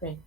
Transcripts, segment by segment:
Right.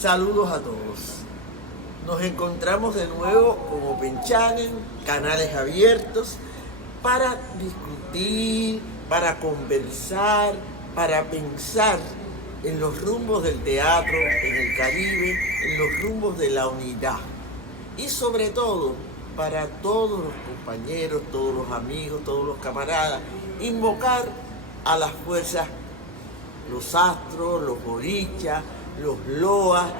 Saludos a todos. Nos encontramos de nuevo con Open Channel, Canales Abiertos, para discutir, para conversar, para pensar en los rumbos del teatro en el Caribe, en los rumbos de la unidad. Y sobre todo, para todos los compañeros, todos los amigos, todos los camaradas, invocar a las fuerzas, los astros, los borichas, los loas,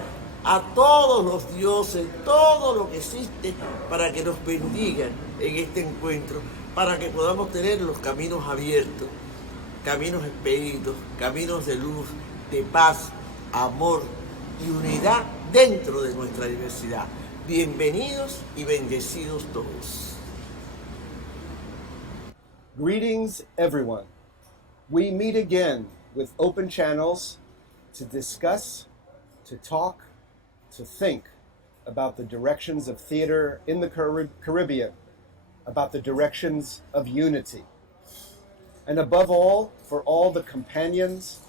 a todos los dioses, todo lo que existe, para que nos bendigan en este encuentro, para que podamos tener los caminos abiertos, caminos expeditos, caminos de luz, de paz, amor y unidad dentro de nuestra diversidad. Bienvenidos y bendecidos todos. Greetings, everyone. We meet again with open channels to discuss, to talk, to think about the directions of theater in the Caribbean, about the directions of unity. And above all, for all the companions,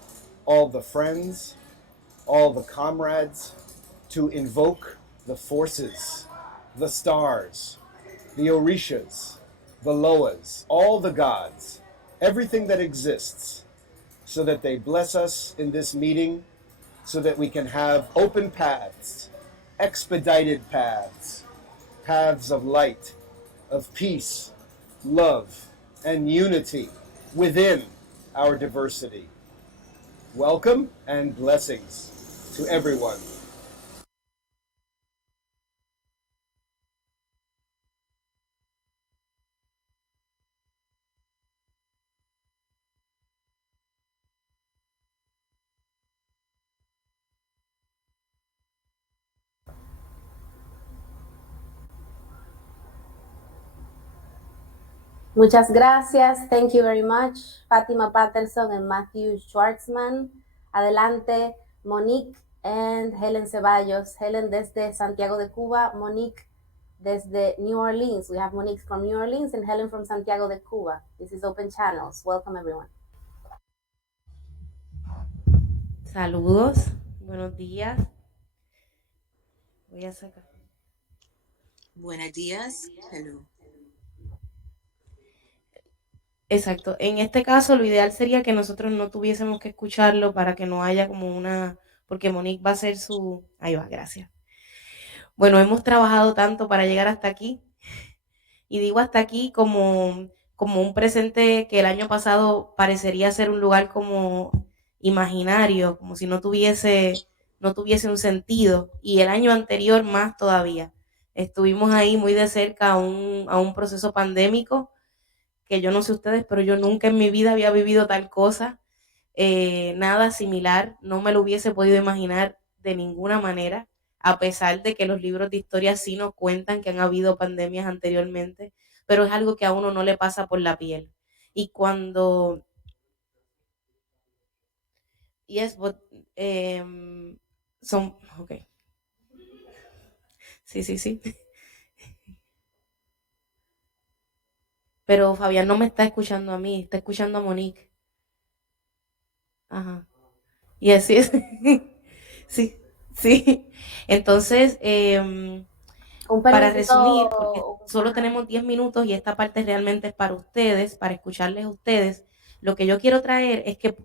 all the friends, all the comrades, to invoke the forces, the stars, the Orishas, the Loas, all the gods, everything that exists, so that they bless us in this meeting, so that we can have open paths, expedited paths, paths of light, of peace, love, and unity within our diversity. Welcome and blessings to everyone. Muchas gracias. Thank you very much, Fátima Patterson and Matthew Schwartzman. Adelante, Monique and Helen Ceballos. Helen desde Santiago de Cuba, Monique desde New Orleans. We have Monique from New Orleans and Helen from Santiago de Cuba. This is Open Channels. Welcome, everyone. Saludos, buenos días. Voy a sacar. Buenos días. Hello. Exacto. En este caso, lo ideal sería que nosotros no tuviésemos que escucharlo para que no haya como una... Porque Monique va a hacer su... Ahí va, gracias. Bueno, hemos trabajado tanto para llegar hasta aquí. Y digo hasta aquí como un presente que el año pasado parecería ser un lugar como imaginario, como si no tuviese un sentido. Y el año anterior más todavía. Estuvimos ahí muy de cerca a un proceso pandémico que yo no sé ustedes, pero yo nunca en mi vida había vivido tal cosa, nada similar, no me lo hubiese podido imaginar de ninguna manera, a pesar de que los libros de historia sí nos cuentan que han habido pandemias anteriormente, pero es algo que a uno no le pasa por la piel. Y cuando... Yes, but... son... Ok. Sí. Pero Fabián no me está escuchando a mí, está escuchando a Monique. Ajá. Y así es. Sí. Entonces, para resumir, porque solo tenemos 10 minutos y esta parte realmente es para ustedes, para escucharles a ustedes, lo que yo quiero traer es que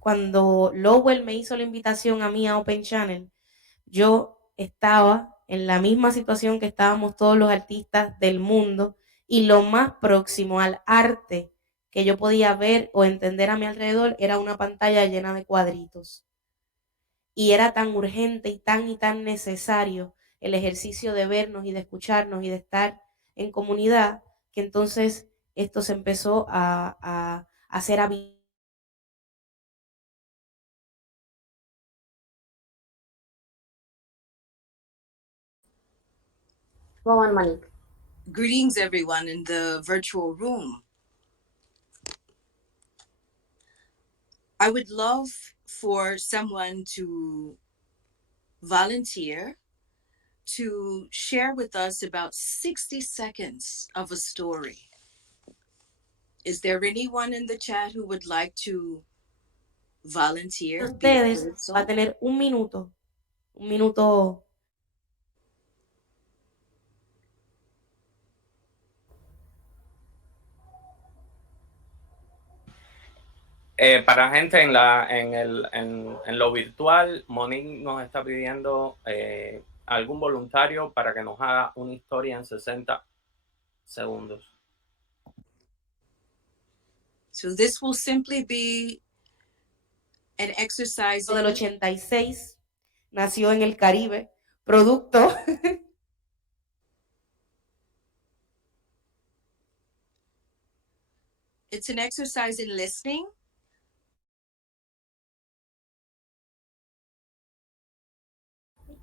cuando Lowell me hizo la invitación a mí a Open Channel, yo estaba en la misma situación que estábamos todos los artistas del mundo y lo más próximo al arte que yo podía ver o entender a mi alrededor era una pantalla llena de cuadritos. Y era tan urgente y tan necesario el ejercicio de vernos y de escucharnos y de estar en comunidad, que entonces esto se empezó a hacer habitual. Go on, Monique. Greetings, everyone in the virtual room. I would love for someone to volunteer to share with us about 60 seconds of a story. Is there anyone in the chat who would like to volunteer? Ustedes va a tener un minuto Un minuto. Para gente en lo virtual, Monique nos está pidiendo algún voluntario para que nos haga una historia en 60 segundos. So this will simply be an exercise. Del 86, nació en el Caribe, producto. It's an exercise in listening.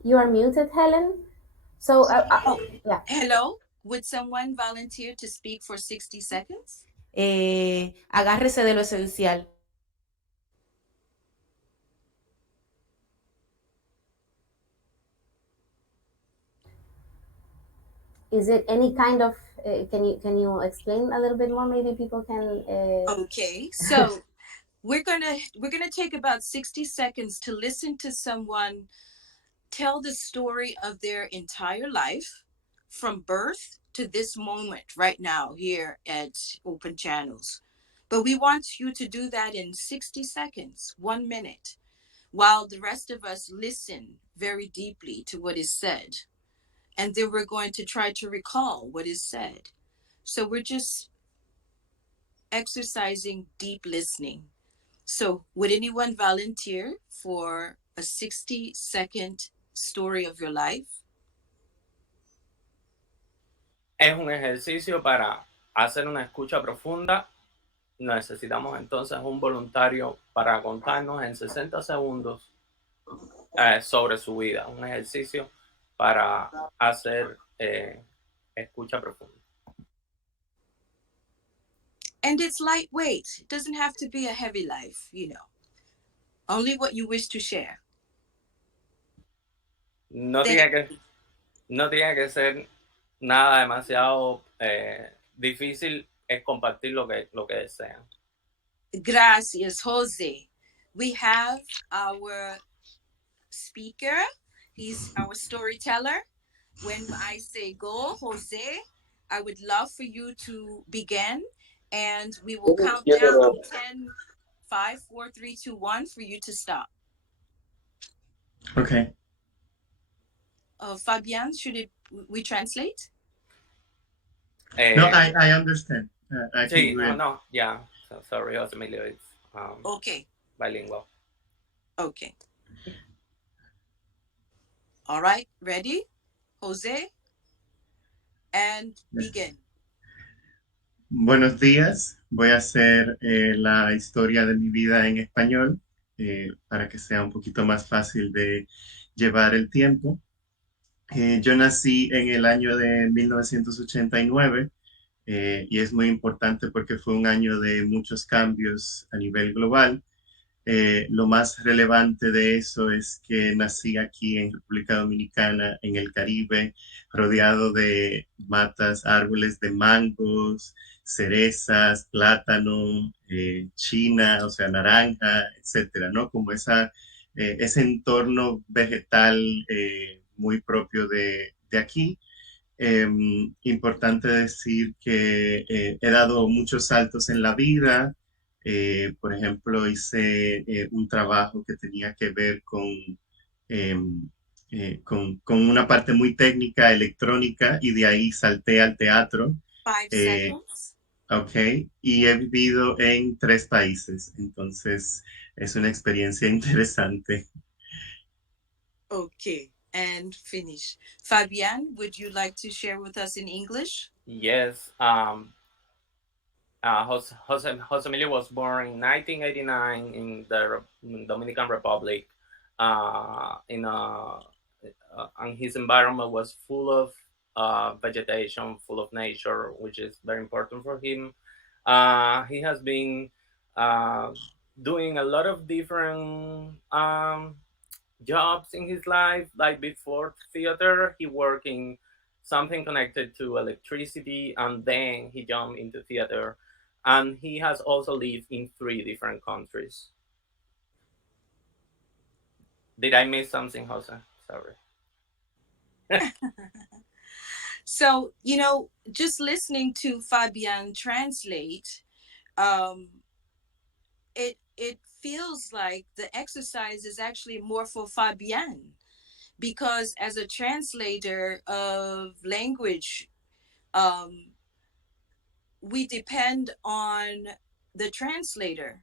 You are muted, Helen. So, yeah. Hello, would someone volunteer to speak for 60 seconds? Agárrese de lo esencial. Is it any kind of? Can you explain a little bit more? Maybe people can. Okay, so we're gonna take about 60 seconds to listen to someone tell the story of their entire life from birth to this moment right now here at Open Channels. But we want you to do that in 60 seconds, 1 minute, while the rest of us listen very deeply to what is said. And then we're going to try to recall what is said. So we're just exercising deep listening. So would anyone volunteer for a 60-second story of your life? Es un ejercicio para hacer una escucha profunda. Necesitamos entonces un voluntario para contarnos en 60 segundos sobre su vida. Un ejercicio para hacer escucha profunda. And it's lightweight. It doesn't have to be a heavy life, you know. Only what you wish to share. No tiene que ser nada demasiado difícil, es compartir lo que desean. Gracias, Jose. We have our speaker. He's our storyteller. When I say go, Jose, I would love for you to begin, and we will count down 10, 5, 4, 3, 2, 1 for you to stop. Okay. Fabian, we translate? No, I understand. I Sí, can no, yeah. So, sorry, Jose Emilio, it's okay. Bilingual. Okay. All right, ready? Jose, and begin. Buenos días. Voy a hacer la historia de mi vida en español para que sea un poquito más fácil de llevar el tiempo. Yo nací en el año de 1989 y es muy importante porque fue un año de muchos cambios a nivel global. Lo más relevante de eso es que nací aquí en República Dominicana, en el Caribe, rodeado de matas, árboles de mangos, cerezas, plátano, china, o sea, naranja, etcétera, ¿no? Como ese entorno vegetal muy propio de aquí. Importante decir que he dado muchos saltos en la vida. Por ejemplo, hice un trabajo que tenía que ver con una parte muy técnica, electrónica, y de ahí salté al teatro. 5 seconds. Ok, y he vivido en 3 países, entonces es una experiencia interesante. Okay, and finish. Fabian, would you like to share with us in English? Yes. Jose Emilio was born in 1989 in the Dominican Republic. And his environment was full of vegetation, full of nature, which is very important for him. He has been doing a lot of different jobs in his life. Like before theater, he worked in something connected to electricity, and then he jumped into theater. And he has also lived in 3 different countries. Did I miss something, Jose? Sorry. So, just listening to Fabian translate, it feels like the exercise is actually more for Fabian, because as a translator of language, we depend on the translator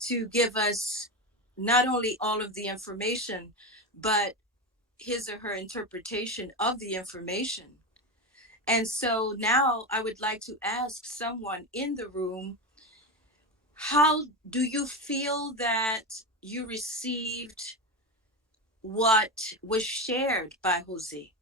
to give us not only all of the information, but his or her interpretation of the information. And so now I would like to ask someone in the room, how do you feel that you received what was shared by Jose?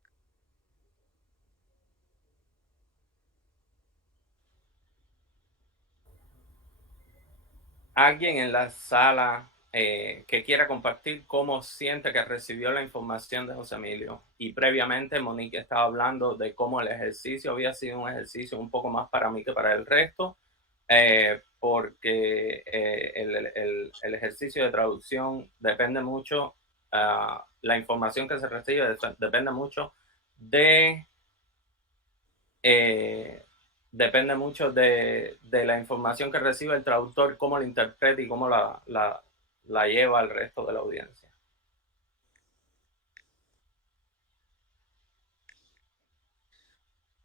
Alguien en la sala que quiera compartir cómo siente que recibió la información de José Emilio. Y previamente Monique estaba hablando de cómo el ejercicio había sido un ejercicio un poco más para mí que para el resto, porque el ejercicio de traducción depende mucho, la información que se recibe depende mucho de... depende mucho de la información que recibe el traductor, cómo la interpreta y cómo la lleva al resto de la audiencia.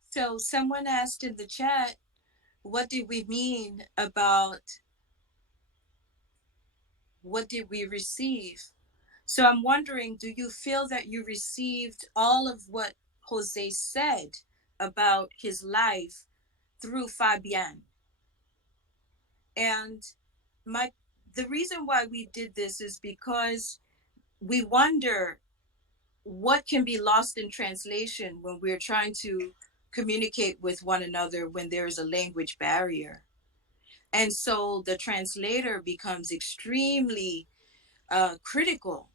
So someone asked in the chat, what did we mean about what did we receive? So I'm wondering, do you feel that you received all of what Jose said about his life through Fabian? And the reason why we did this is because we wonder what can be lost in translation when we're trying to communicate with one another when there is a language barrier. And so the translator becomes extremely critical,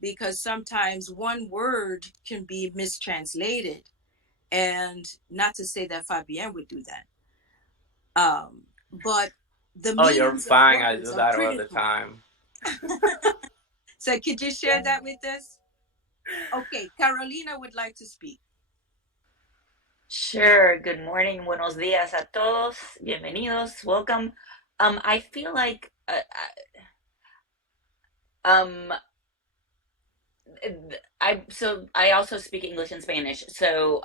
because sometimes one word can be mistranslated. And not to say that Fabienne would do that, but the You're meanings of fine. I words do are that all the critical. time. So could you share that with us? Okay, Carolina would like to speak. Sure. Good morning. Buenos días a todos. Bienvenidos. Welcome. I feel like I also speak English and Spanish. So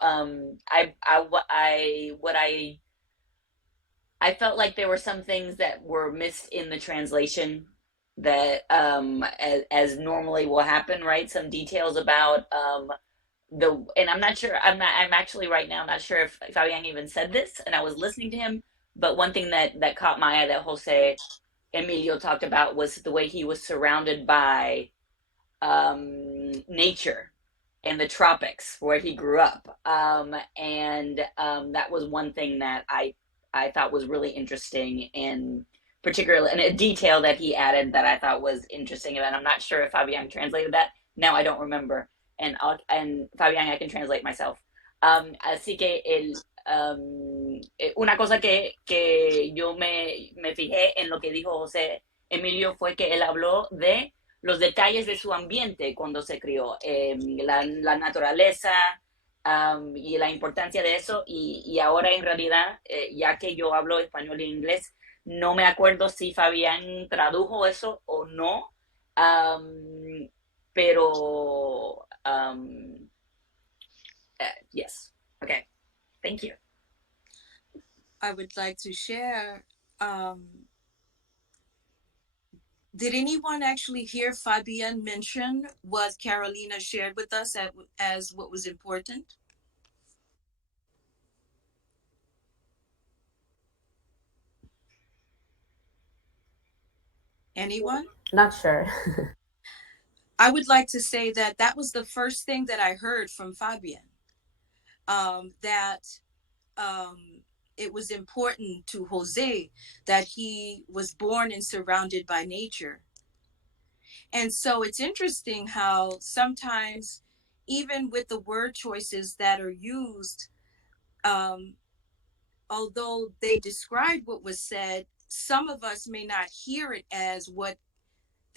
I felt like there were some things that were missed in the translation that as normally will happen, right? Some details about and I'm not sure, I'm actually right now not sure if Fabian even said this, and I was listening to him, but one thing that caught my eye that Jose Emilio talked about was the way he was surrounded by nature and the tropics where he grew up, and that was one thing that I thought was really interesting, and particularly and a detail that he added that I thought was interesting, and I'm not sure if Fabian translated that. Now I don't remember, and Fabian, I can translate myself. Así que una cosa que yo me fijé en lo que dijo José Emilio fue que él habló de los detalles de su ambiente cuando se crió, la naturaleza, y la importancia de eso, y ahora en realidad, ya que yo hablo español e inglés, no me acuerdo si Fabián tradujo eso o no, pero yes. Okay, thank you. I would like to share, did anyone actually hear Fabian mention what Carolina shared with us as what was important? Anyone? Not sure. I would like to say that was the first thing that I heard from Fabian, that it was important to Jose that he was born and surrounded by nature. And so it's interesting how sometimes, even with the word choices that are used, although they describe what was said, some of us may not hear it as what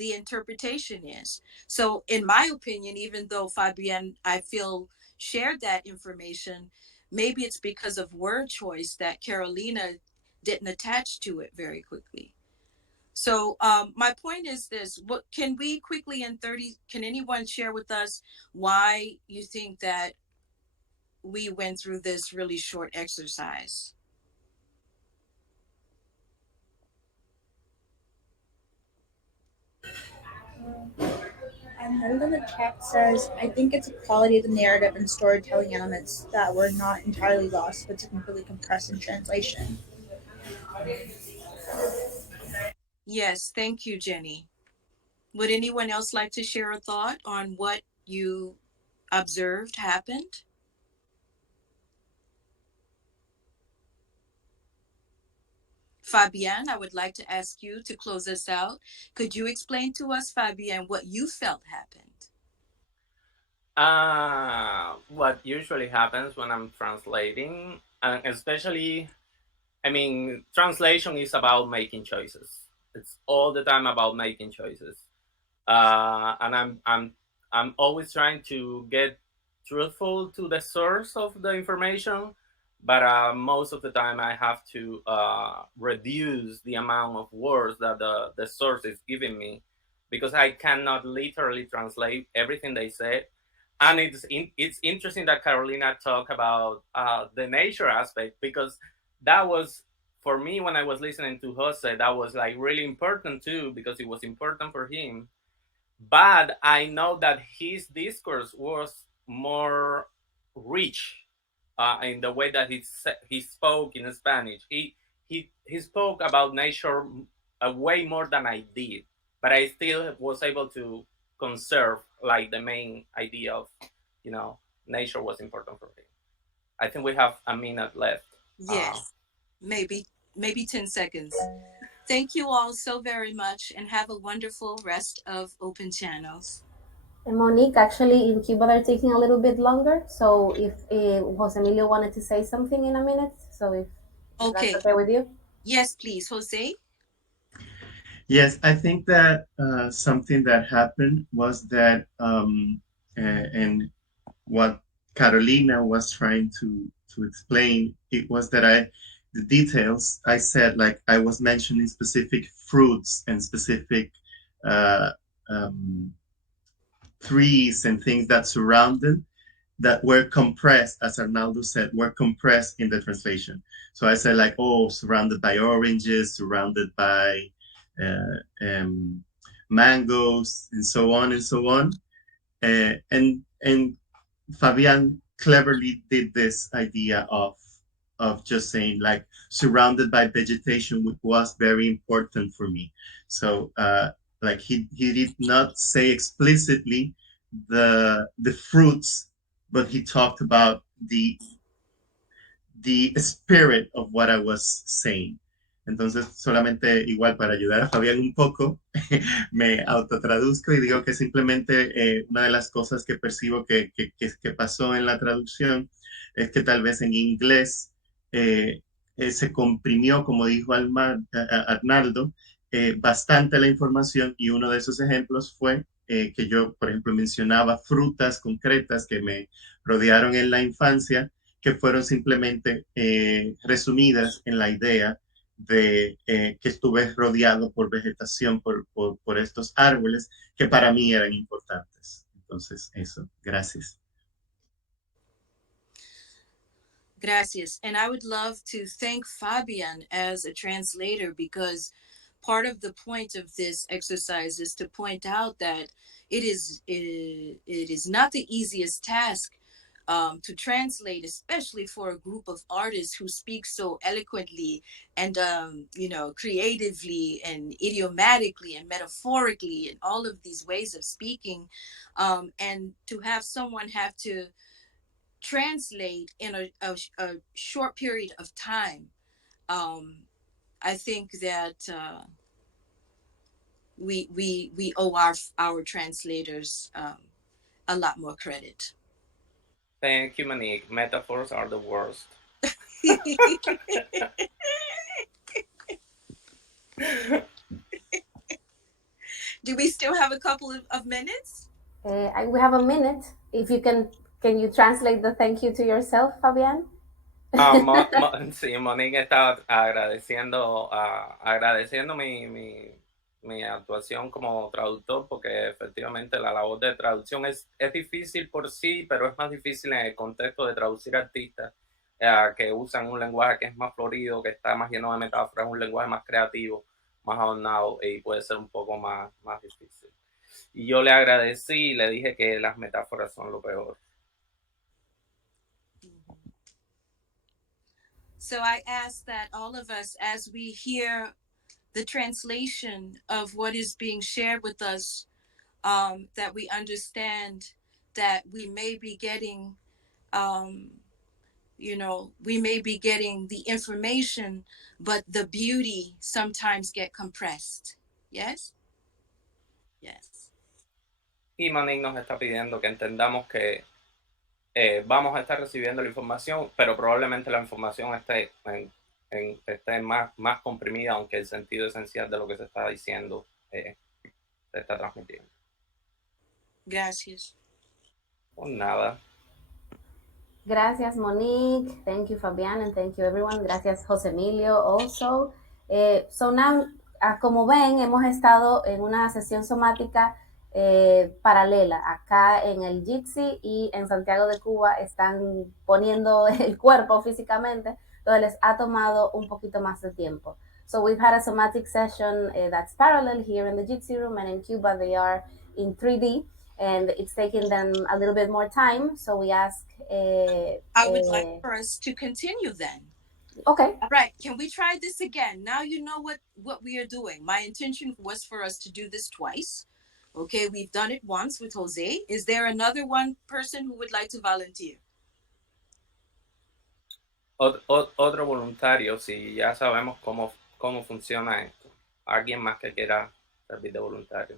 the interpretation is. So in my opinion, even though Fabienne, I feel, shared that information, maybe it's because of word choice that Carolina didn't attach to it very quickly. So my point is this: what can we quickly in 30? Can anyone share with us why you think that we went through this really short exercise? And another in the chat says, I think it's a quality of the narrative and storytelling elements that were not entirely lost, but significantly compressed in translation. Yes, thank you, Jenny. Would anyone else like to share a thought on what you observed happened? Fabienne, I would like to ask you to close us out. Could you explain to us, Fabienne, what you felt happened? What usually happens when I'm translating, and especially, I mean, translation is about making choices. It's all the time about making choices, and I'm always trying to get truthful to the source of the information, but most of the time I have to reduce the amount of words that the source is giving me, because I cannot literally translate everything they said. And it's interesting that Carolina talked about the nature aspect, because that was, for me, when I was listening to Jose, that was like really important too, because it was important for him. But I know that his discourse was more rich in the way that he spoke in Spanish. He spoke about nature way more than I did, but I still was able to conserve like the main idea of, you know, nature was important for him. I think we have a minute left. Yes, maybe 10 seconds. Thank you all so very much and have a wonderful rest of Open Channels. And Monique, actually, in Cuba, they're taking a little bit longer. So if Jose Emilio wanted to say something in a minute, so if that's Okay. okay with you. Yes, please, Jose. Yes, I think that something that happened was that, and what Carolina was trying to explain, it was that the details I said, like I was mentioning specific fruits and specific uh, um, trees and things that surround them, that were compressed, as Arnaldo said, were compressed in the translation. So I said like, oh, surrounded by oranges, surrounded by mangoes, and so on and so on. And Fabian cleverly did this idea of just saying like surrounded by vegetation, which was very important for me. So like he did not say explicitly the fruits, but he talked about the spirit of what I was saying. Entonces, solamente igual para ayudar a Fabián un poco, me autotraduzco y digo que simplemente una de las cosas que percibo que pasó en la traducción es que tal vez en inglés se comprimió, como dijo Arnaldo, bastante la información, y uno de esos ejemplos fue que yo, por ejemplo, mencionaba frutas concretas que me rodearon en la infancia, que fueron simplemente resumidas en la idea de que estuve rodeado por vegetación, por estos árboles que para mí eran importantes. Entonces, eso, gracias. Gracias. And I would love to thank Fabian as a translator, because part of the point of this exercise is to point out that it is not the easiest task to translate, especially for a group of artists who speak so eloquently and creatively and idiomatically and metaphorically and all of these ways of speaking, and to have someone have to translate in a short period of time. I think that we owe our translators a lot more credit. Thank you, Monique. Metaphors are the worst. Do we still have a couple of minutes? We have a minute. If you can you translate the thank you to yourself, Fabián? Sí, Monique estaba agradeciendo mi actuación como traductor, porque efectivamente la labor de traducción es difícil por sí, pero es más difícil en el contexto de traducir artistas que usan un lenguaje que es más florido, que está más lleno de metáforas, un lenguaje más creativo, más adornado, y puede ser un poco más difícil. Y yo le agradecí y le dije que las metáforas son lo peor. So I ask that all of us, as we hear the translation of what is being shared with us, that we understand that we may be getting, we may be getting the information, but the beauty sometimes get compressed. Yes? Yes. Y Manning nos está pidiendo que entendamos que vamos a estar recibiendo la información, pero probablemente la información esté más comprimida, aunque el sentido esencial de lo que se está diciendo se está transmitiendo. Gracias. Por nada. Gracias, Monique. Thank you, Fabián, and thank you, everyone. Gracias, José Emilio, also. So now, como ven, hemos estado en una sesión somática paralela. Acá en el Jitsi y en Santiago de Cuba están poniendo el cuerpo físicamente, entonces les ha tomado un poquito más de tiempo. So we've had a somatic session that's parallel here in the Jitsi room, and in Cuba they are in 3D. And it's taking them a little bit more time, so we ask. I would like for us to continue then. Okay. Right. Can we try this again? Now you know what we are doing. My intention was for us to do this twice. Okay, we've done it once with Jose. Is there another one person who would like to volunteer? Otro voluntario, si ya sabemos cómo funciona esto. Alguien más que quiera servir de voluntario.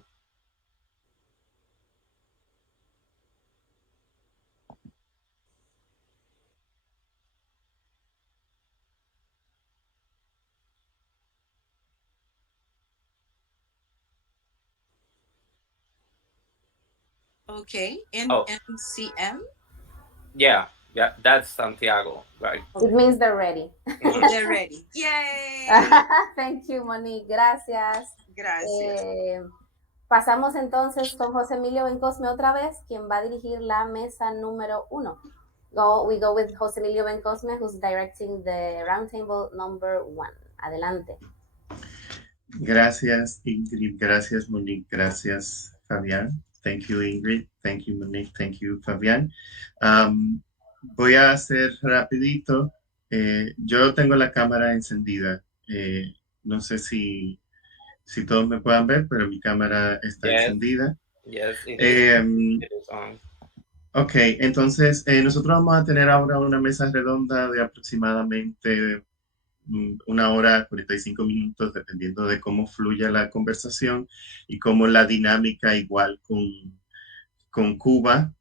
Okay, NCM? Yeah, that's Santiago, right? It means they're ready. They're ready. Yay! Thank you, Monique. Gracias. Gracias. Pasamos entonces con José Emilio Bencosme otra vez, quien va a dirigir la mesa número 1. We go with José Emilio Bencosme, who's directing the roundtable number 1. Adelante. Gracias, Ingrid. Gracias, Monique. Gracias, Fabián. Thank you, Ingrid. Thank you, Monique. Thank you, Fabián. Voy a hacer rapidito. Yo tengo la cámara encendida. No sé si todos me puedan ver, pero mi cámara está encendida. Yes, it is on. Ok, entonces nosotros vamos a tener ahora una mesa redonda de aproximadamente 1 hora, 45 minutos, dependiendo de cómo fluya la conversación y cómo la dinámica igual con Cuba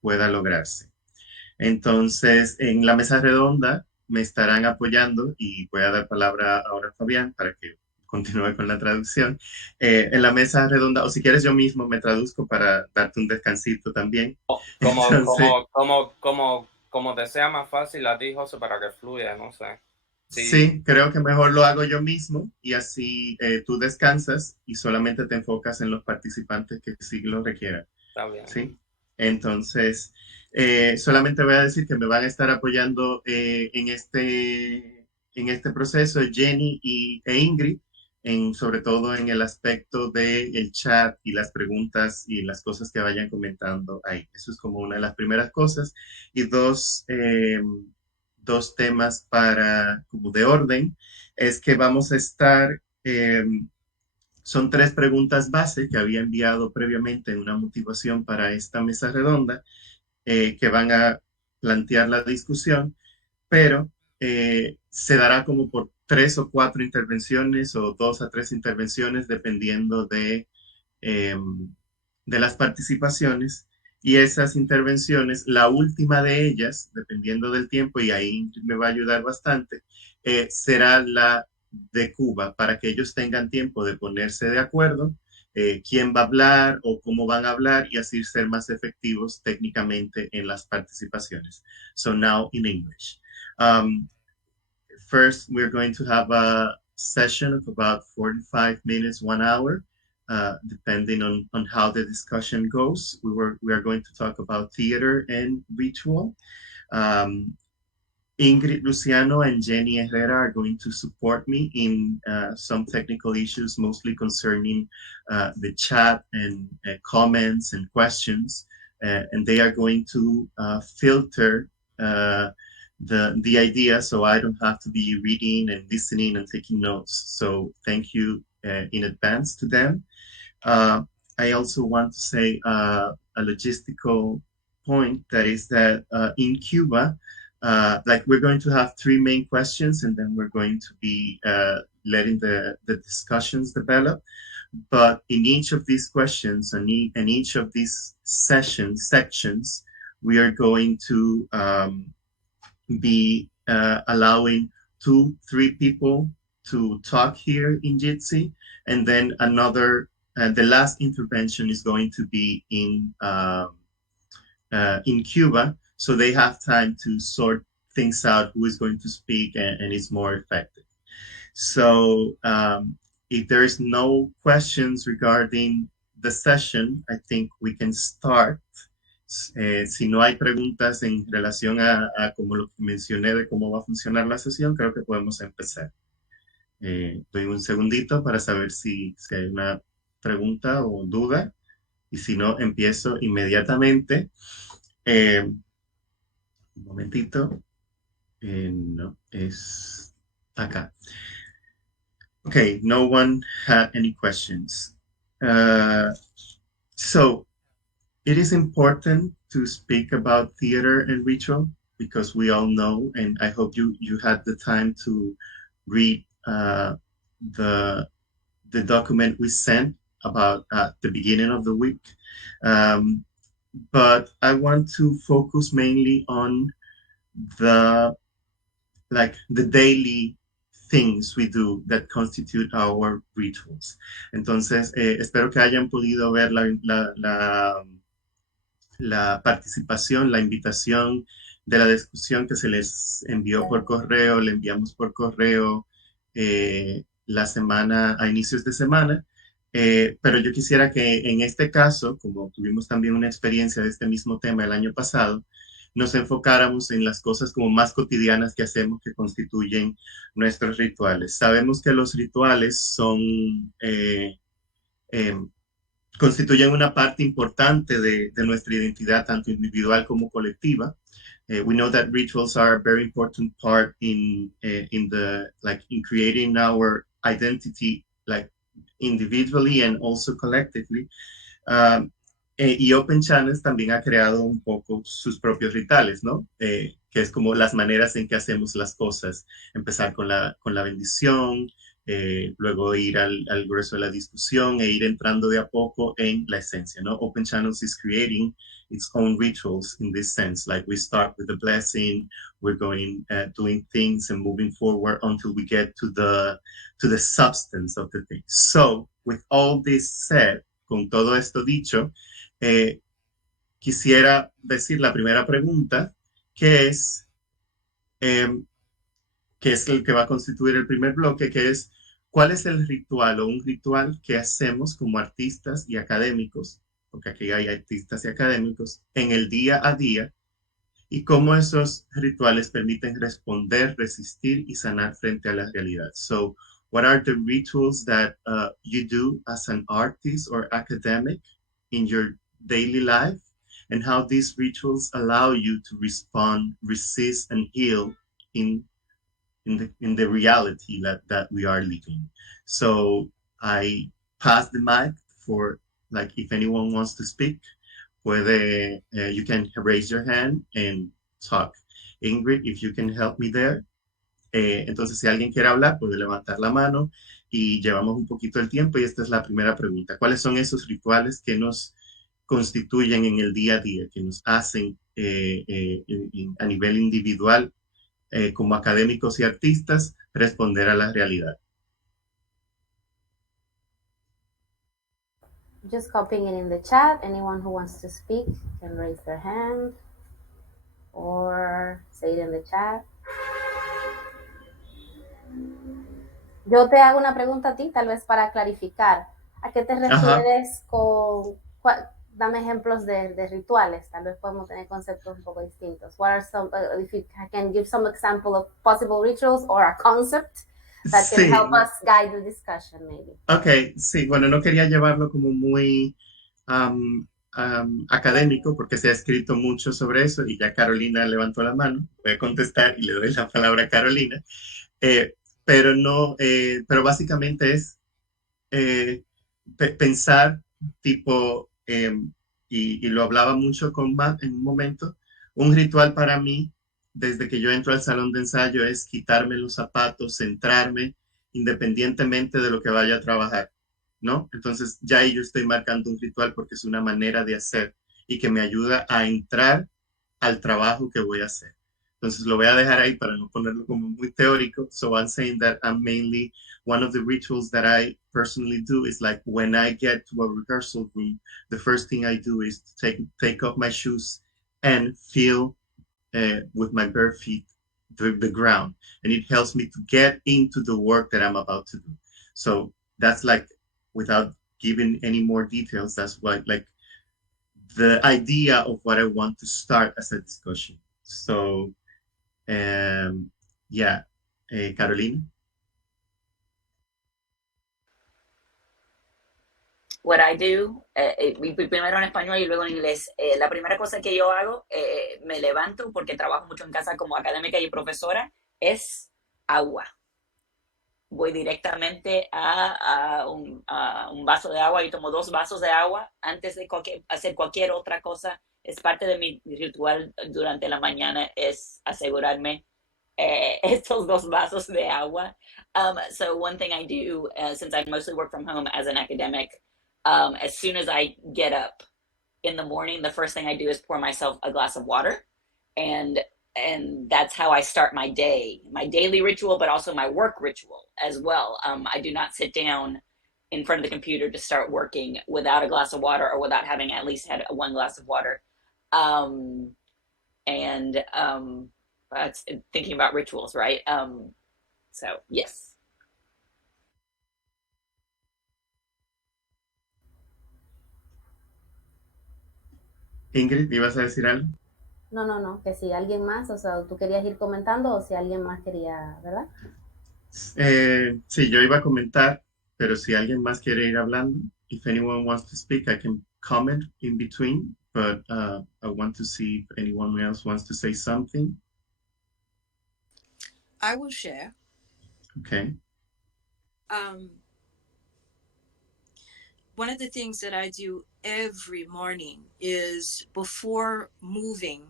pueda lograrse. Entonces, en la mesa redonda me estarán apoyando y voy a dar palabra ahora a Fabián para que continúe con la traducción. En la mesa redonda, o si quieres yo mismo me traduzco para darte un descansito también. Como te sea más fácil a ti, José, para que fluya, no sé. Sí, creo que mejor lo hago yo mismo y así tú descansas y solamente te enfocas en los participantes que sí lo requieran. Está bien. ¿Sí? Entonces, solamente voy a decir que me van a estar apoyando en este proceso Jenny e Ingrid, sobre todo en el aspecto del chat y las preguntas y las cosas que vayan comentando ahí. Eso es como una de las primeras cosas. Y dos temas como de orden, es que vamos a estar, son 3 preguntas base que había enviado previamente en una motivación para esta mesa redonda, que van a plantear la discusión, pero se dará como por 3 o 4 intervenciones o 2 a 3 intervenciones, dependiendo de las participaciones. Y esas intervenciones, la última de ellas, dependiendo del tiempo, y ahí me va a ayudar bastante, será la de Cuba, para que ellos tengan tiempo de ponerse de acuerdo quién va a hablar o cómo van a hablar y así ser más efectivos técnicamente en las participaciones. So now in English. First, we're going to have a session of about 45 minutes, 1 hour, depending on how the discussion goes. We are going to talk about theater and ritual. Ingrid Luciano and Jenny Herrera are going to support me in some technical issues, mostly concerning the chat and comments and questions. And they are going to filter the idea so I don't have to be reading and listening and taking notes. So thank you in advance to them. I also want to say a logistical point, that is that in Cuba, like we're going to have 3 main questions and then we're going to be letting the discussions develop. But in each of these questions and in each of these sections, we are going to be allowing 2-3 people to talk here in Jitsi, and then the last intervention is going to be in Cuba, so they have time to sort things out, who is going to speak, and it's more effective. So if there's no questions regarding the session, I think we can start. Si no hay preguntas en relación a como lo que mencioné de cómo va a funcionar la sesión, creo que podemos empezar. Doy un segundito para saber si hay una pregunta o duda, y si no, empiezo inmediatamente. Un momentito. No, es acá. Okay, no one had any questions. So it is important to speak about theater and ritual because we all know, and I hope you had the time to read the document we sent about at the beginning of the week. But I want to focus mainly on the daily things we do that constitute our rituals. Entonces, espero que hayan podido ver la participación, la invitación de la discusión que se les envió por correo, le enviamos por correo a inicios de semana. Pero yo quisiera que en este caso, como tuvimos también una experiencia de este mismo tema el año pasado, nos enfocáramos en las cosas como más cotidianas que hacemos, que constituyen nuestros rituales. Sabemos que los rituales constituyen una parte importante de nuestra identidad, tanto individual como colectiva. We know that rituals are a very important part in creating our identity, like individually and also collectively. Y Open Channels también ha creado un poco sus propios rituales, ¿no? Que es como las maneras en que hacemos las cosas. Empezar con la bendición, luego ir al grueso de la discusión e ir entrando de a poco en la esencia, ¿no? Open Channels is creating its own rituals in this sense. Like we start with the blessing, we're going doing things and moving forward until we get to the substance of the thing. So, with all this said, con todo esto dicho, quisiera decir la primera pregunta, que es el que va a constituir el primer bloque, que es ¿cuál es el ritual o un ritual que hacemos como artistas y académicos, porque aquí hay artistas y académicos, en el día a día, y cómo esos rituales permiten responder, resistir y sanar frente a la realidad? So, what are the rituals that you do as an artist or academic in your daily life, and how these rituals allow you to respond, resist, and heal in the reality that we are living? So I pass the mic for, like, if anyone wants to speak, you can raise your hand and talk. Ingrid, if you can help me there. Entonces, si alguien quiere hablar, puede levantar la mano y llevamos un poquito el tiempo, y esta es la primera pregunta. ¿Cuáles son esos rituales que nos constituyen en el día a día, que nos hacen a nivel individual, como académicos y artistas, responder a la realidad? Just copying it in the chat. Anyone who wants to speak can raise their hand or say it in the chat. Yo te hago una pregunta a ti, tal vez para clarificar. ¿A qué te refieres con... Dame ejemplos de rituales. Tal vez podemos tener conceptos un poco distintos. What are some, if you can give some example of possible rituals or a concept that can help us guide the discussion, maybe. Ok, sí, bueno, no quería llevarlo como muy académico porque se ha escrito mucho sobre eso y ya Carolina levantó la mano. Voy a contestar y le doy la palabra a Carolina. Pero no, pero básicamente es pensar tipo, y lo hablaba mucho con Matt en un momento, un ritual para mí, desde que yo entro al salón de ensayo, es quitarme los zapatos, centrarme, independientemente de lo que vaya a trabajar, ¿no? Entonces ya ahí yo estoy marcando un ritual porque es una manera de hacer y que me ayuda a entrar al trabajo que voy a hacer. Entonces lo voy a dejar ahí para no ponerlo como muy teórico. So I'm saying that I'm mainly, one of the rituals that I personally do is like when I get to a rehearsal room, the first thing I do is to take off my shoes and feel with my bare feet the ground. And it helps me to get into the work that I'm about to do. So that's like, without giving any more details, that's what like the idea of what I want to start as a discussion. So yeah, Carolina. What I do, primero en español y luego en inglés. La primera cosa que yo hago, me levanto porque trabajo mucho en casa como académica y profesora, es agua. Voy directamente a un vaso de agua y tomo 2 vasos de agua antes de hacer cualquier otra cosa. Es parte de mi ritual durante la mañana, es asegurarme estos 2 vasos de agua. So one thing I do, since I mostly work from home as an academic, as soon as I get up in the morning, the first thing I do is pour myself a glass of water, and that's how I start my day, my daily ritual, but also my work ritual as well. I do not sit down in front of the computer to start working without a glass of water or without having at least had 1 glass of water. That's thinking about rituals, right? So yes. Ingrid, ¿ibas a decir algo? No, que si alguien más, o sea, tú querías ir comentando o si alguien más quería, ¿verdad? Sí, yo iba a comentar, pero si alguien más quiere ir hablando, if anyone wants to speak, I can comment in between, but I want to see if anyone else wants to say something. I will share. Okay. One of the things that I do every morning is, before moving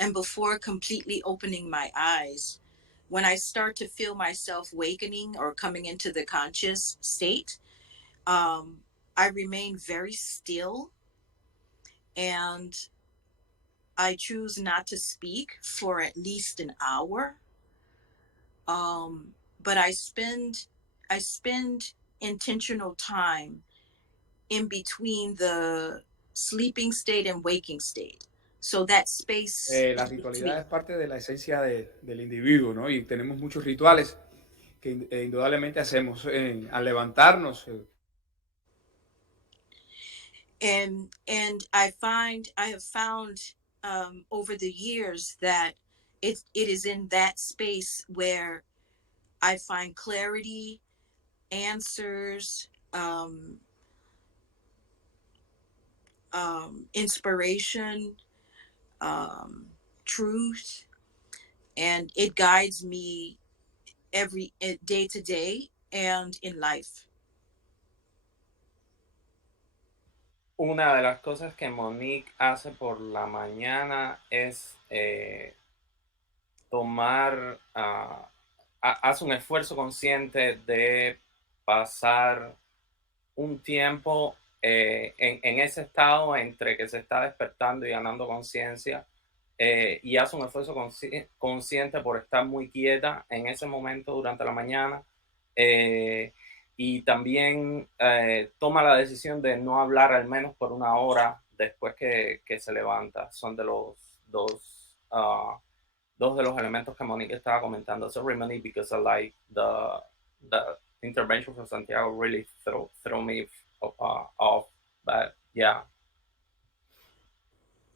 and before completely opening my eyes, when I start to feel myself wakening or coming into the conscious state, I remain very still and I choose not to speak for at least an hour. But I spend intentional time in between the sleeping state and waking state. So that space. La ritualidad es parte de la esencia del individuo, ¿no? Y tenemos muchos rituales que indudablemente hacemos al levantarnos. And I have found over the years that it is in that space where I find clarity, answers, inspiration, truth, and it guides me every day to day and in life. Una de las cosas que Monique hace por la mañana es hace un esfuerzo consciente de pasar un tiempo en ese estado entre que se está despertando y ganando conciencia, y hace un esfuerzo consciente por estar muy quieta en ese momento durante la mañana, y también toma la decisión de no hablar al menos por una hora después que se levanta. Son de los dos de los elementos que Monique estaba comentando. Sorry, Monique, because I like the intervention from Santiago really throw me off, but yeah.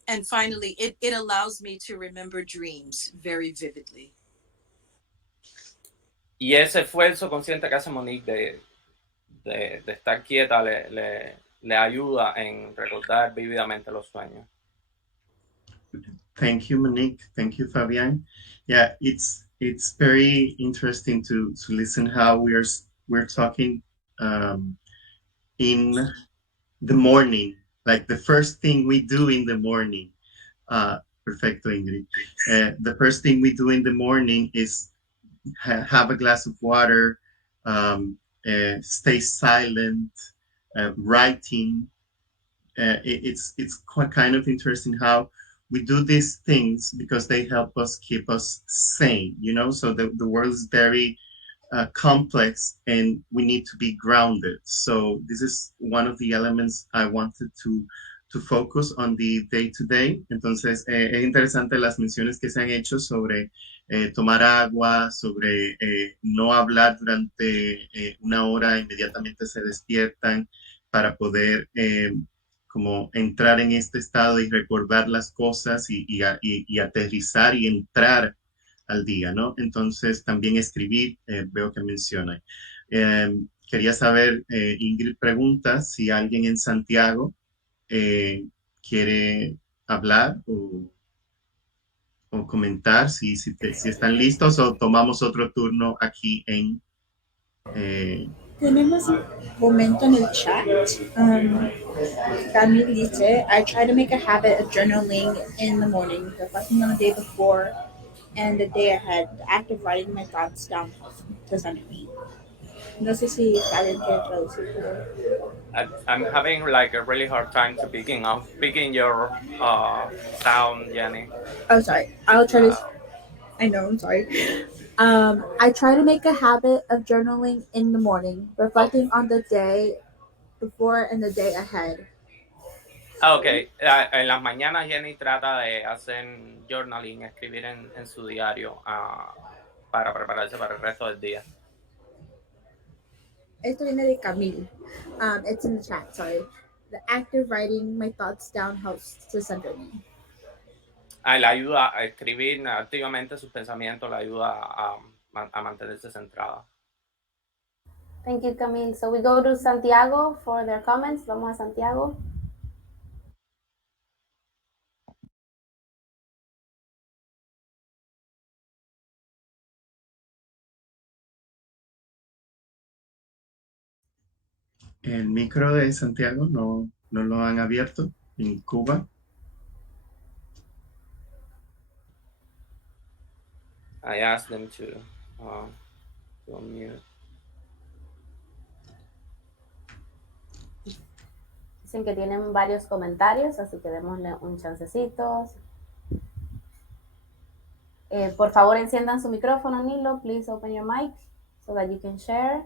And finally, it allows me to remember dreams very vividly. Y ese esfuerzo consciente que hace Monique de estar quieta le ayuda en recordar vívidamente los sueños. Thank you, Monique. Thank you, Fabian. Yeah, it's very interesting to listen how we're talking in the morning, like the first thing we do in the morning. Perfecto, Ingrid. The first thing we do in the morning is have a glass of water, stay silent, writing. It's quite kind of interesting how we do these things because they help us keep us sane, you know. So the world is very complex and we need to be grounded. So this is one of the elements I wanted to focus on the day to day. Entonces, es interesante las menciones que se han hecho sobre tomar agua, sobre no hablar durante una hora, inmediatamente se despiertan para poder como entrar en este estado y recordar las cosas y aterrizar y entrar al día, ¿no? Entonces, también escribir, veo que menciona. Quería saber, Ingrid pregunta si alguien en Santiago quiere hablar o comentar, si están listos o tomamos otro turno aquí en... Tenemos un momento en el chat. Camille dice, I try to make a habit of journaling in the morning, reflecting on the day before and the day ahead, the act of writing my thoughts down to center me. No sé si alguien quiere traducir, pero... I'm having like a really hard time to picking your sound, Jenny. Oh, sorry. I'll try to... I know, I'm sorry. I try to make a habit of journaling in the morning, reflecting on the day before and the day ahead. Ok, en las mañanas Jenny trata de hacer journaling, escribir en su diario para prepararse para el resto del día. Esto viene de Camille. It's in the chat, sorry. The act of writing my thoughts down helps to center me. Le ayuda a escribir activamente sus pensamientos, le ayuda a mantenerse centrada. Thank you, Camille. So we go to Santiago for their comments. Vamos a Santiago. El micro de Santiago no lo han abierto en Cuba. I asked them to unmute. Dicen que tienen varios comentarios, así que démosle un chancecito. Por favor, enciendan su micrófono, Nilo. Please open your mic so that you can share.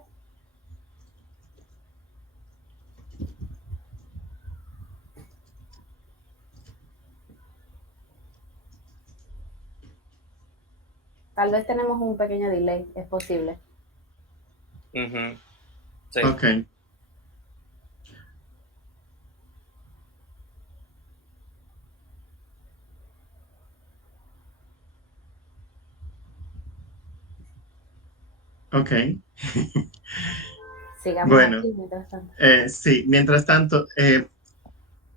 Tal vez tenemos un pequeño delay, es posible. Sí. Ok. Ok. Sigamos bueno, aquí mientras tanto. Sí, mientras tanto,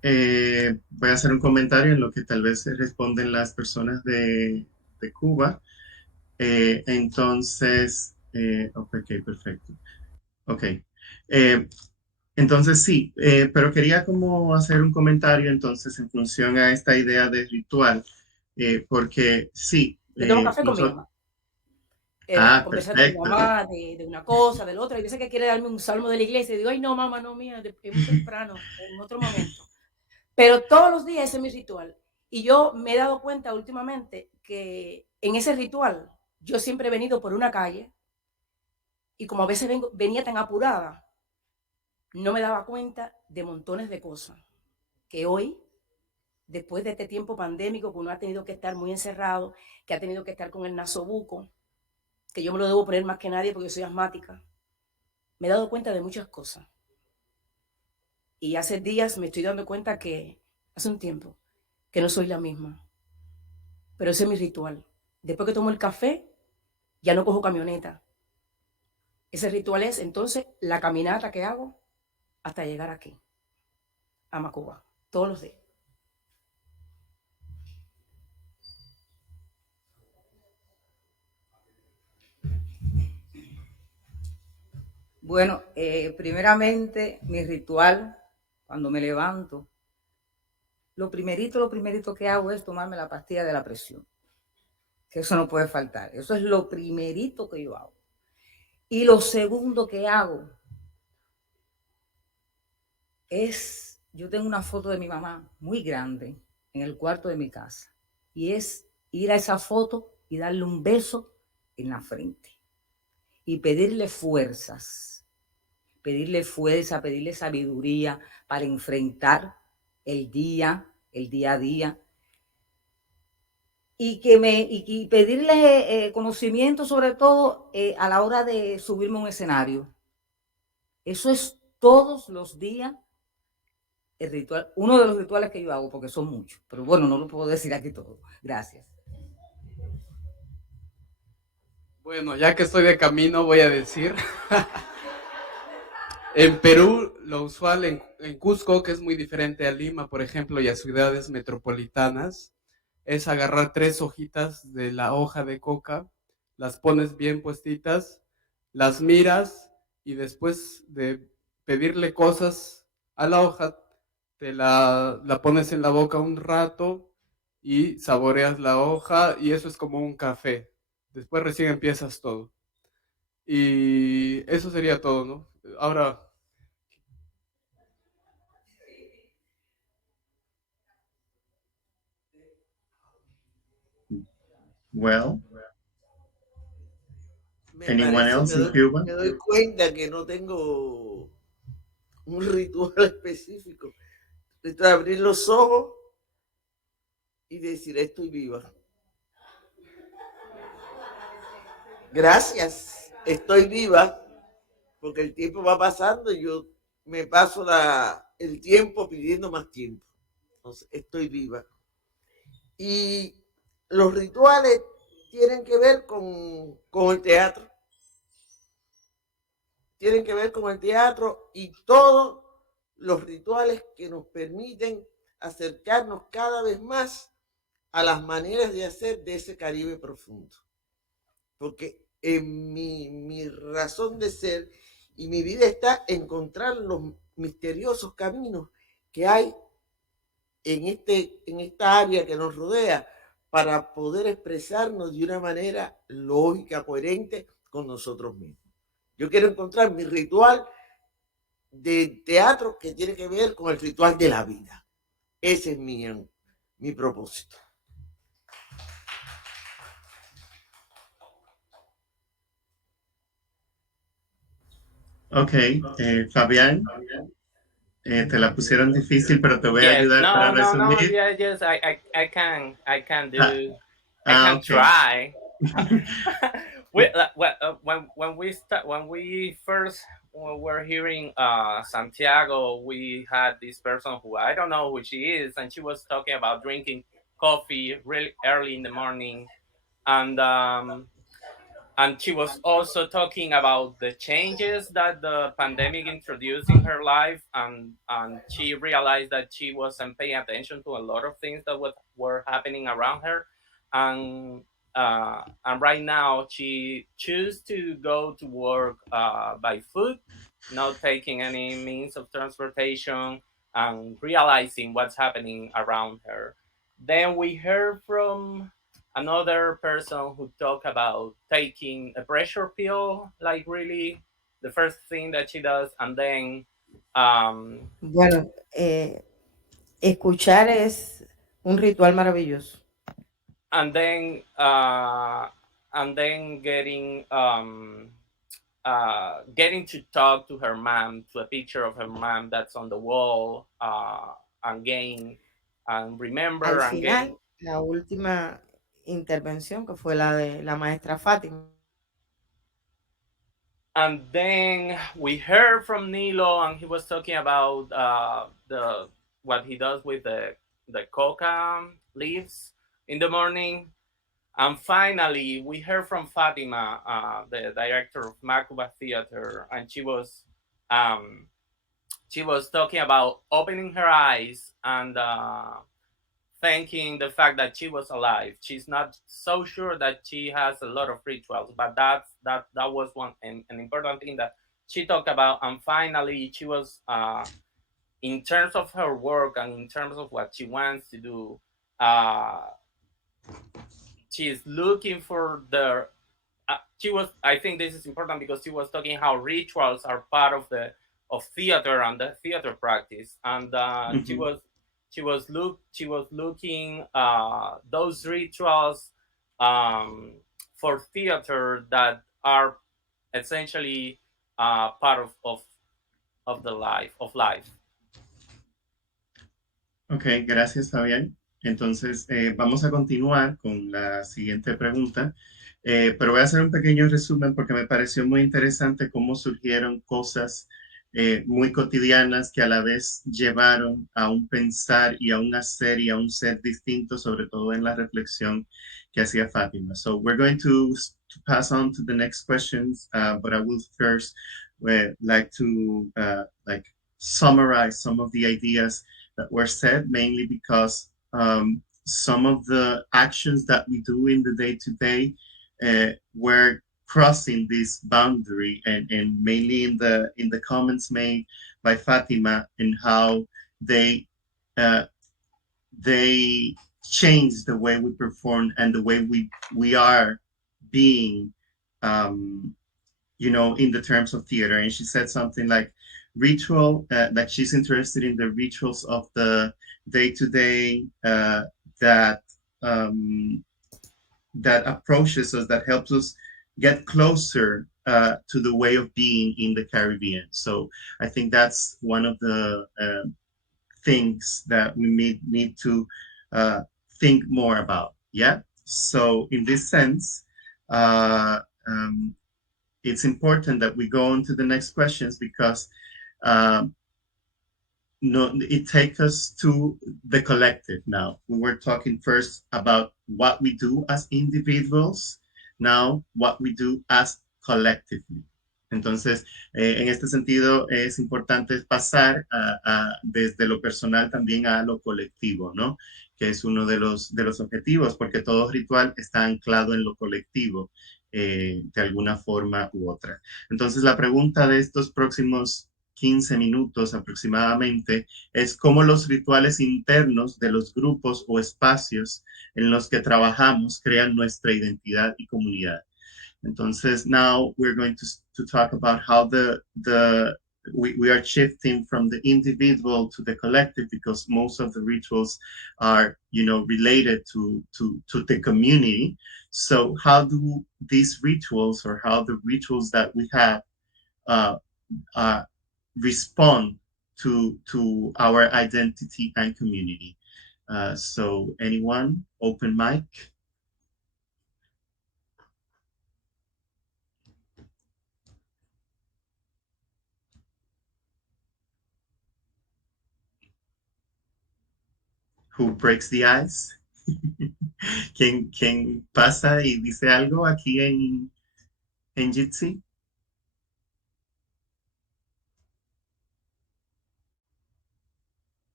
voy a hacer un comentario en lo que tal vez responden las personas de Cuba. Entonces, ok, perfecto. Ok. Entonces sí, pero quería como hacer un comentario entonces en función a esta idea de ritual, porque sí. Yo tomo café con mi mamá. Conversar con mi Perfecto. mamá de una cosa, del otro. Hay veces que quiere darme un salmo de la iglesia y digo, ay, no, mamá, no, mía, es muy temprano, en otro momento. Pero todos los días ese es mi ritual. Y yo me he dado cuenta últimamente que en ese ritual yo siempre he venido por una calle Y como a veces venía tan apurada, no me daba cuenta de montones de cosas que hoy, después de este tiempo pandémico, que uno ha tenido que estar muy encerrado, que ha tenido que estar con el nasobuco, que yo me lo debo poner más que nadie porque soy asmática, me he dado cuenta de muchas cosas. Y hace días me estoy dando cuenta que, hace un tiempo, que no soy la misma. Pero ese es mi ritual. Después que tomo el café, ya no cojo camioneta. Ese ritual es entonces la caminata que hago hasta llegar aquí, a Macuba, todos los días. Bueno, primeramente mi ritual, cuando me levanto, lo primerito que hago es tomarme la pastilla de la presión, que eso no puede faltar. Eso es lo primerito que yo hago. Y lo segundo que hago es, yo tengo una foto de mi mamá muy grande en el cuarto de mi casa, y es ir a esa foto y darle un beso en la frente y pedirle fuerzas, pedirle fuerza, pedirle sabiduría para enfrentar el día a día, y pedirle conocimiento sobre todo a la hora de subirme a un escenario. Eso es todos los días el ritual, uno de los rituales que yo hago, porque son muchos, pero bueno, no lo puedo decir aquí todo. Gracias. Bueno, ya que estoy de camino, voy a decir. En Perú, lo usual en Cusco, que es muy diferente a Lima, por ejemplo, y a ciudades metropolitanas, es agarrar 3 hojitas de la hoja de coca, las pones bien puestitas, las miras y después de pedirle cosas a la hoja, te la pones en la boca un rato y saboreas la hoja y eso es como un café. Después recién empiezas todo. Y eso sería todo, ¿no? Ahora... Well, Me anyone parece, else in Cuba? me doy cuenta que no tengo un ritual específico. Esto de abrir los ojos y decir, estoy viva. Gracias, estoy viva, porque el tiempo va pasando y yo me paso el tiempo pidiendo más tiempo. Entonces, estoy viva. Y los rituales tienen que ver con el teatro. Tienen que ver con el teatro y todos los rituales que nos permiten acercarnos cada vez más a las maneras de hacer de ese Caribe profundo. Porque en mi razón de ser y mi vida está en encontrar los misteriosos caminos que hay en esta área que nos rodea para poder expresarnos de una manera lógica, coherente con nosotros mismos. Yo quiero encontrar mi ritual de teatro que tiene que ver con el ritual de la vida. Ese es mi propósito. Ok, Fabián, te la pusieron difícil, pero te voy a Yes, ayudar para no, resumir. yeah, yes, I can Okay. try. When we first were hearing Santiago, we had this person who I don't know who she is, and she was talking about drinking coffee really early in the morning, and she was also talking about the changes that the pandemic introduced in her life, and she realized that she wasn't paying attention to a lot of things that were happening around her, and right now she chooses to go to work by foot, not taking any means of transportation, and realizing what's happening around her. Then we heard from another person who talked about taking a pressure pill, like really the first thing that she does, and then Bueno, escuchar es un ritual maravilloso. and then getting getting to talk to her mom, to a picture of her mom that's on the wall, again, and remember Al and getting. final, la última intervención, que fue la de la maestra Fátima. And then we heard from Nilo, and he was talking about the what he does with the coca leaves in the morning. And finally, we heard from Fatima, the director of Makuba Theater, and um, she was talking about opening her eyes and thanking the fact that she was alive. She's not so sure that she has a lot of rituals, but that was an important thing that she talked about. And finally, she was in terms of her work and in terms of what she wants to do. She is looking for the. She was. I think this is important because she was talking how rituals are part of theater and the theater practice, and she was looking those rituals for theater that are essentially part of the life. Ok, gracias Fabián. Entonces, vamos a continuar con la siguiente pregunta, pero voy a hacer un pequeño resumen porque me pareció muy interesante cómo surgieron cosas muy cotidianas que a la vez llevaron a un pensar y a un hacer y a un ser distinto, sobre todo en la reflexión que hacía Fátima. So we're going to pass on to the next questions, but I will first like to summarize some of the ideas that were said, mainly because some of the actions that we do in the day-to-day were crossing this boundary, and mainly in the comments made by Fatima and how they change the way we perform and the way we are being in the terms of theater. And she said something like ritual, that she's interested in the rituals of the day-to-day that approaches us, that helps us get closer to the way of being in the Caribbean. So I think that's one of the things that we need to think more about. Yeah. So in this sense, it's important that we go on to the next questions because it takes us to the collective now. We were talking first about what we do as individuals, now what we do as collectively. Entonces, en este sentido, es importante pasar desde lo personal también a lo colectivo, ¿no? Que es uno de los objetivos, porque todo ritual está anclado en lo colectivo, de alguna forma u otra. Entonces, la pregunta de estos próximos 15 minutos aproximadamente es cómo los rituales internos de los grupos o espacios en los que trabajamos crean nuestra identidad y comunidad. Entonces, now we're going to talk about how we are shifting from the individual to the collective, because most of the rituals are, related to the community. So how do these rituals, or how the rituals that we have respond to our identity and community? So anyone, open mic. Who breaks the ice? ¿Quién pasa y dice algo aquí en Jitsi?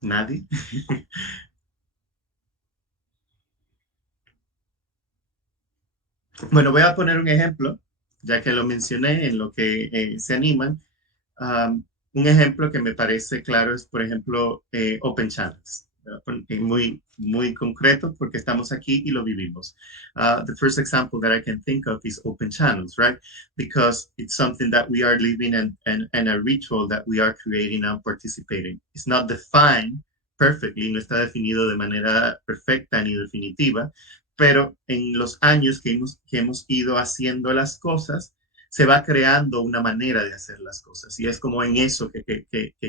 ¿Nadie? Bueno, voy a poner un ejemplo, ya que lo mencioné en lo que se animan. Un ejemplo que me parece claro es, por ejemplo, Open Channels. Muy concreto porque estamos aquí y lo vivimos. The first example that I can think of is Open Channels, right? Because it's something that we are living and a ritual that we are creating and participating. It's not defined perfectly, no está definido de manera perfecta ni definitiva, pero en los años que hemos ido haciendo las cosas, se va creando una manera de hacer las cosas. Y es como en eso que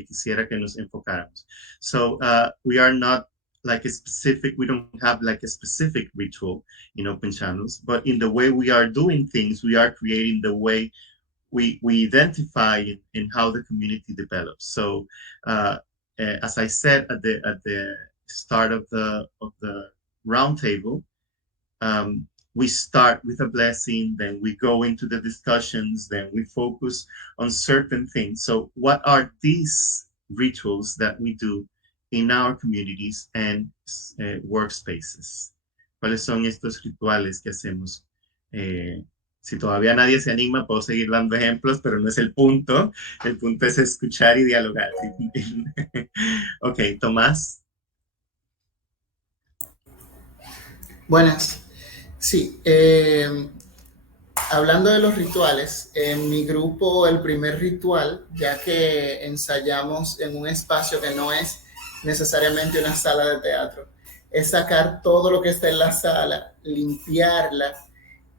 quisiera que nos enfocáramos. So we are not like a specific, we don't have like a specific ritual in open channels, but in the way we are doing things, we are creating the way we identify in how the community develops. So as I said at the start of the roundtable, we start with a blessing, then we go into the discussions, then we focus on certain things. So what are these rituals that we do in our communities and workspaces? ¿Cuáles son estos rituales que hacemos? Si todavía nadie se anima, puedo seguir dando ejemplos, pero no es el punto. El punto es escuchar y dialogar. Ok, Tomás. Buenas. Sí, hablando de los rituales, en mi grupo el primer ritual, ya que ensayamos en un espacio que no es necesariamente una sala de teatro, es sacar todo lo que está en la sala, limpiarla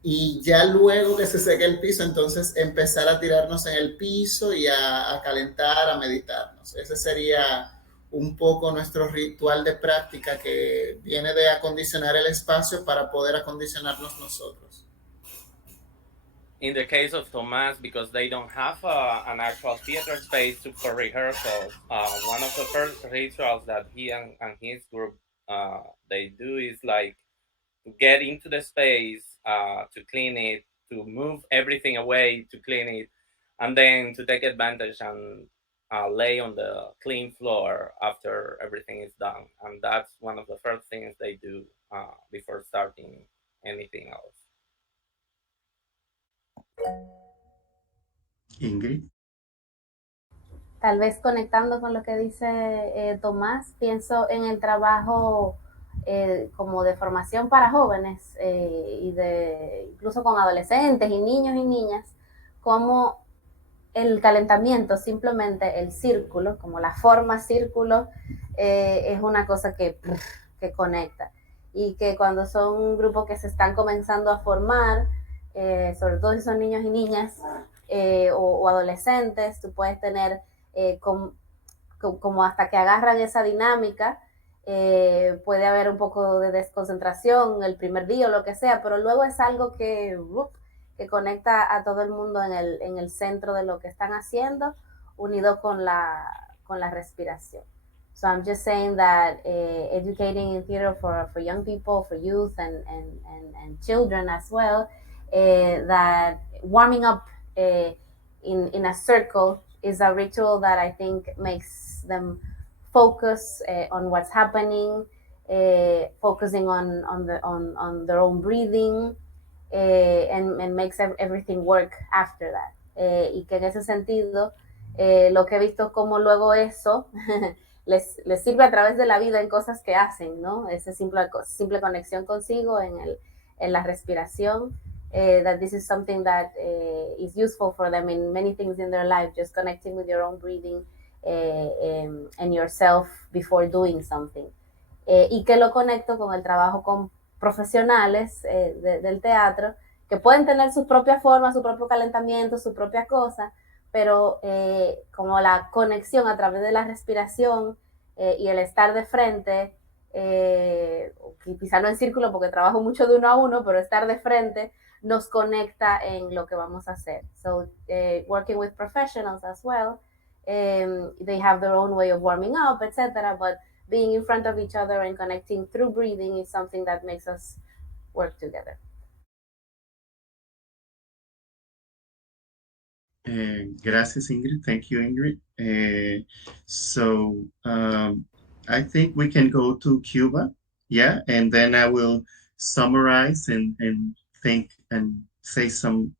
y ya luego que se seque el piso, entonces empezar a tirarnos en el piso y a calentar, a meditarnos. Ese sería un poco nuestro ritual de práctica que viene de acondicionar el espacio para poder acondicionarnos nosotros. In the case of Tomas, because they don't have an actual theater space for rehearsals, one of the first rituals that he and his group they do is like to get into the space, to clean it, to move everything away, to clean it, and then to take advantage and lay on the clean floor after everything is done. And that's one of the first things they do before starting anything else. Ingrid. Tal vez conectando con lo que dice Tomás, pienso en el trabajo como de formación para jóvenes y de incluso con adolescentes y niños y niñas, como el calentamiento, simplemente el círculo, como la forma círculo, es una cosa que conecta. Y que cuando son un grupo que se están comenzando a formar, sobre todo si son niños y niñas o adolescentes, tú puedes tener como hasta que agarran esa dinámica, puede haber un poco de desconcentración el primer día o lo que sea, pero luego es algo que conecta a todo el mundo en el centro de lo que están haciendo, unido con la respiración. So I'm just saying that educating in theater for young people, for youth and children as well, that warming up in a circle is a ritual that I think makes them focus on what's happening, focusing on their own breathing, and makes everything work after that. Y que en ese sentido, lo que he visto como luego eso les sirve a través de la vida en cosas que hacen, ¿no? Esa simple conexión consigo en la respiración. That this is something that is useful for them in many things in their life, just connecting with your own breathing and yourself before doing something. Y que lo conecto con el trabajo con profesionales del teatro, que pueden tener sus propias formas, su propio calentamiento, su propia cosa, pero como la conexión a través de la respiración y el estar de frente, quizá no en círculo porque trabajo mucho de uno a uno, pero estar de frente nos conecta en lo que vamos a hacer. So working with professionals as well, they have their own way of warming up, etc., but being in front of each other and connecting through breathing is something that makes us work together. Gracias, Ingrid. Thank you, Ingrid. So I think we can go to Cuba, yeah, and then I will summarize and think and say some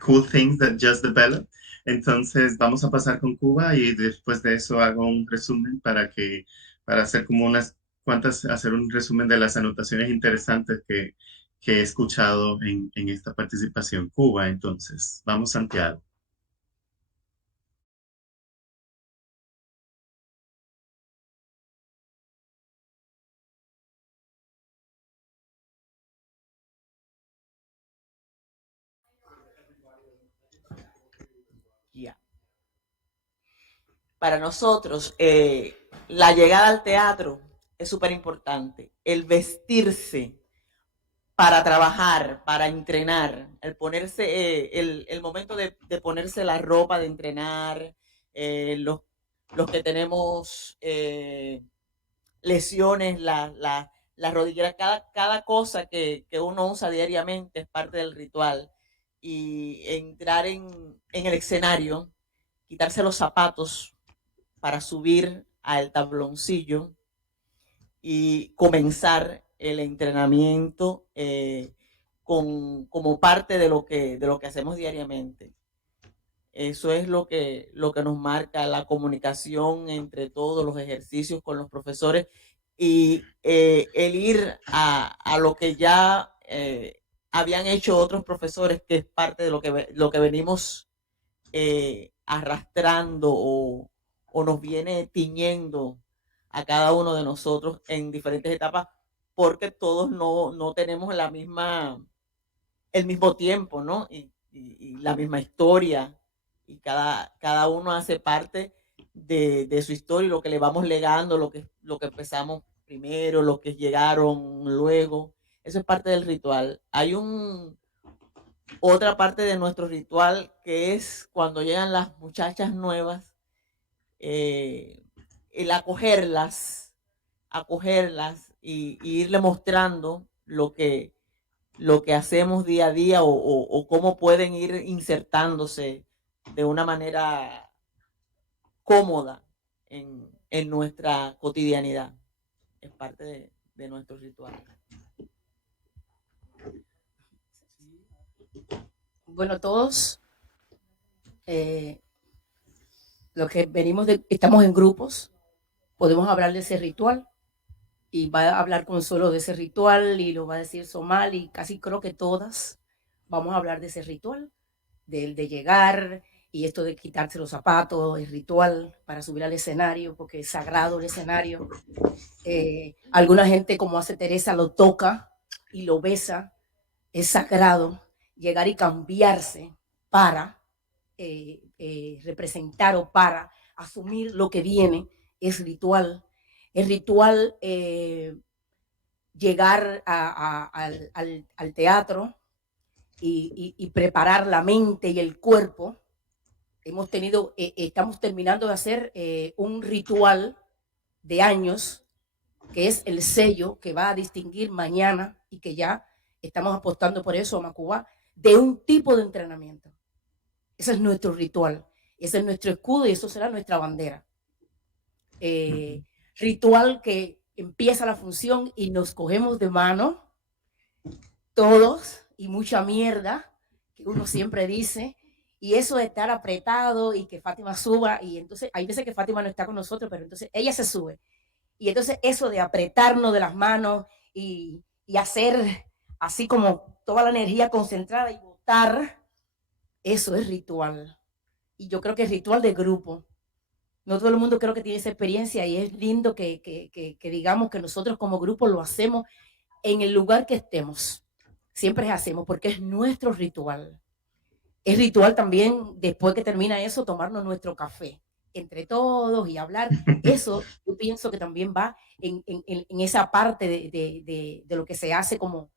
cool things that just developed. Entonces vamos a pasar con Cuba y después de eso hago un resumen para hacer como unas cuantas, hacer un resumen de las anotaciones interesantes que he escuchado en esta participación. Cuba, entonces. Vamos, Santiago. dramaturgia. Para nosotros, la llegada al teatro es súper importante. El vestirse para trabajar, para entrenar, el ponerse, el momento de ponerse la ropa de entrenar, los que tenemos lesiones, las rodilleras, cada cosa que uno usa diariamente es parte del ritual. Y entrar en el escenario, quitarse los zapatos para subir al tabloncillo y comenzar el entrenamiento como parte de lo que hacemos diariamente. Eso es lo que nos marca la comunicación entre todos los ejercicios con los profesores y el ir a lo que ya habían hecho otros profesores, que es parte de lo que venimos arrastrando o nos viene tiñendo a cada uno de nosotros en diferentes etapas, porque todos no tenemos el mismo tiempo, ¿no? Y la misma historia, y cada uno hace parte de su historia y lo que le vamos legando, lo que empezamos primero, lo que llegaron luego. Eso es parte del ritual. Hay otra parte de nuestro ritual que es cuando llegan las muchachas nuevas, el acogerlas y irle mostrando lo que hacemos día a día o cómo pueden ir insertándose de una manera cómoda en nuestra cotidianidad. Es parte de nuestro ritual. Bueno, todos los que estamos en grupos, podemos hablar de ese ritual, y va a hablar Consuelo de ese ritual y lo va a decir Somal, y casi creo que todas vamos a hablar de ese ritual, de llegar, y esto de quitarse los zapatos, el ritual para subir al escenario, porque es sagrado el escenario. Alguna gente, como hace Teresa, lo toca y lo besa, es sagrado. Llegar y cambiarse para representar o para asumir lo que viene es ritual. Es ritual llegar al teatro y preparar la mente y el cuerpo. Estamos terminando de hacer un ritual de años, que es el sello que va a distinguir mañana, y que ya estamos apostando por eso a Macubá, de un tipo de entrenamiento. Ese es nuestro ritual, ese es nuestro escudo y eso será nuestra bandera. Ritual que empieza la función y nos cogemos de mano, todos, y mucha mierda, que uno siempre dice, y eso de estar apretado y que Fátima suba, y entonces hay veces que Fátima no está con nosotros, pero entonces ella se sube. Y entonces eso de apretarnos de las manos y hacer así como toda la energía concentrada y botar, eso es ritual. Y yo creo que es ritual de grupo. No todo el mundo creo que tiene esa experiencia, y es lindo que digamos que nosotros como grupo lo hacemos en el lugar que estemos. Siempre hacemos porque es nuestro ritual. Es ritual también, después que termina eso, tomarnos nuestro café entre todos y hablar. Eso yo pienso que también va en esa parte de lo que se hace como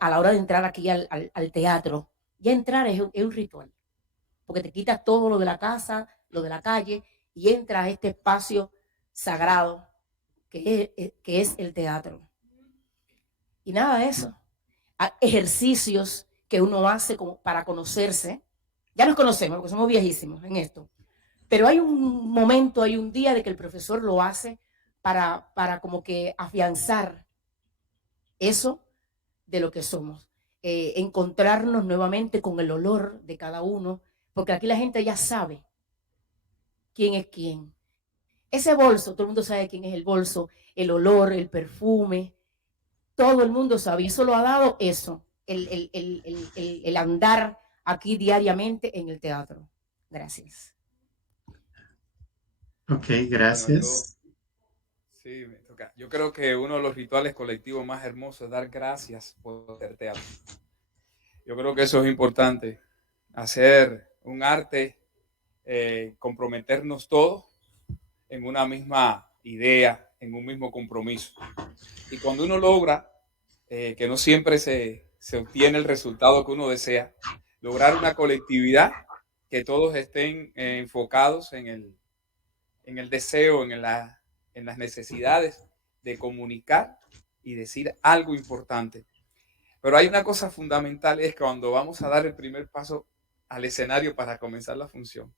a la hora de entrar aquí al teatro. Ya entrar es un ritual, porque te quitas todo lo de la casa, lo de la calle, y entras a este espacio sagrado que es el teatro. Y nada de eso. Ejercicios que uno hace como para conocerse. Ya nos conocemos, porque somos viejísimos en esto. Pero hay un momento, hay un día de que el profesor lo hace para como que afianzar eso de lo que somos. Encontrarnos nuevamente con el olor de cada uno, porque aquí la gente ya sabe quién es quién. Ese bolso, todo el mundo sabe quién es el bolso, el olor, el perfume, todo el mundo sabe. Y eso lo ha dado eso, el andar aquí diariamente en el teatro. Gracias. Ok, Bueno, gracias. sí, me toca. Yo creo que uno de los rituales colectivos más hermosos es dar gracias por hacer teatro. Yo creo que eso es importante, hacer un arte comprometernos todos en una misma idea, en un mismo compromiso. Y cuando uno logra, que no siempre se obtiene el resultado que uno desea, lograr una colectividad que todos estén enfocados en el deseo, en las necesidades de comunicar y decir algo importante. Pero hay una cosa fundamental, es que cuando vamos a dar el primer paso al escenario para comenzar la función,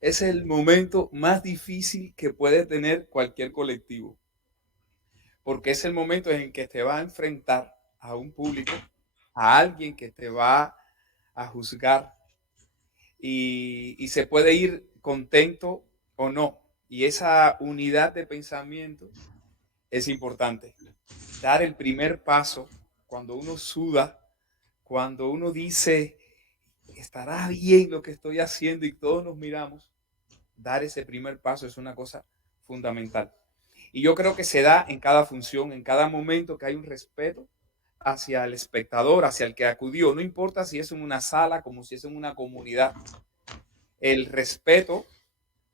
es el momento más difícil que puede tener cualquier colectivo, porque es el momento en que te va a enfrentar a un público, a alguien que te va a juzgar y se puede ir contento o no. Y esa unidad de pensamiento es importante. Dar el primer paso cuando uno suda, cuando uno dice, estará bien lo que estoy haciendo y todos nos miramos, dar ese primer paso es una cosa fundamental. Y yo creo que se da en cada función, en cada momento que hay un respeto hacia el espectador, hacia el que acudió. No importa si es en una sala, como si es en una comunidad. El respeto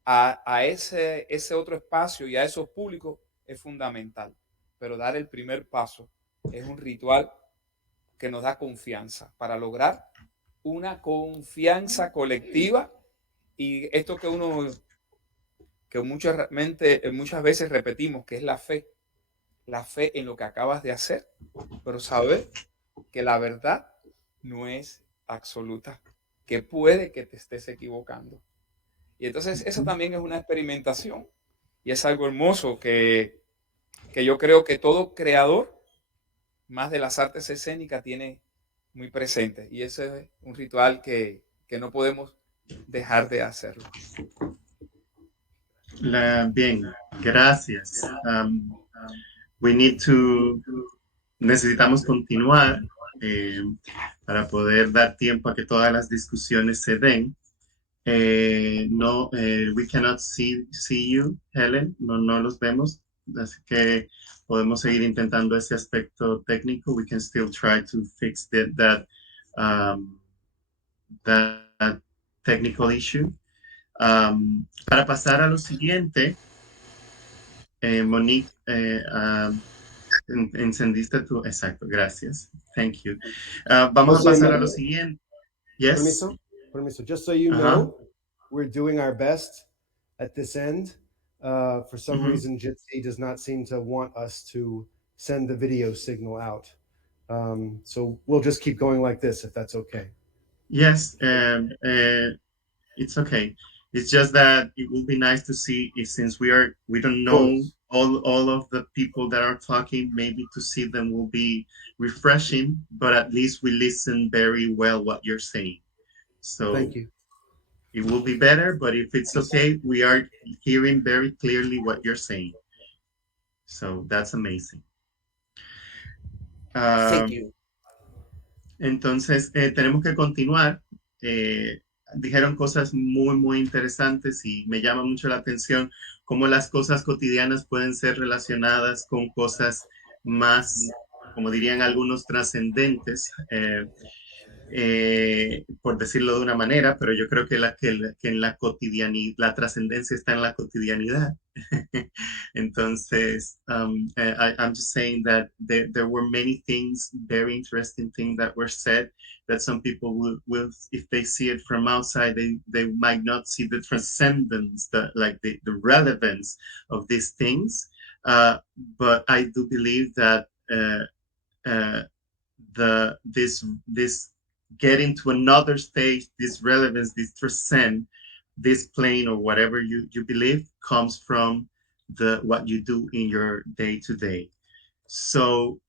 a ese otro espacio y a esos públicos es fundamental. Pero dar el primer paso es un ritual que nos da confianza para lograr una confianza colectiva y esto que muchas veces repetimos, que es la fe en lo que acabas de hacer, pero saber que la verdad no es absoluta, que puede que te estés equivocando. Y entonces eso también es una experimentación y es algo hermoso que yo creo que todo creador, más de las artes escénicas, tiene muy presente. Y ese es un ritual que no podemos dejar de hacerlo. Bien, gracias. We need to, necesitamos continuar para poder dar tiempo a que todas las discusiones se den. No, we cannot see you, Helen, no los vemos, así que podemos seguir intentando ese aspecto técnico. We can still try to fix that technical issue. Para pasar a lo siguiente, Monique, encendiste tu, exacto, gracias, thank you. Vamos a pasar a lo siguiente. Yes. Permiso. Just so you know, we're doing our best at this end. For some reason, Jitsi does not seem to want us to send the video signal out. So we'll just keep going like this, if that's okay. Yes, it's okay. It's just that it will be nice to see if, since we don't know all of the people that are talking, maybe to see them will be refreshing, but at least we listen very well what you're saying. So thank you. It will be better, but if it's okay, we are hearing very clearly what you're saying. So that's amazing. Thank you. Entonces, tenemos que continuar. Dijeron cosas muy, muy interesantes y me llama mucho la atención cómo las cosas cotidianas pueden ser relacionadas con cosas más, como dirían algunos, trascendentes. Por decirlo de una manera, pero yo creo que en la cotidianidad, la trascendencia está en la cotidianidad. Entonces, I'm just saying that there were many things, very interesting things that were said that some people will if they see it from outside, they might not see the transcendence, the relevance of these things. But I do believe that this getting to another stage, this relevance, this transcend, this plane or whatever you believe comes from what you do in your day-to-day. So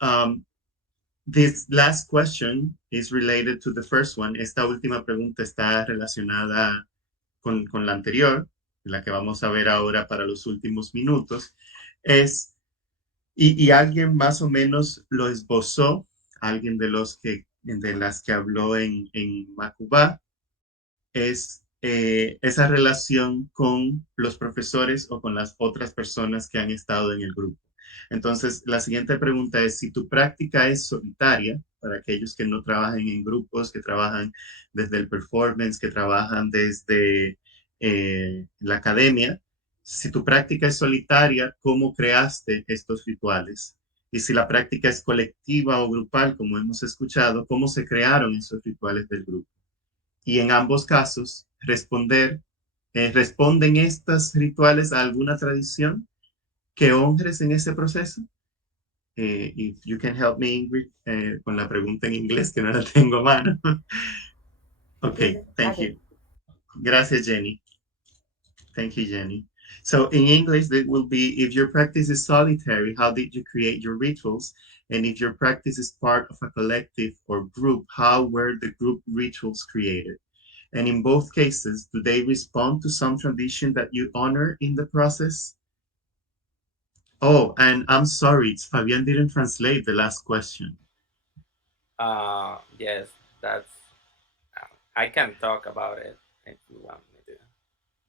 this last question is related to the first one. Esta última pregunta está relacionada con la anterior, la que vamos a ver ahora para los últimos minutos. Y alguien más o menos lo esbozó, alguien de las que habló en Macubá, es esa relación con los profesores o con las otras personas que han estado en el grupo. Entonces, la siguiente pregunta es, si tu práctica es solitaria, para aquellos que no trabajan en grupos, que trabajan desde el performance, que trabajan desde la academia, si tu práctica es solitaria, ¿cómo creaste estos rituales? Y si la práctica es colectiva o grupal, como hemos escuchado, ¿cómo se crearon esos rituales del grupo? Y en ambos casos, ¿responden estos rituales a alguna tradición que honres en ese proceso? If you can help me, Ingrid, con la pregunta en inglés, que no la tengo a mano. Okay, thank you. Gracias, Jenny. Thank you, Jenny. So in English, that will be, if your practice is solitary, how did you create your rituals? And if your practice is part of a collective or group, how were the group rituals created? And in both cases, do they respond to some tradition that you honor in the process? Oh, and I'm sorry, Fabian didn't translate the last question. Yes, that's. I can talk about it if you want me to.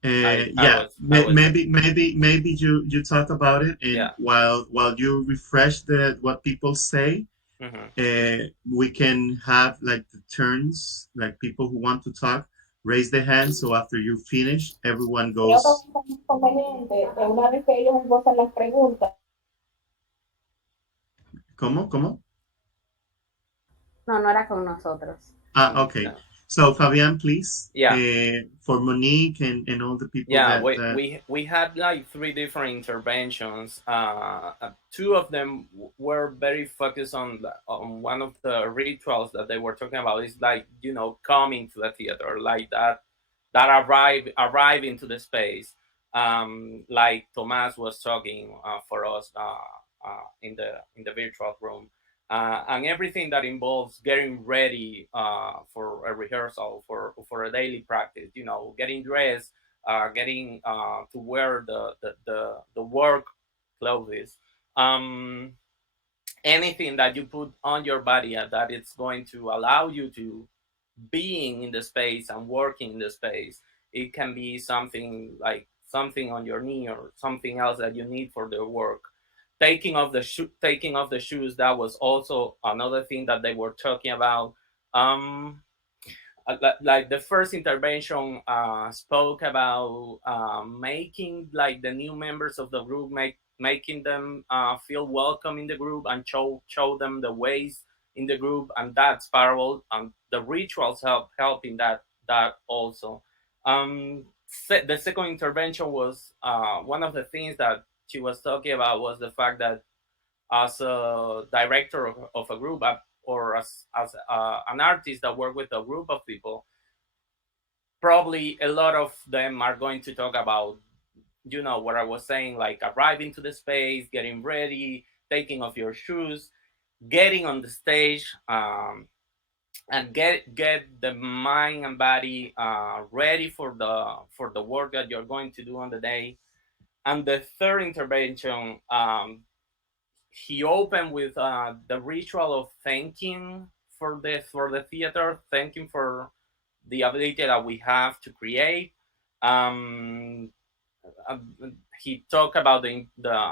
Yeah, I was, maybe you talk about it, and yeah. while you refresh what people say, we can have like the turns, like people who want to talk, raise their hand. So after you finish, everyone goes. Una vez que ellos esbozan las preguntas. ¿Cómo? No, no era con nosotros. Okay. No. So Fabian, please. Yeah. For Monique and all the people. Yeah, that we had like 3 different interventions. 2 of them were very focused on one of the rituals that they were talking about. Is like, you know, coming to the theater, like that arrive into the space. Like Tomas was talking for us in the virtual room. And everything that involves getting ready for a rehearsal, for a daily practice, you know, getting dressed, getting to wear the work clothes, anything that you put on your body that it's going to allow you to being in the space and working in the space. It can be something like something on your knee or something else that you need for the work. Taking off the shoes, that was also another thing that they were talking about. Like the first intervention spoke about making like the new members of the group, making them feel welcome in the group and show them the ways in the group, and that's parallel. The rituals help in that also. The second intervention was one of the things that she was talking about was the fact that as a director of a group or as an artist that work with a group of people, probably a lot of them are going to talk about, you know, what I was saying, like arriving to the space, getting ready, taking off your shoes, getting on the stage, and get the mind and body ready for the work that you're going to do on the day. And the third intervention, he opened with the ritual of thanking for the theater, thanking for the ability that we have to create. He talked about the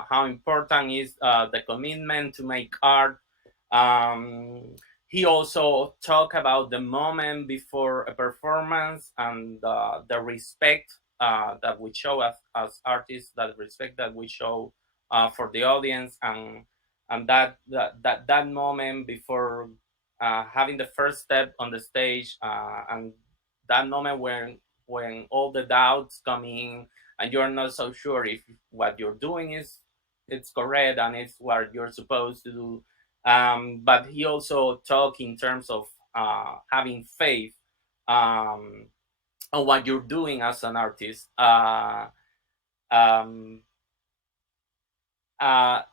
how important is the commitment to make art. He also talked about the moment before a performance and the respect that we show as artists, that respect that we show for the audience, and that moment before having the first step on the stage, and that moment when all the doubts come in and you're not so sure if what you're doing it's correct and it's what you're supposed to do. But he also talked in terms of having faith on what you're doing as an artist.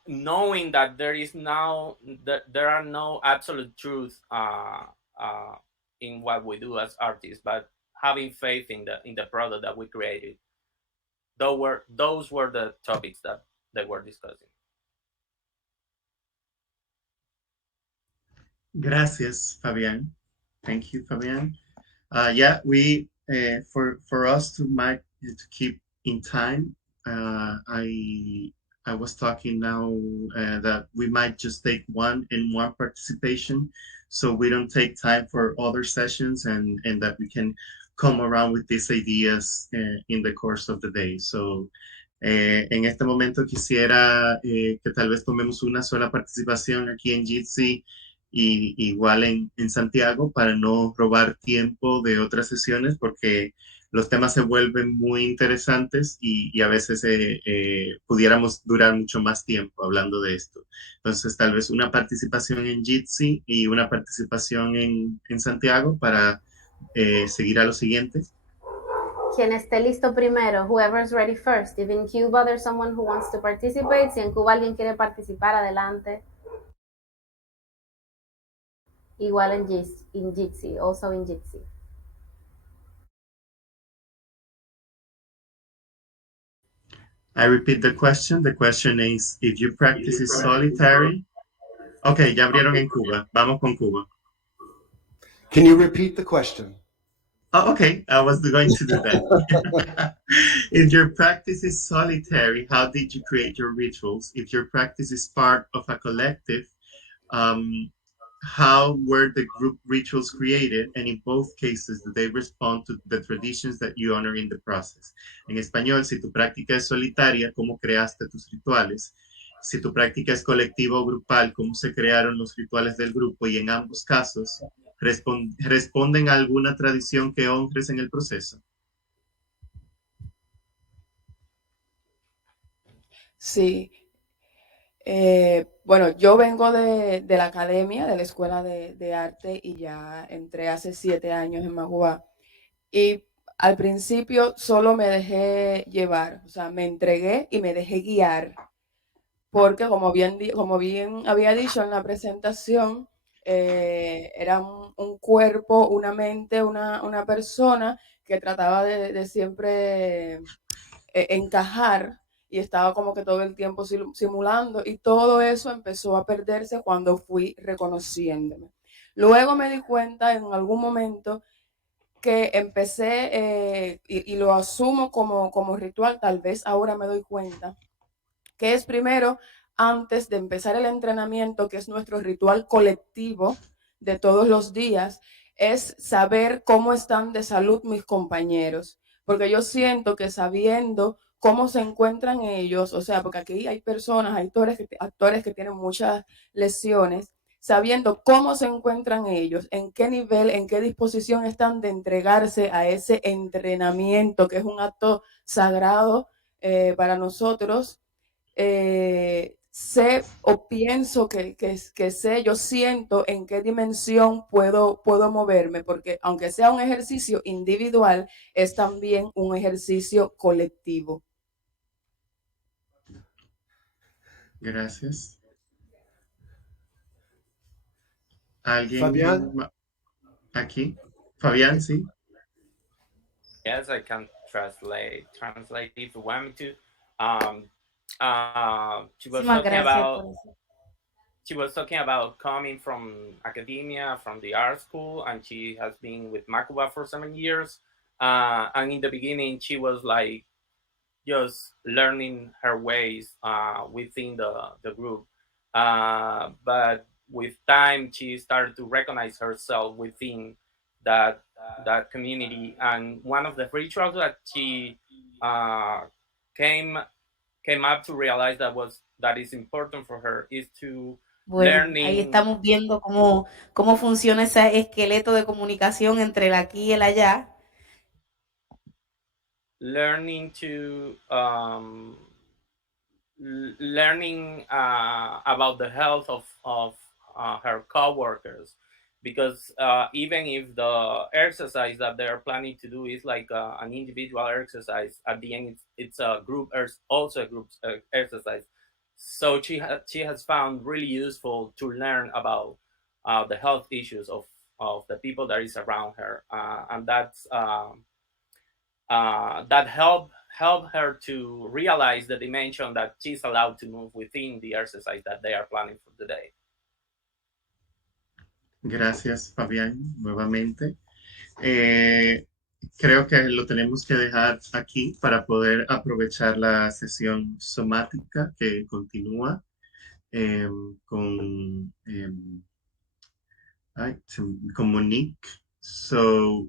Knowing that there are no absolute truths in what we do as artists, but having faith in the product that we created. Those were the topics that they were discussing. Gracias, Fabian. Thank you, Fabian. Yeah, we for us to keep in time, I I was talking now that we might just take one participation, so we don't take time for other sessions, and that we can come around with these ideas in the course of the day. So en este momento quisiera que tal vez tomemos una sola participación aquí en Jitsi y igual en Santiago para no robar tiempo de otras sesiones, porque los temas se vuelven muy interesantes y a veces pudiéramos durar mucho más tiempo hablando de esto. Entonces, tal vez una participación en Jitsi y una participación en Santiago para seguir a los siguientes. Quien esté listo primero, whoever's ready first. If in Cuba there's someone who wants to participate, si en Cuba alguien quiere participar, adelante. Igual en Jitsi, also in Jitsi. I repeat the question. The question is, if you practice solitary. Okay, ya abrieron en Cuba. Vamos con Cuba. Can you repeat the question? Oh, okay, I was going to do that. If your practice is solitary, how did you create your rituals? If your practice is part of a collective, how were the group rituals created? And in both cases, do they respond to the traditions that you honor in the process? En español, si tu práctica es solitaria, ¿cómo creaste tus rituales? Si tu práctica es colectiva o grupal, ¿cómo se crearon los rituales del grupo? Y en ambos casos, ¿responden a alguna tradición que honres en el proceso? Sí. Bueno, yo vengo de la academia, de la escuela de arte, y ya entré hace 7 años en Magua. Y al principio solo me dejé llevar, o sea, me entregué y me dejé guiar, porque como bien había dicho en la presentación, era un cuerpo, una mente, una persona que trataba de siempre encajar, y estaba como que todo el tiempo simulando, y todo eso empezó a perderse cuando fui reconociéndome. Luego me di cuenta en algún momento que empecé, y lo asumo como ritual, tal vez ahora me doy cuenta, que es primero, antes de empezar el entrenamiento, que es nuestro ritual colectivo de todos los días, es saber cómo están de salud mis compañeros, porque yo siento que sabiendo cómo se encuentran ellos, o sea, porque aquí hay personas, actores que tienen muchas lesiones, sabiendo cómo se encuentran ellos, en qué nivel, en qué disposición están de entregarse a ese entrenamiento, que es un acto sagrado para nosotros. Sé o pienso que sé, yo siento en qué dimensión puedo moverme, porque aunque sea un ejercicio individual, es también un ejercicio colectivo. Gracias. ¿Alguien Fabián? aquí? Fabián, sí. Yes, I can translate if you want me to. She was talking about coming from academia, from the art school, and she has been with Makuba for 7 years. And in the beginning, she was like just learning her ways within the group. But with time, she started to recognize herself within that community. And one of the rituals that she came up to realize that is important for her is to Bueno, ahí estamos viendo cómo funciona ese esqueleto de comunicación entre el aquí y el allá. Learning about the health of her coworkers, because even if the exercise that they are planning to do is like an individual exercise, at the end it's a group, also a group exercise. So she has found really useful to learn about the health issues of the people that is around her, and that's that help her to realize the dimension that she's allowed to move within the exercise that they are planning for the day. Gracias, Fabián, nuevamente. creo que lo tenemos que dejar aquí para poder aprovechar la sesión somática que continúa con, con Monique. So,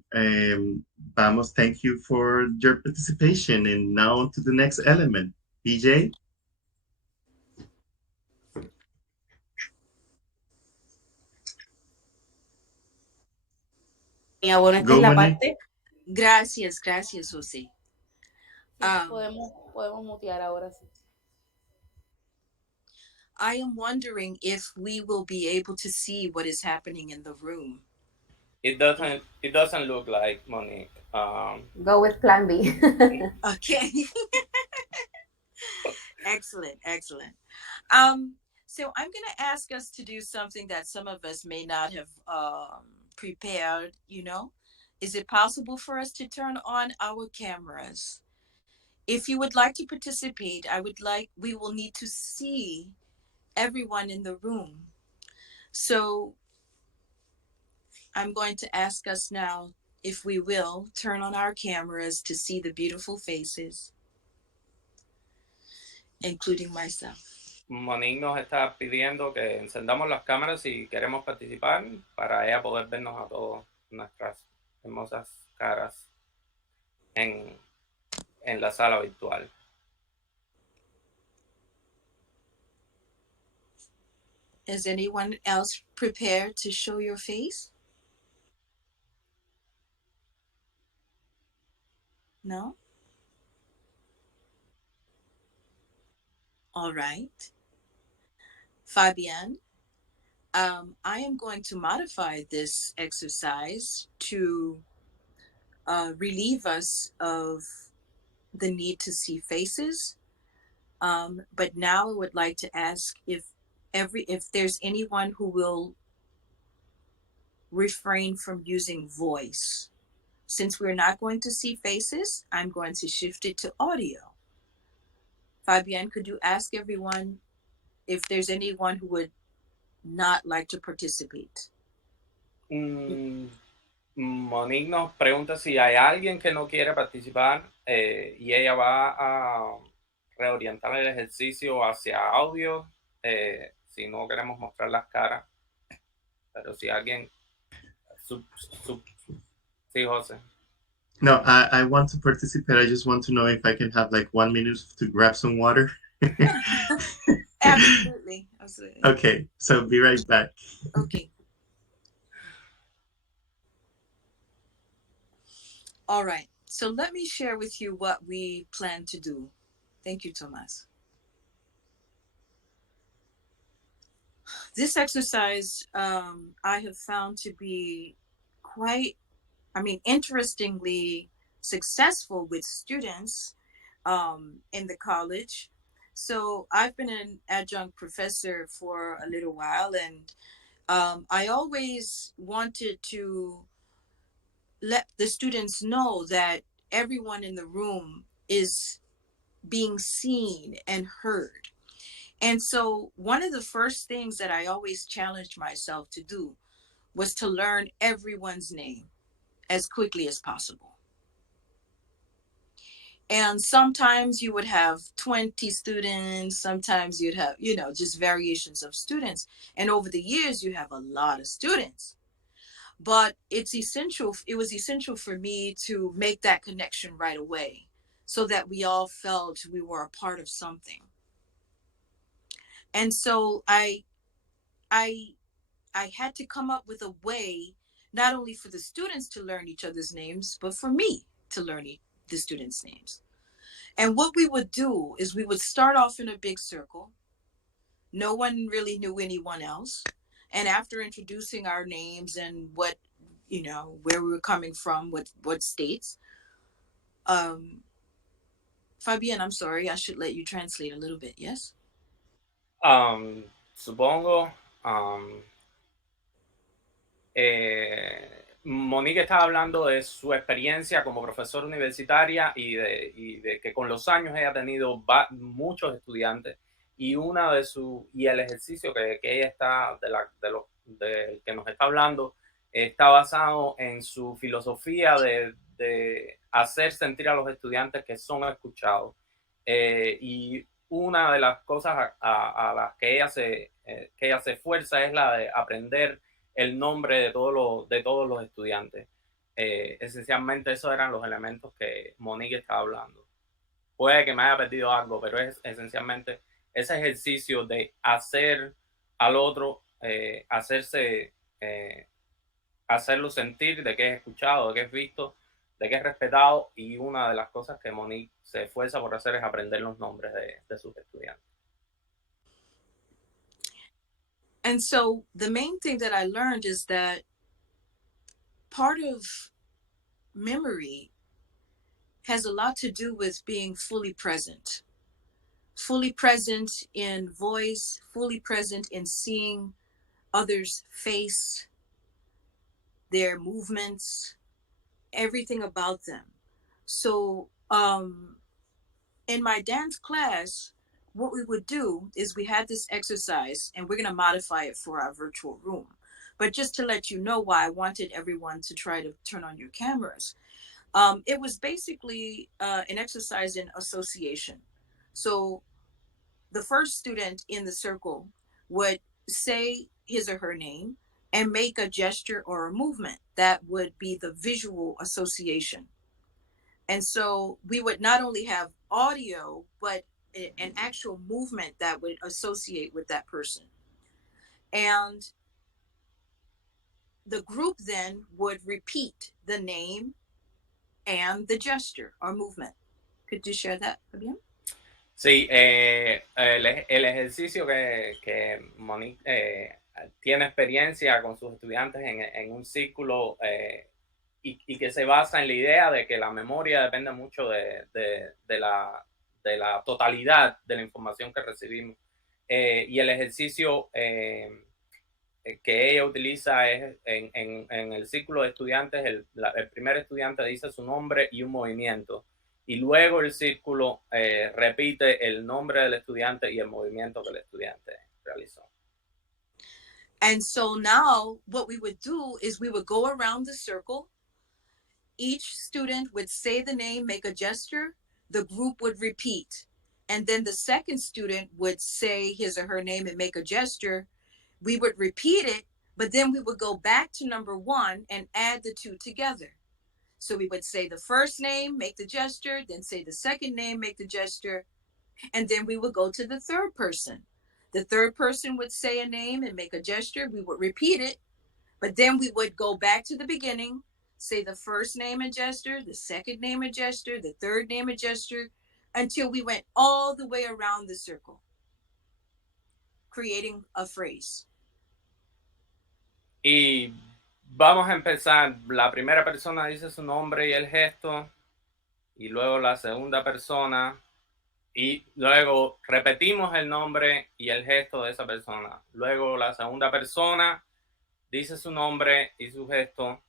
vamos, thank you for your participation. And now to the next element. BJ? Bueno, esta Go, es la Monique. parte. Gracias, José. Podemos mutear ahora sí. I am wondering if we will be able to see what is happening in the room. It doesn't look like Monique. Go with plan B. Okay. Excellent. So I'm going to ask us to do something that some of us may not have prepared, Is it possible for us to turn on our cameras? If you would like to participate, we will need to see everyone in the room. So I'm going to ask us now, if we will, turn on our cameras to see the beautiful faces, including myself. Monique nos está pidiendo que encendamos las cámaras si queremos participar para ella poder vernos a todos nuestras hermosas caras en la sala virtual. Is anyone else prepared to show your face? No? All right. Fabienne, I am going to modify this exercise to relieve us of the need to see faces. But now I would like to ask if there's anyone who will refrain from using voice. Since we're not going to see faces, I'm going to shift it to audio. Fabienne, could you ask everyone if there's anyone who would not like to participate? Monique nos pregunta si hay alguien que no quiere participar y ella va a reorientar el ejercicio hacia audio si no queremos mostrar las caras. Pero si alguien... Sí, José. No, I want to participate. I just want to know if I can have like 1 minute to grab some water. Absolutely. Okay, so be right back. Okay. All right. So let me share with you what we plan to do. Thank you, Thomas. This exercise I have found to be quite, interestingly successful with students in the college. So I've been an adjunct professor for a little while, and I always wanted to let the students know that everyone in the room is being seen and heard. And so one of the first things that I always challenged myself to do was to learn everyone's name as quickly as possible. And sometimes you would have 20 students, sometimes you'd have, just variations of students. And over the years, you have a lot of students. But it was essential for me to make that connection right away so that we all felt we were a part of something. And so I had to come up with a way, not only for the students to learn each other's names, but for me to learn the students' names. And what we would do is we would start off in a big circle. No one really knew anyone else. And after introducing our names and what, where we were coming from, what states, Fabienne, I'm sorry, I should let you translate a little bit, yes? Supongo, Monique estaba hablando de su experiencia como profesora universitaria y de que con los años ella ha tenido muchos estudiantes y el ejercicio que ella está del que nos está hablando está basado en su filosofía de de hacer sentir a los estudiantes que son escuchados. Y una de las cosas a las que ella se esfuerza es la de aprender el nombre de todos los estudiantes. Esencialmente esos eran los elementos que Monique estaba hablando. Puede que me haya perdido algo, pero es esencialmente ese ejercicio de hacer al otro, hacerlo sentir de que es escuchado, de que es visto, de que es respetado, y una de las cosas que Monique se esfuerza por hacer es aprender los nombres de sus estudiantes. And so the main thing that I learned is that part of memory has a lot to do with being fully present in voice, fully present in seeing others' face, their movements, everything about them. So in my dance class, what we would do is we had this exercise, and we're going to modify it for our virtual room. But just to let you know why I wanted everyone to try to turn on your cameras, it was basically an exercise in association. So the first student in the circle would say his or her name and make a gesture or a movement that would be the visual association. And so we would not only have audio, but an actual movement that would associate with that person. And the group then would repeat the name and the gesture or movement. Could you share that, Fabián? Sí, el ejercicio que Monique tiene experiencia con sus estudiantes en un círculo y que se basa en la idea de que la memoria depende mucho de la totalidad de la información que recibimos. Y el ejercicio que ella utiliza es en el círculo de estudiantes, el primer estudiante dice su nombre y un movimiento. Y luego el círculo repite el nombre del estudiante y el movimiento que el estudiante realizó. And so now what we would do is we would go around the circle. Each student would say the name, make a gesture. The group would repeat. And then the second student would say his or her name and make a gesture. We would repeat it, but then we would go back to number one and add the two together. So we would say the first name, make the gesture, then say the second name, make the gesture, and then we would go to the third person. The third person would say a name and make a gesture. We would repeat it, but then we would go back to the beginning, say the first name and gesture, the second name and gesture, the third name and gesture, until we went all the way around the circle, creating a phrase. Y vamos a empezar. La primera persona dice su nombre y el gesto, y luego la segunda persona, y luego repetimos el nombre y el gesto de esa persona. Luego la segunda persona dice su nombre y su gesto,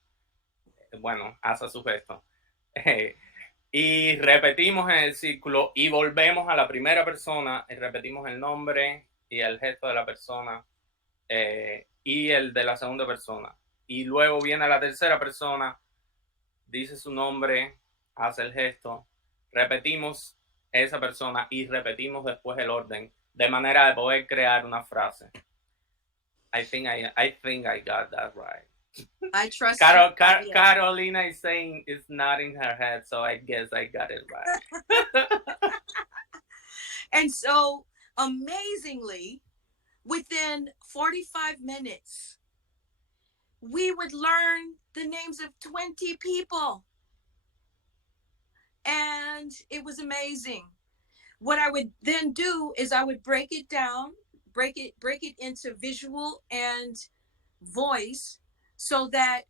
bueno, hace su gesto. Y repetimos en el círculo y volvemos a la primera persona y repetimos el nombre y el gesto de la persona y el de la segunda persona. Y luego viene la tercera persona, dice su nombre, hace el gesto, repetimos esa persona y repetimos después el orden, de manera de poder crear una frase. I think I got that right. I trust Carolina is saying it's not in her head, so I guess I got it right. And so, amazingly, within 45 minutes, we would learn the names of 20 people. And it was amazing. What I would then do is I would break it down, break it into visual and voice, so that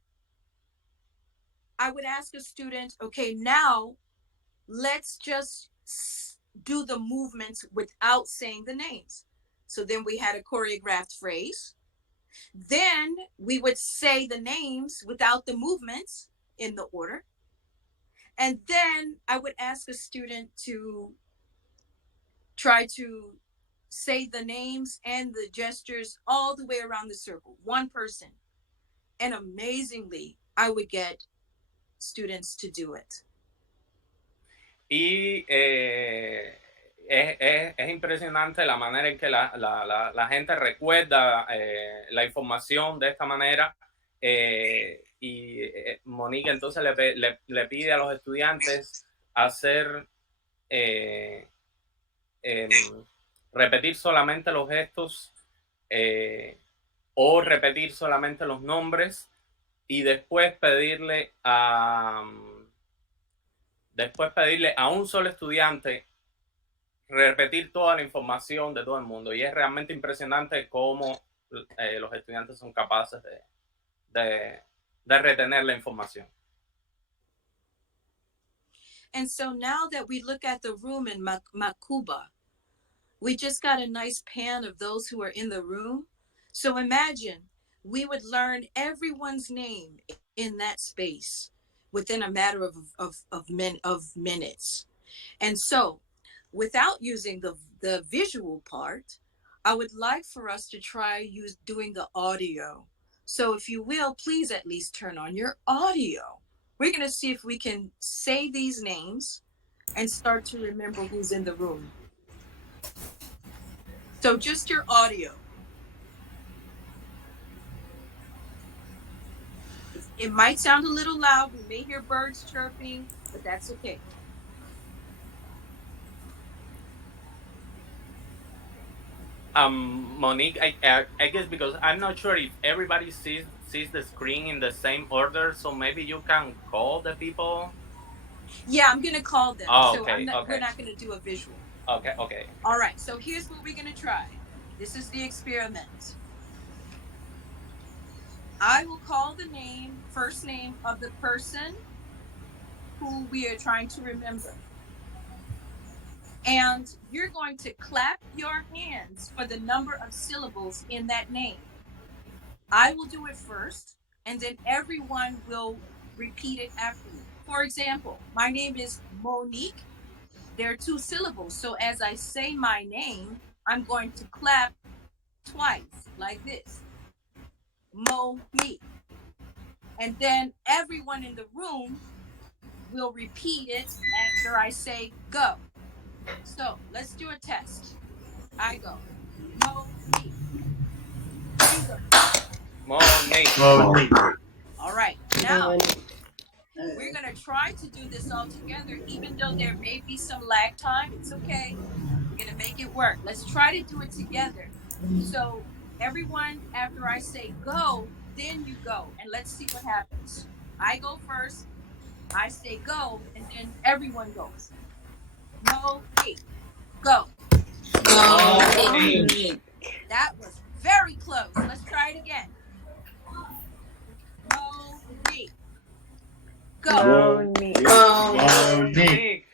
I would ask a student, okay, now let's just do the movements without saying the names. So then we had a choreographed phrase. Then we would say the names without the movements in the order. And then I would ask a student to try to say the names and the gestures all the way around the circle, one person. And amazingly, I would get students to do it. Y es impresionante la manera en que la gente recuerda la información de esta manera. Y Monique entonces le pide a los estudiantes hacer repetir solamente los gestos o repetir solamente los nombres y después pedirle a un solo estudiante repetir toda la información de todo el mundo. Y es realmente impresionante cómo los estudiantes son capaces de retener la información. And so now that we look at the room in Macuba, we just got a nice pan of those who are in the room. So imagine we would learn everyone's name in that space within a matter of minutes. And so without using the visual part, I would like for us to try doing the audio. So if you will, please at least turn on your audio. We're going to see if we can say these names and start to remember who's in the room. So just your audio. It might sound a little loud. We may hear birds chirping, but that's okay. Monique, I guess because I'm not sure if everybody sees the screen in the same order, so maybe you can call the people. Yeah, I'm going to call them. Oh, so okay, we're not going to do a visual. Okay. All right, so here's what we're going to try. This is the experiment. I will call the first name of the person who we are trying to remember. And you're going to clap your hands for the number of syllables in that name. I will do it first, and then everyone will repeat it after me. For example, my name is Monique. There are 2 syllables. So as I say my name, I'm going to clap twice like this. Monique. And then everyone in the room will repeat it after I say go. So let's do a test. I go. Monique. You go. Monique. All right. Now we're going to try to do this all together, even though there may be some lag time. It's okay. We're going to make it work. Let's try to do it together. So everyone, after I say go, then you go. And let's see what happens. I go first. I say go, and then everyone goes. Monique. Go. Monique. That was very close. Let's try it again. Monique. Go. Monique.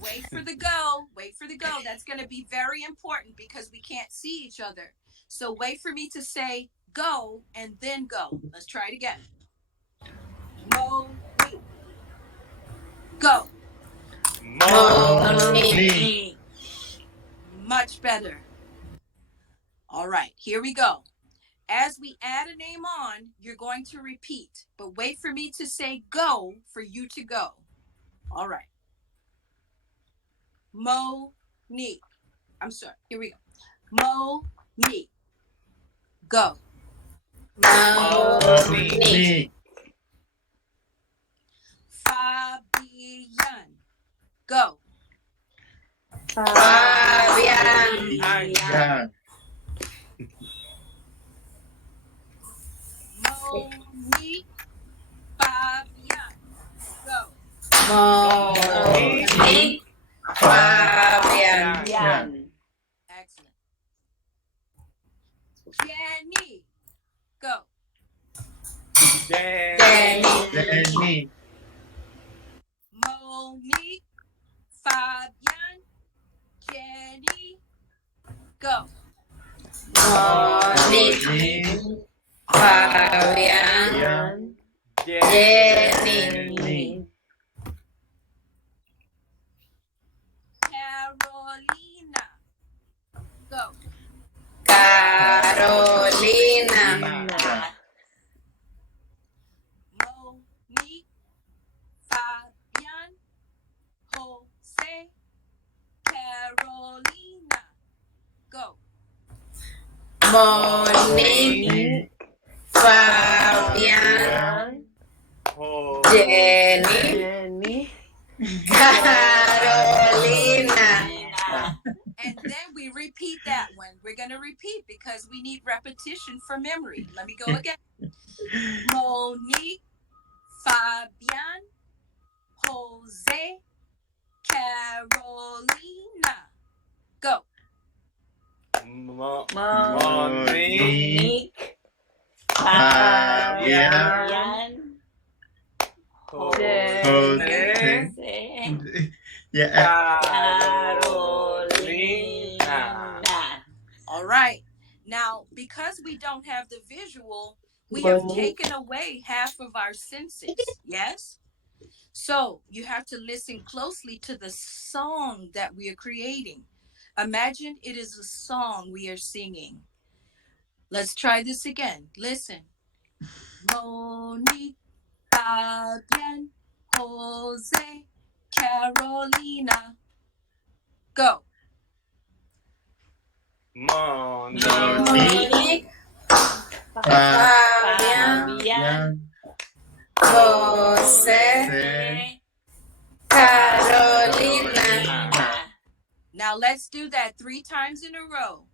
Wait for the go. Wait for the go. That's going to be very important because we can't see each other. So wait for me to say go and then go. Let's try it again. Monique. Go. Monique. Much better. All right, here we go. As we add a name on, you're going to repeat, but wait for me to say go for you to go. All right. Monique. I'm sorry, here we go. Monique. Go. Monique. Fabian. Go. Fabian. Monique. Fabian. Go. Monique. Fabian. Excellent. Jenny. Go. Jenny. Monique. Fabian. Jenny. Go. Monique. Fabian. Jenny. Carolina. Go. Carolina. Monique. Monique, Fabián, Jenny, Carolina. And then we repeat that one. We're going to repeat because we need repetition for memory. Let me go again. Monique, Fabian, Jose, Carolina. Go. Monique, Fabian, Jose. Carolina. All right. Now, because we don't have the visual, we have taken away half of our senses. Yes? So you have to listen closely to the song that we are creating. Imagine it is a song we are singing. Let's try this again. Listen. Monique, Fabian, Jose, Carolina. Go. Monique, Fabián, José, Carolina. Now let's do that 3 times in a row.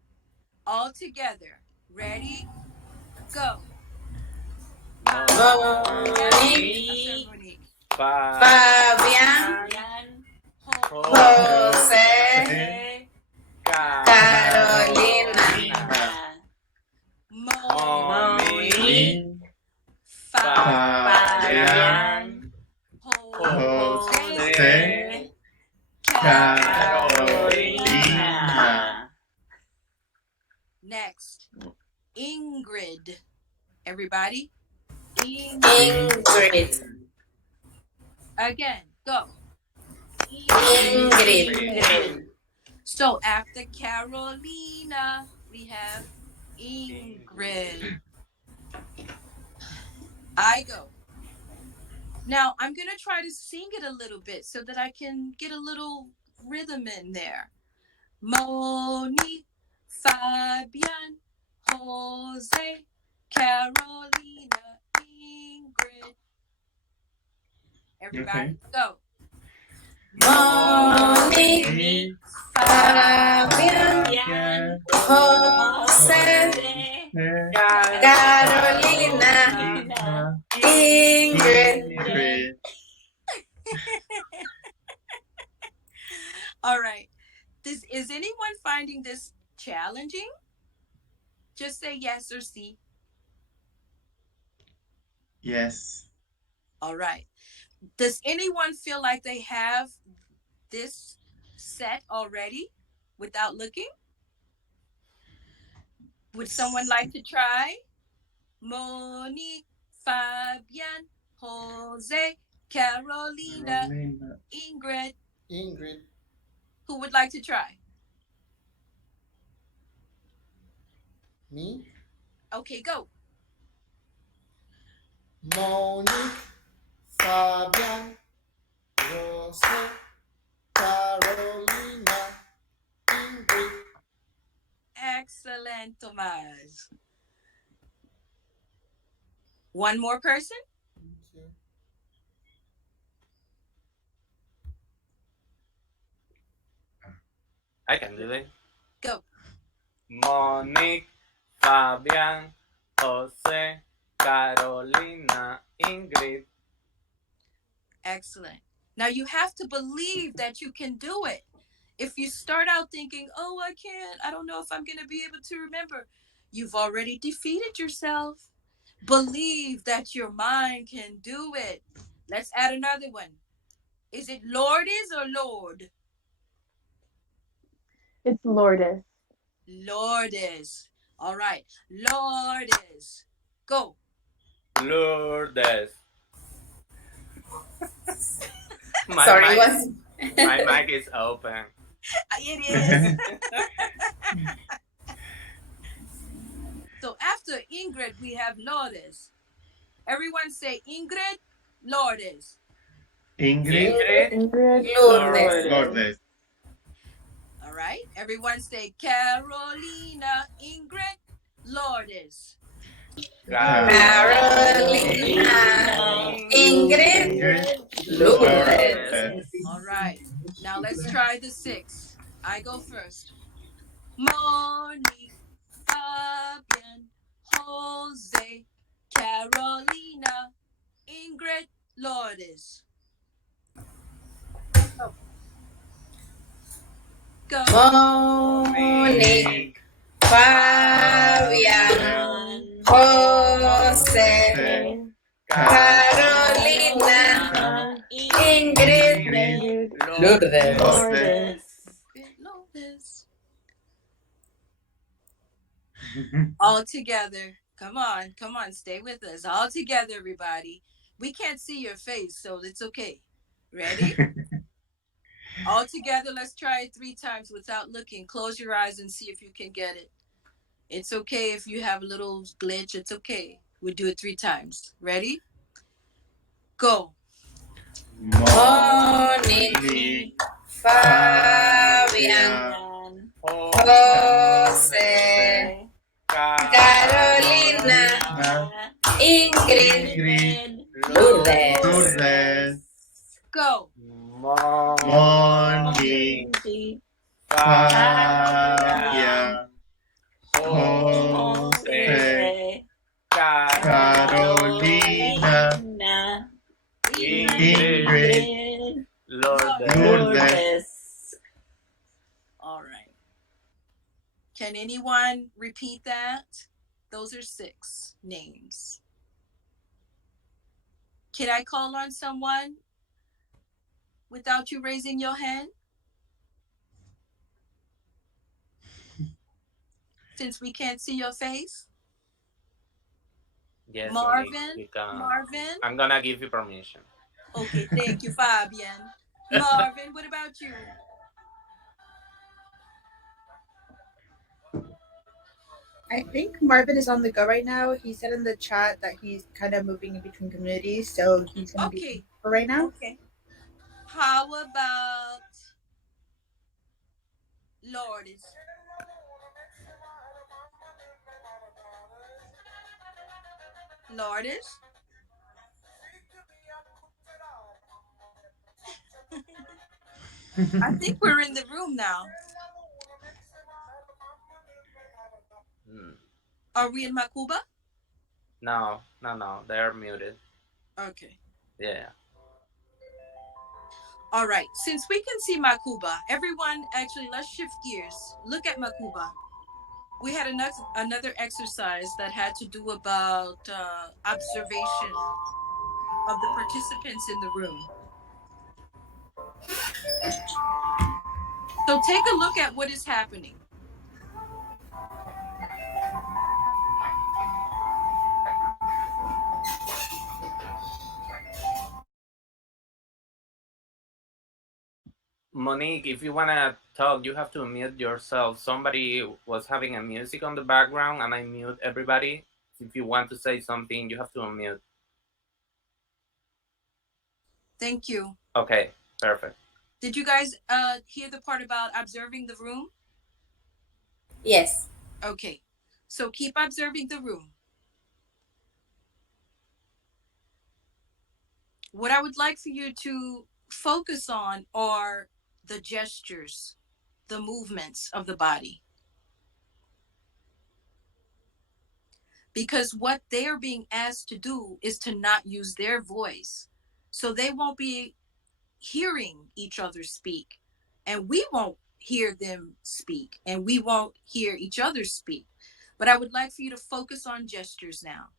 All together. Ready? Go. Monique, Fabián, José, Carolina. Monique, Fabián, José, Carolina. Next, Ingrid. Everybody? Ingrid. Again, go. Ingrid. So after Carolina, we have Ingrid. I go. Now, I'm going to try to sing it a little bit so that I can get a little rhythm in there. Monique, Fabian, Jose, Carolina, Ingrid. Everybody, go. Monique, Fabián, José, Carolina, Ingrid. All right. Is anyone finding this challenging? Just say yes or see. Yes. All right. Does anyone feel like they have this set already without looking? Would someone like to try? Monique, Fabian, Jose, Carolina, Ingrid. Who would like to try? Me? Okay, go. Monique, Fabian, Jose, Carolina, Ingrid. Excellent, Tomas. One more person? I can do it. Go. Monique, Fabian, Jose, Carolina, Ingrid. Excellent. Now you have to believe that you can do it. If you start out thinking, oh, I can't, I don't know if I'm going to be able to remember, you've already defeated yourself. Believe that your mind can do it. Let's add another one. Is it Lourdes or Lord? It's Lourdes. Lourdes. All right. Lourdes. Go. Lourdes. Sorry, my mic is open. It is. So after Ingrid, we have Lourdes. Everyone say Ingrid, Lourdes. Ingrid, Lourdes. All right. Everyone say Carolina, Ingrid, Lourdes. Carolina, Ingrid. Lourdes. All right. Now let's try the 6. I go first. Monique, Fabian, Jose, Carolina, Ingrid, Lourdes. Go. Monique, Fabian, Jose, Carolina, Ingrid, Lourdes. Lourdes. All together. Come on, come on, stay with us. All together, everybody. We can't see your face, so it's okay. Ready? All together, let's try it 3 times without looking. Close your eyes and see if you can get it. It's okay if you have a little glitch. It's okay. We'll do it 3 times. Ready? Go. Monique, Fabian, Jose, Carolina, Ingrid, Lourdes. Go. Monique, Fabian, Jose, Carolina, Ingrid, Lourdes. All right. Can anyone repeat that? Those are 6 names. Can I call on someone without you raising your hand? Since we can't see your face? Yes, Marvin? you can. Marvin? I'm gonna give you permission. Okay, thank you, Fabian. Marvin, what about you? I think Marvin is on the go right now. He said in the chat that he's kind of moving in between communities, so he's going to be for right now. Okay. How about Lourdes? Lourdes? I think we're in the room now. Are we in Macuba? No, they're muted. Okay. Yeah. All right. Since we can see Macuba, everyone, actually, let's shift gears. Look at Macuba. We had another exercise that had to do about observation of the participants in the room. So take a look at what is happening. Monique, if you wanna talk, you have to mute yourself. Somebody was having a music on the background and I mute everybody. If you want to say something, you have to unmute. Thank you. Okay, perfect. Did you guys hear the part about observing the room? Yes. Okay. So keep observing the room. What I would like for you to focus on are the gestures, the movements of the body. Because what they are being asked to do is to not use their voice. So they won't be hearing each other speak, and we won't hear them speak, and we won't hear each other speak. But I would like for you to focus on gestures now.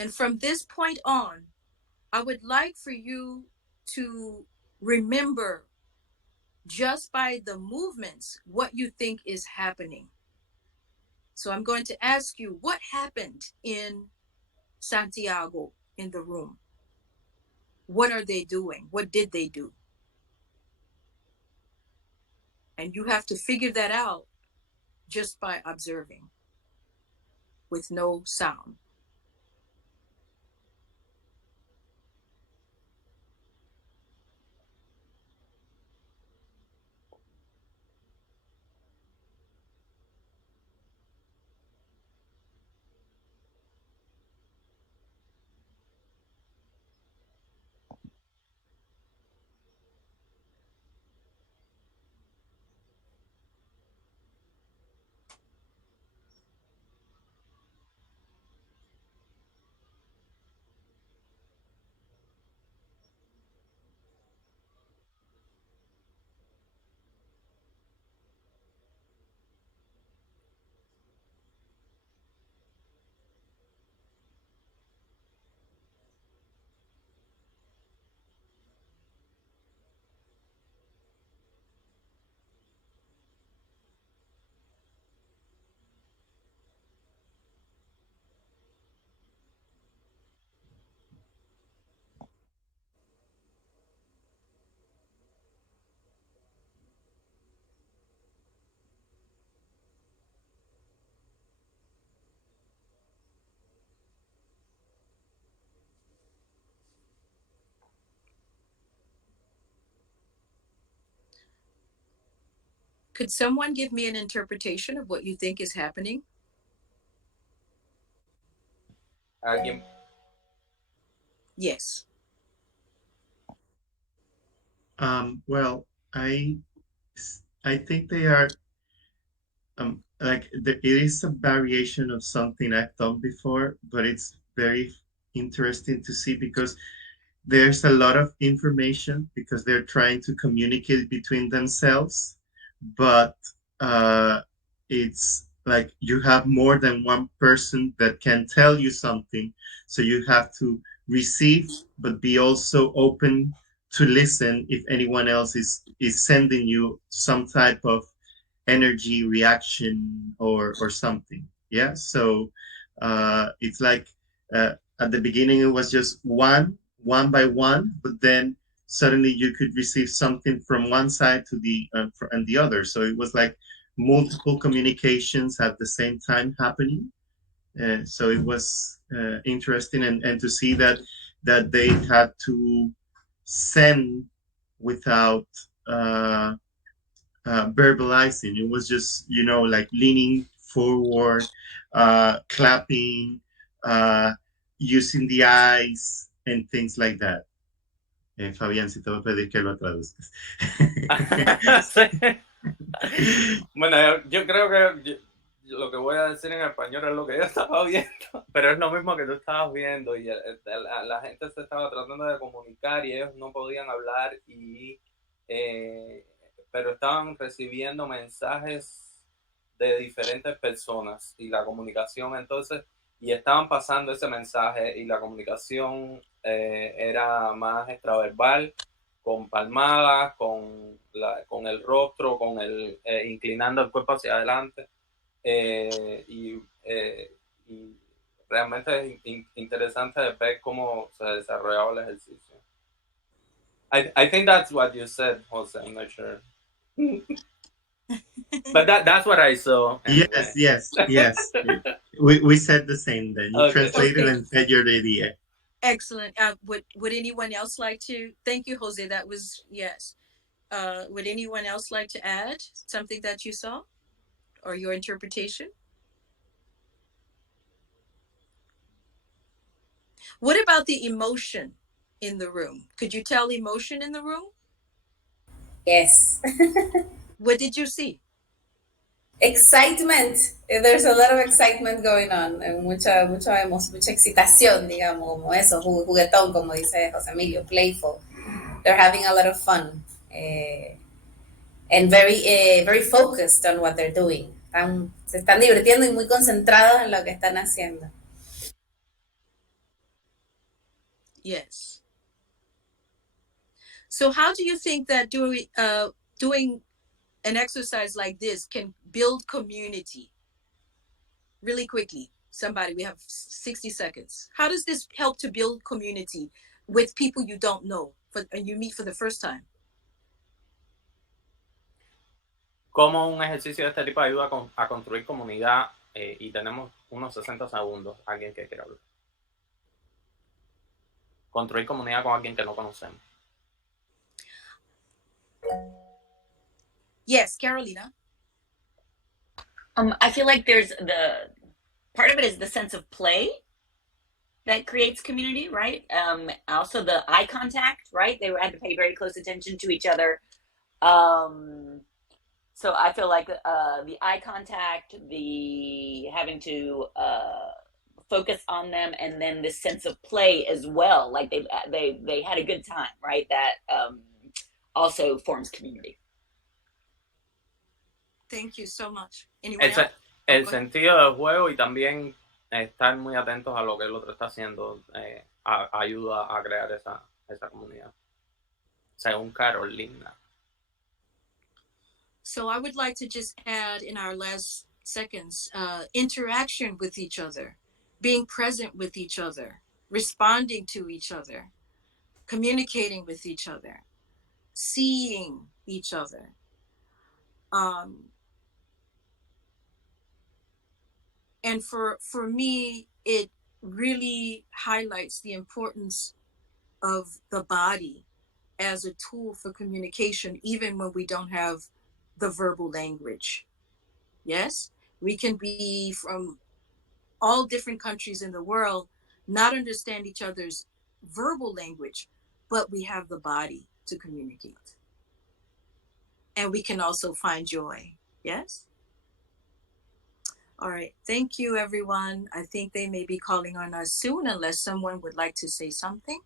And from this point on, I would like for you to remember just by the movements what you think is happening. So I'm going to ask you, what happened in Santiago in the room? What are they doing? What did they do? And you have to figure that out just by observing with no sound. Could someone give me an interpretation of what you think is happening? ¿Alguien? Yes. Well, I think they are it is a variation of something I've done before, but it's very interesting to see because there's a lot of information because they're trying to communicate between themselves, but it's like you have more than one person that can tell you something, so you have to receive but be also open to listen if anyone else is sending you some type of energy reaction or something. Yeah, so it's like at the beginning it was just one by one, but then suddenly you could receive something from one side to the and the other, so it was like multiple communications at the same time happening. So it was interesting, and to see that they had to send without verbalizing. It was just, like leaning forward, clapping, using the eyes, and things like that. Fabián, si te voy a pedir que lo traduzcas. Bueno, yo creo que lo que voy a decir en español es lo que yo estaba viendo, pero es lo mismo que tú estabas viendo y la gente se estaba tratando de comunicar y ellos no podían hablar pero estaban recibiendo mensajes de diferentes personas y la comunicación entonces, y estaban pasando ese mensaje y la comunicación era más extraverbal, con palmadas, con el rostro, inclinando el cuerpo hacia adelante. Y realmente es interesante ver cómo se desarrollaba el ejercicio. I think that's what you said, Jose. I'm not sure. But that's what I saw. Anyway. Yes. We said the same then. You translated Okay. and said your idea. Excellent. Would anyone else like to? Thank you, Jose. That was, yes. Would anyone else like to add something that you saw or your interpretation? What about the emotion in the room? Could you tell emotion in the room? Yes. What did you see? Excitement. There's a lot of excitement going on. Mucha excitación, digamos, como eso, juguetón, como dice José Emilio, playful. They're having a lot of fun. And very focused on what they're doing. Se están divirtiendo y muy concentrados en lo que están haciendo. Yes. So how do you think that doing an exercise like this can build community? Really quickly, somebody, we have 60 seconds. How does this help to build community with people you don't know and you meet for the first time? cómo un ejercicio de este tipo ayuda a construir comunidad, y tenemos unos 60 segundos. ¿Alguien que quiera hablar? Construir comunidad con alguien que no conocemos. Yes, Carolina. I feel like there's the part of it is the sense of play that creates community, right? Also the eye contact, right? They had to pay very close attention to each other. So I feel like the eye contact, the having to focus on them, and then this sense of play as well. Like they had a good time, right? That also forms community. Thank you so much. Anyone else? El sentido del juego y también estar muy atentos a lo que el otro está haciendo ayuda a crear esa comunidad. Según Carolina. So I would like to just add in our last seconds, interaction with each other, being present with each other, responding to each other, communicating with each other, seeing each other. And for me, it really highlights the importance of the body as a tool for communication, even when we don't have the verbal language. Yes, we can be from all different countries in the world, not understand each other's verbal language, but we have the body to communicate. And we can also find joy. Yes? All right. Thank you, everyone. I think they may be calling on us soon, unless someone would like to say something.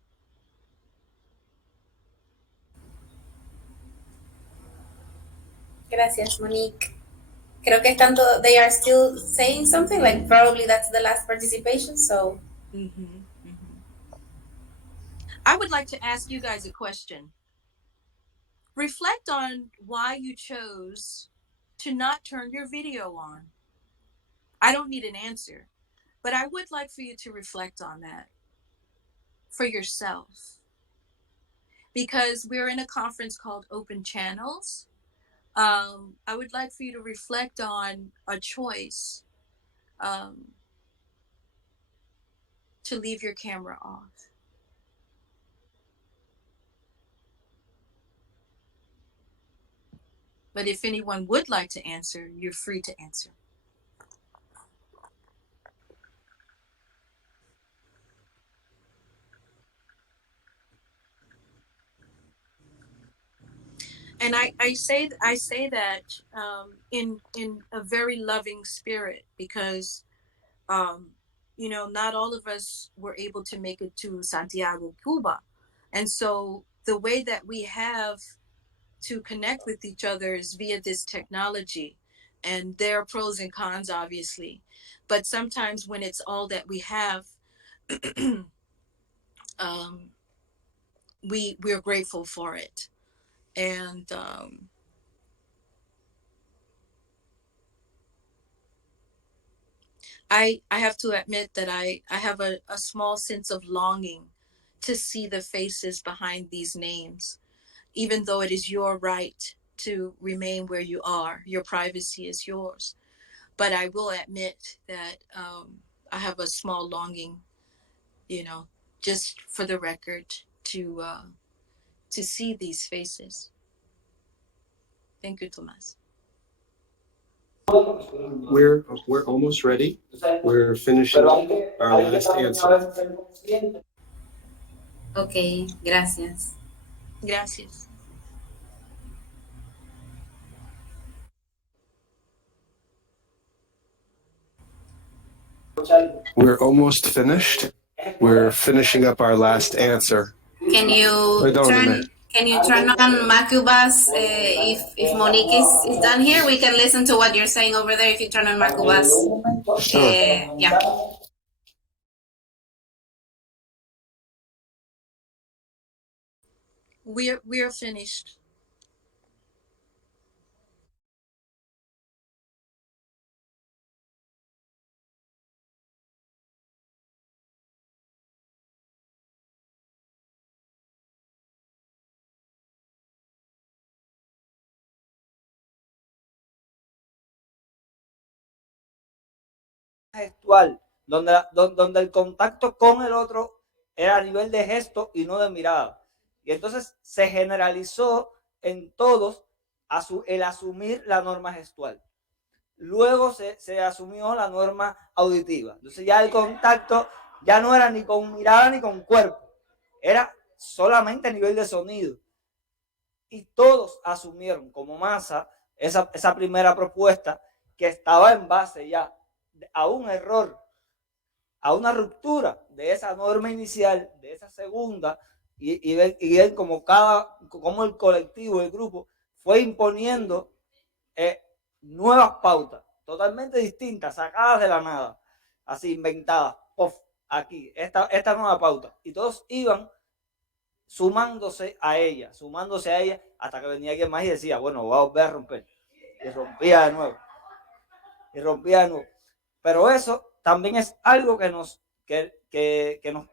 Gracias, Monique. Creo que están todos, they are still saying something, like probably that's the last participation, so. I would like to ask you guys a question. Reflect on why you chose to not turn your video on. I don't need an answer, but I would like for you to reflect on that for yourself. Because we're in a conference called Open Channels. I would like for you to reflect on a choice to leave your camera off. But if anyone would like to answer, you're free to answer. And I say that in a very loving spirit, because you know, not all of us were able to make it to Santiago, Cuba, and so the way that we have to connect with each other is via this technology, and there are pros and cons, obviously, but sometimes when it's all that we have, we're grateful for it. And I have to admit that I have a small sense of longing to see the faces behind these names, even though it is your right to remain where you are. Your privacy is yours. But I will admit that I have a small longing, you know, just for the record, to see these faces. Thank you, Tomas. We're almost ready. We're finishing our last answer. Okay, gracias. Gracias. We're almost finished. We're finishing up our last answer. Can you turn on Macubus if Monique is done here? We can listen to what you're saying over there if you turn on Macubus. Sure. Yeah. We're finished. gestual, donde el contacto con el otro era a nivel de gesto y no de mirada. Y entonces se generalizó en todos el asumir la norma gestual. Luego se asumió la norma auditiva. Entonces ya el contacto ya no era ni con mirada ni con cuerpo, era solamente a nivel de sonido. Y todos asumieron como masa esa primera propuesta que estaba en base ya a un error, a una ruptura de esa norma inicial, de esa segunda, y ven como el colectivo, el grupo, fue imponiendo nuevas pautas, totalmente distintas, sacadas de la nada, así inventadas, aquí, esta nueva pauta. Y todos iban sumándose a ella, hasta que venía alguien más y decía, bueno, voy a volver a romper. Y rompía de nuevo. Pero eso también es algo que nos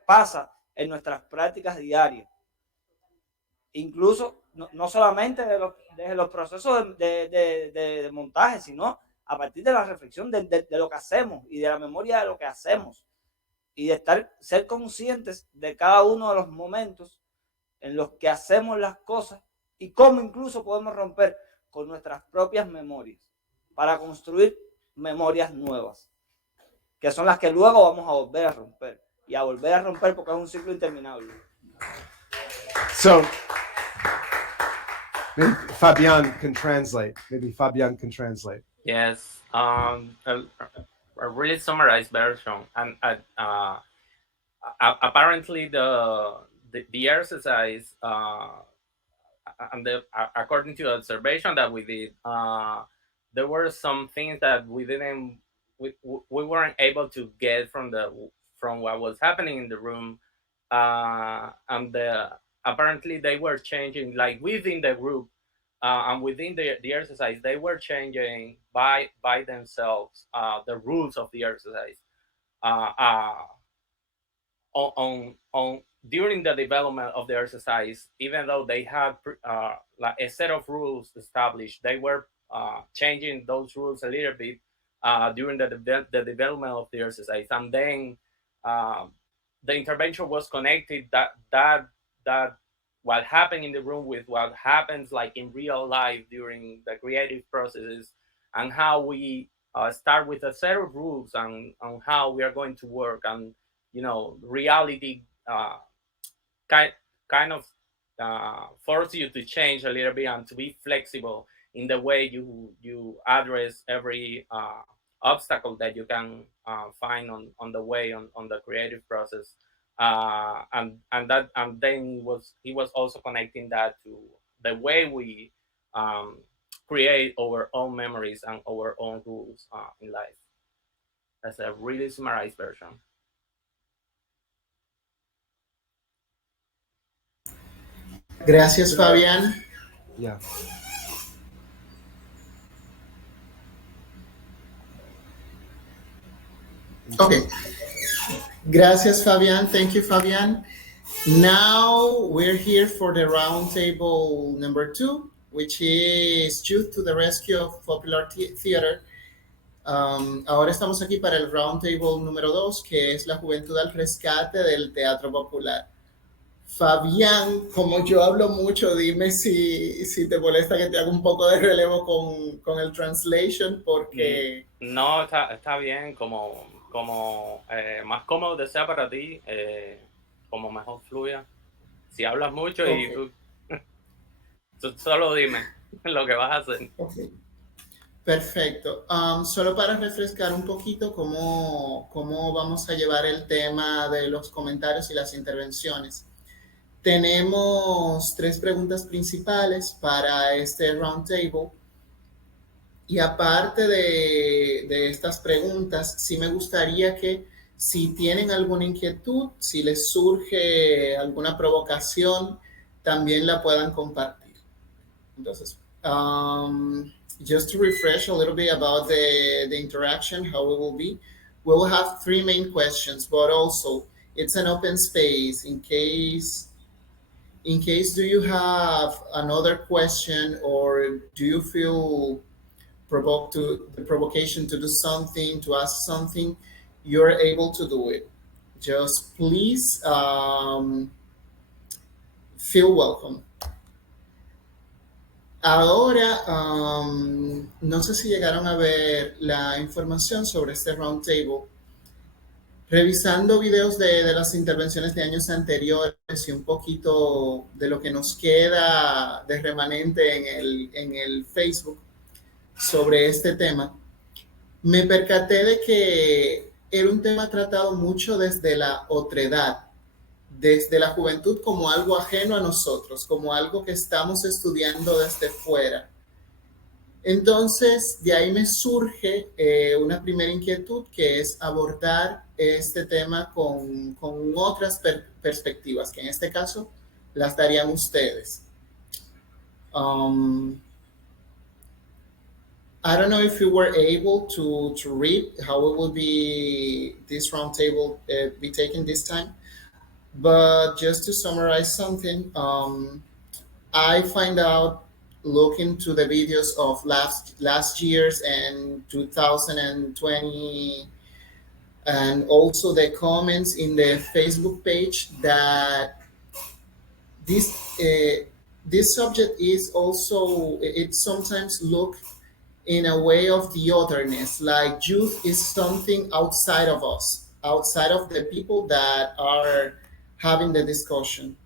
pasa en nuestras prácticas diarias. Incluso no solamente de los procesos de montaje, sino a partir de la reflexión de lo que hacemos y de la memoria de lo que hacemos. Y de ser conscientes de cada uno de los momentos en los que hacemos las cosas y cómo incluso podemos romper con nuestras propias memorias para construir memorias nuevas, que son las que luego vamos a volver a romper y a volver a romper porque es un ciclo interminable. So, maybe Fabian can translate. Yes, a really summarized version, and apparently the exercise, and according to the observation that we did, there were some things that we weren't able to get from what was happening in the room, and apparently they were changing, like within the group, and within the exercise, they were changing by themselves the rules of the exercise. On during the development of the exercise, even though they had like a set of rules established, they were changing those rules a little bit during the development of the exercise, and then the intervention was connected that what happened in the room with what happens like in real life during the creative processes, and how we start with a set of rules and on how we are going to work, and reality kind of force you to change a little bit and to be flexible in the way you address every obstacle that you can find on the way on the creative process, and then he was also connecting that to the way we create our own memories and our own rules in life. That's a really summarized version. Gracias, Fabián. Yeah. Okay. Gracias, Fabián. Thank you, Fabián. Now we're here for the roundtable number 2, which is Youth to the Rescue of Popular Theater. Ahora estamos aquí para el roundtable número 2, que es la juventud al rescate del teatro popular. Fabián, como yo hablo mucho, dime si te molesta que te haga un poco de relevo con el translation, porque... No, está bien, como más cómodo te sea para ti, como mejor fluya. Si hablas mucho y tú solo dime lo que vas a hacer. Okay. Perfecto. Solo para refrescar un poquito cómo vamos a llevar el tema de los comentarios y las intervenciones. Tenemos 3 preguntas principales para este roundtable. Y aparte de estas preguntas, sí me gustaría que si tienen alguna inquietud, si les surge alguna provocación, también la puedan compartir. Entonces, just to refresh a little bit about the interaction, how it will be, we will have 3 main questions, but also it's an open space in case do you have another question, or do you feel the provocation to do something, to ask something, you're able to do it. Just please feel welcome. Ahora, no sé si llegaron a ver la información sobre este roundtable. Revisando videos de las intervenciones de años anteriores y un poquito de lo que nos queda de remanente en el Facebook sobre este tema, me percaté de que era un tema tratado mucho desde la otredad, desde la juventud como algo ajeno a nosotros, como algo que estamos estudiando desde fuera. Entonces, de ahí me surge una primera inquietud, que es abordar este tema con otras perspectivas, que en este caso las darían ustedes. I don't know if you were able to read how it would be this roundtable be taken this time, but just to summarize something, I find out looking to the videos of last year's and 2020, and also the comments in the Facebook page, that this this subject is also, it sometimes look in a way of the otherness, like youth is something outside of us, outside of the people that are having the discussion.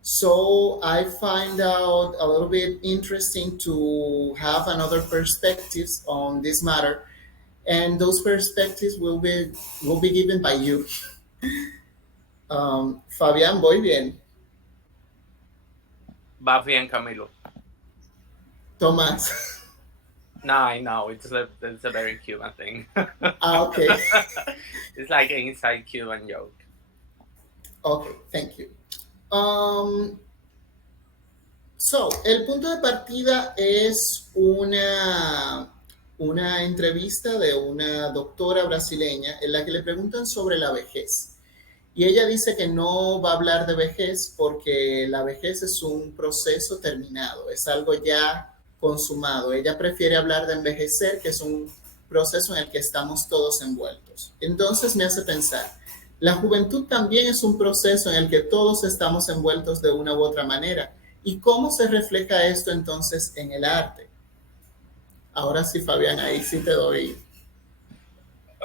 So I find out a little bit interesting to have another perspectives on this matter, and those perspectives will be given by you. Fabián, voy bien. Va bien, Camilo. Tomás. No, I know it's a very Cuban thing. Okay. It's like an inside Cuban joke. Okay, thank you. So, el punto de partida es una entrevista de una doctora brasileña en la que le preguntan sobre la vejez. Y ella dice que no va a hablar de vejez porque la vejez es un proceso terminado, es algo ya consumado. Ella prefiere hablar de envejecer, que es un proceso en el que estamos todos envueltos. Entonces me hace pensar, la juventud también es un proceso en el que todos estamos envueltos de una u otra manera. ¿Y cómo se refleja esto entonces en el arte? Ahora sí, Fabián, ahí sí te doy.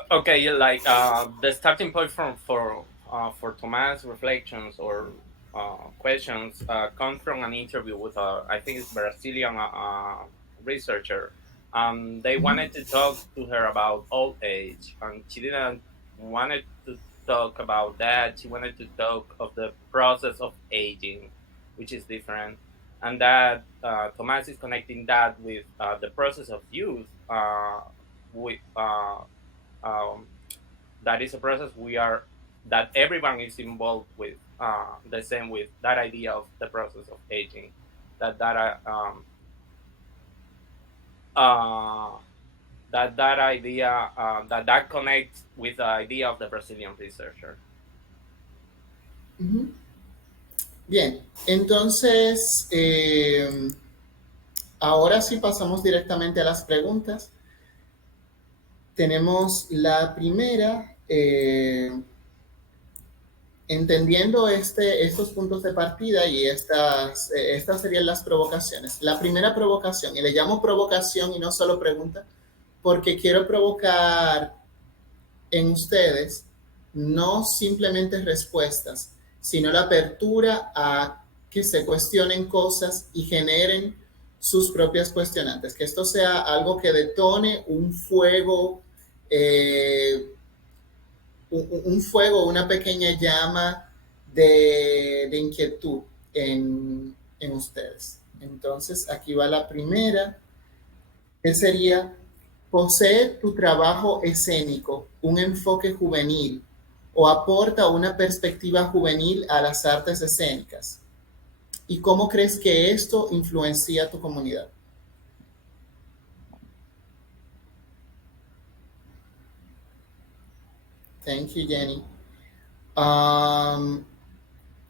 Okay, like the starting point for Tomás' reflections or questions come from an interview with I think it's Brazilian researcher. They wanted to talk to her about old age, and she didn't wanted to talk about that. She wanted to talk of the process of aging, which is different, and that Tomás is connecting that with the process of youth. With that is a process that everyone is involved with. The same with that idea of the process of aging. That idea that connects with the idea of the Brazilian researcher. Bien, entonces ahora sí pasamos directamente a las preguntas. Tenemos la primera, entendiendo estos puntos de partida, y estas serían las provocaciones. La primera provocación, y le llamo provocación y no solo pregunta, porque quiero provocar en ustedes no simplemente respuestas, sino la apertura a que se cuestionen cosas y generen sus propias cuestionantes, que esto sea algo que detone un fuego, una pequeña llama de inquietud en ustedes. Entonces, aquí va la primera, que sería: ¿posee tu trabajo escénico un enfoque juvenil o aporta una perspectiva juvenil a las artes escénicas? ¿Y cómo crees que esto influencia tu comunidad? Thank you, Jenny.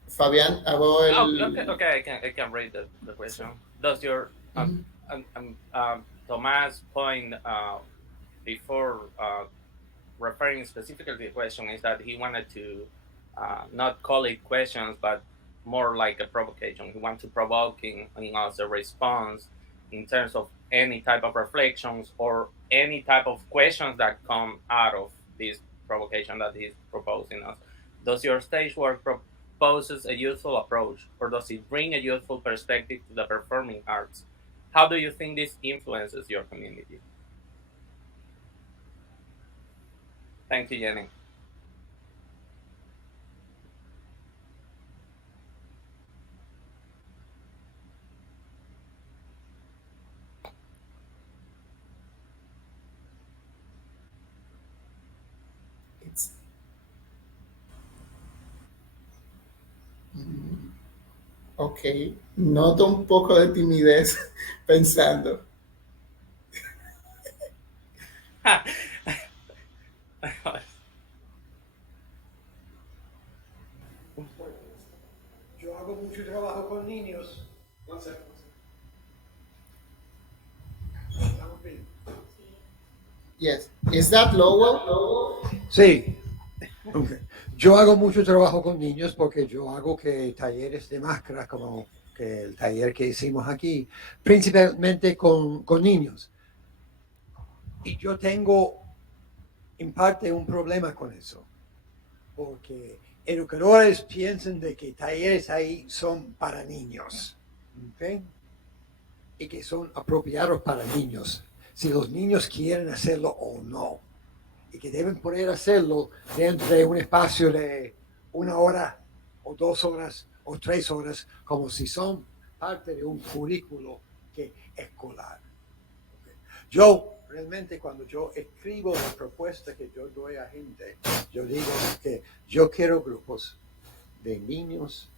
Fabián, hago el... Okay, I can read the question. Does your Tomás' point before referring specifically to the question is that he wanted to not call it questions, but more like a provocation. He wants to provoke in us a response in terms of any type of reflections or any type of questions that come out of this provocation that he's proposing us. Does your stage work proposes a youthful approach, or does it bring a youthful perspective to the performing arts? How do you think this influences your community? Thank you, Jenny. Ok, noto un poco de timidez pensando. Yo hago mucho trabajo con niños. Yes. Is that Lowell? Sí. Okay. Yo hago mucho trabajo con niños porque yo hago que talleres de máscaras como que el taller que hicimos aquí, principalmente con niños. Y yo tengo en parte un problema con eso, porque educadores piensan de que talleres ahí son para niños, ¿okay? Y que son apropiados para niños, si los niños quieren hacerlo o no, y que deben poder hacerlo dentro de un espacio de 1 hora o 2 horas o 3 horas, como si son parte de un currículo escolar. Yo realmente cuando yo escribo la propuesta que yo doy a gente, yo digo que yo quiero grupos de niños,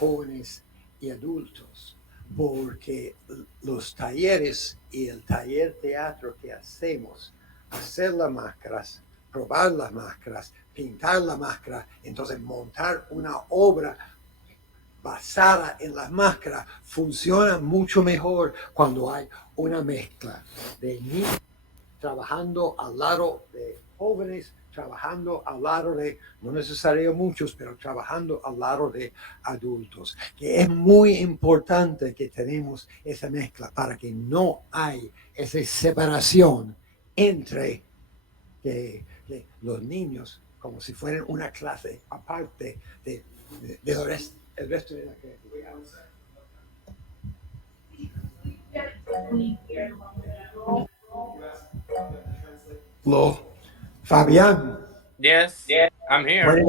jóvenes y adultos, porque los talleres y el taller teatro que hacemos, hacer las máscaras, probar las máscaras, pintar la máscara, entonces montar una obra basada en las máscaras, funciona mucho mejor cuando hay una mezcla de niños trabajando al lado de jóvenes, trabajando al lado de, no necesariamente muchos, pero trabajando al lado de adultos, que es muy importante que tenemos esa mezcla para que no hay esa separación entre los niños, como si fueran una clase aparte de el resto de la que... Fabián. Yes, I'm here.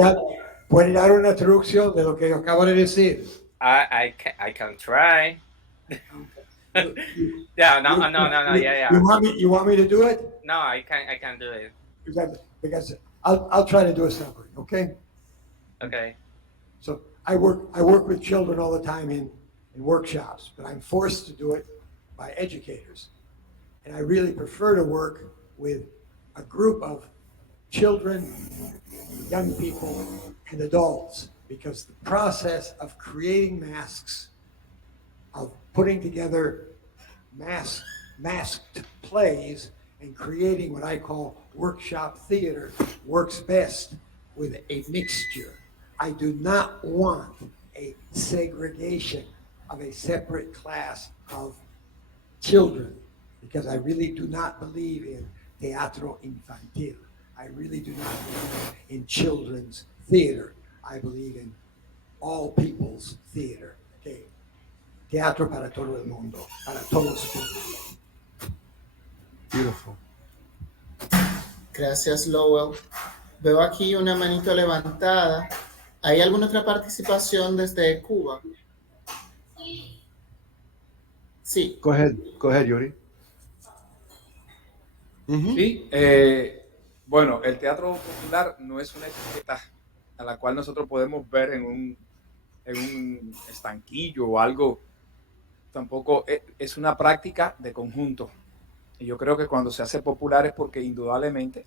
¿Puede dar una traducción de lo que acabo de decir? I can try. Yeah, yeah. You want me to do it? No, I can't do it. Because I'll try to do a summary, okay? Okay. So I work with children all the time in workshops, but I'm forced to do it by educators. And I really prefer to work with a group of children, young people, and adults, because the process of creating masks, of putting together masked plays and creating what I call workshop theater works best with a mixture. I do not want a segregation of a separate class of children, because I really do not believe in teatro infantil. I really do not believe in children's theater. I believe in all people's theater. Okay. Teatro para todo el mundo, para todos. Beautiful. Gracias, Lowell. Veo aquí una manito levantada. ¿Hay alguna otra participación desde Cuba? Sí. Go ahead, Yuri. Sí, bueno, el teatro popular no es una etiqueta a la cual nosotros podemos ver en un estanquillo o algo. Tampoco es una práctica de conjunto. Y yo creo que cuando se hace popular es porque indudablemente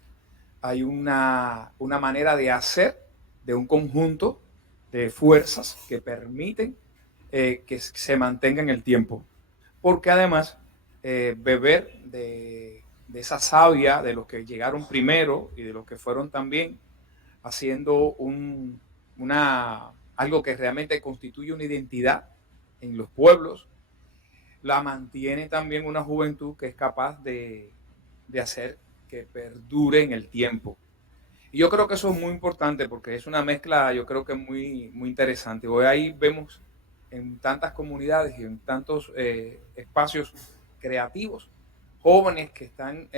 hay una manera de hacer de un conjunto de fuerzas que permiten que se mantenga en el tiempo. Porque además beber de de esa savia de los que llegaron primero y de los que fueron también, haciendo algo que realmente constituye una identidad en los pueblos, la mantiene también una juventud que es capaz de hacer que perdure en el tiempo. Y yo creo que eso es muy importante porque es una mezcla, yo creo que muy, muy interesante. Hoy ahí vemos en tantas comunidades y en tantos espacios creativos, jóvenes que están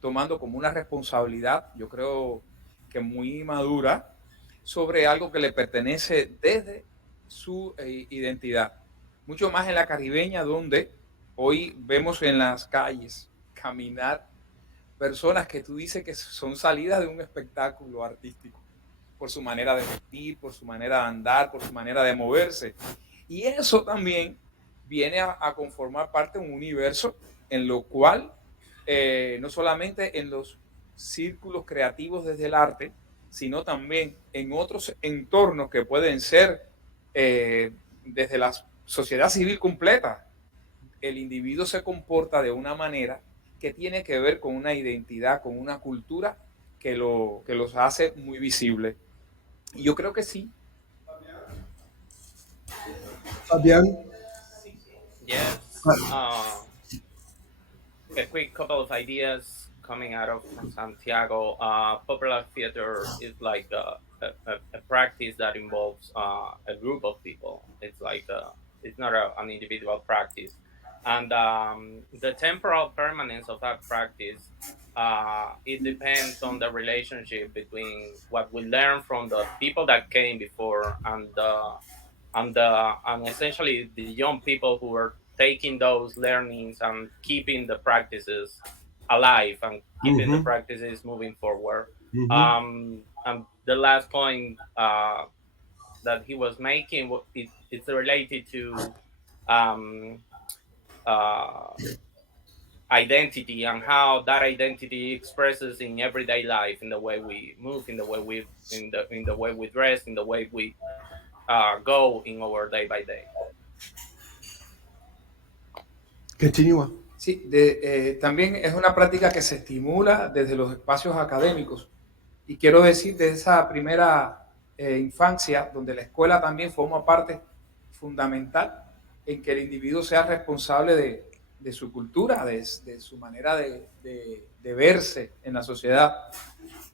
tomando como una responsabilidad, yo creo que muy madura, sobre algo que le pertenece desde su identidad. Mucho más en la caribeña, donde hoy vemos en las calles caminar personas que tú dices que son salidas de un espectáculo artístico, por su manera de vestir, por su manera de andar, por su manera de moverse. Y eso también viene a conformar parte de un universo en lo cual no solamente en los círculos creativos desde el arte, sino también en otros entornos que pueden ser desde la sociedad civil completa. El individuo se comporta de una manera que tiene que ver con una identidad, con una cultura que los hace muy visibles. Y yo creo que sí. Fabián. Yes. A quick couple of ideas coming out of from Santiago. Popular theater is like a practice that involves a group of people. It's like it's not an individual practice, and the temporal permanence of that practice it depends on the relationship between what we learn from the people that came before and essentially the young people who are taking those learnings and keeping the practices alive and keeping the practices moving forward. And the last point that he was making, it's related to um, uh, identity and how that identity expresses in everyday life, in the way we move, in the way we dress, in the way we go in our day by day. Continúa. Sí, también es una práctica que se estimula desde los espacios académicos. Y quiero decir, de esa primera infancia, donde la escuela también forma parte fundamental en que el individuo sea responsable de su cultura, de su manera de verse en la sociedad.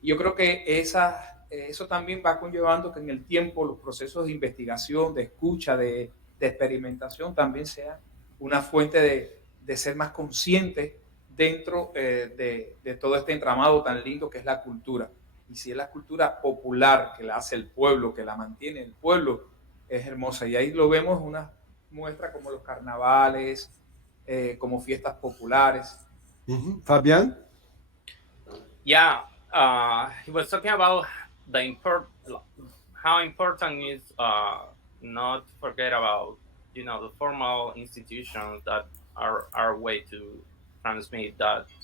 Y yo creo que eso también va conllevando que en el tiempo los procesos de investigación, de escucha, de experimentación también sean una fuente de ser más consciente dentro de todo este entramado tan lindo que es la cultura. Y si es la cultura popular que la hace el pueblo, que la mantiene el pueblo, es hermosa. Y ahí lo vemos una muestra como los carnavales, como fiestas populares. Fabián. Yeah, he was talking about how important is not to forget about the formal institutions that are our way to transmit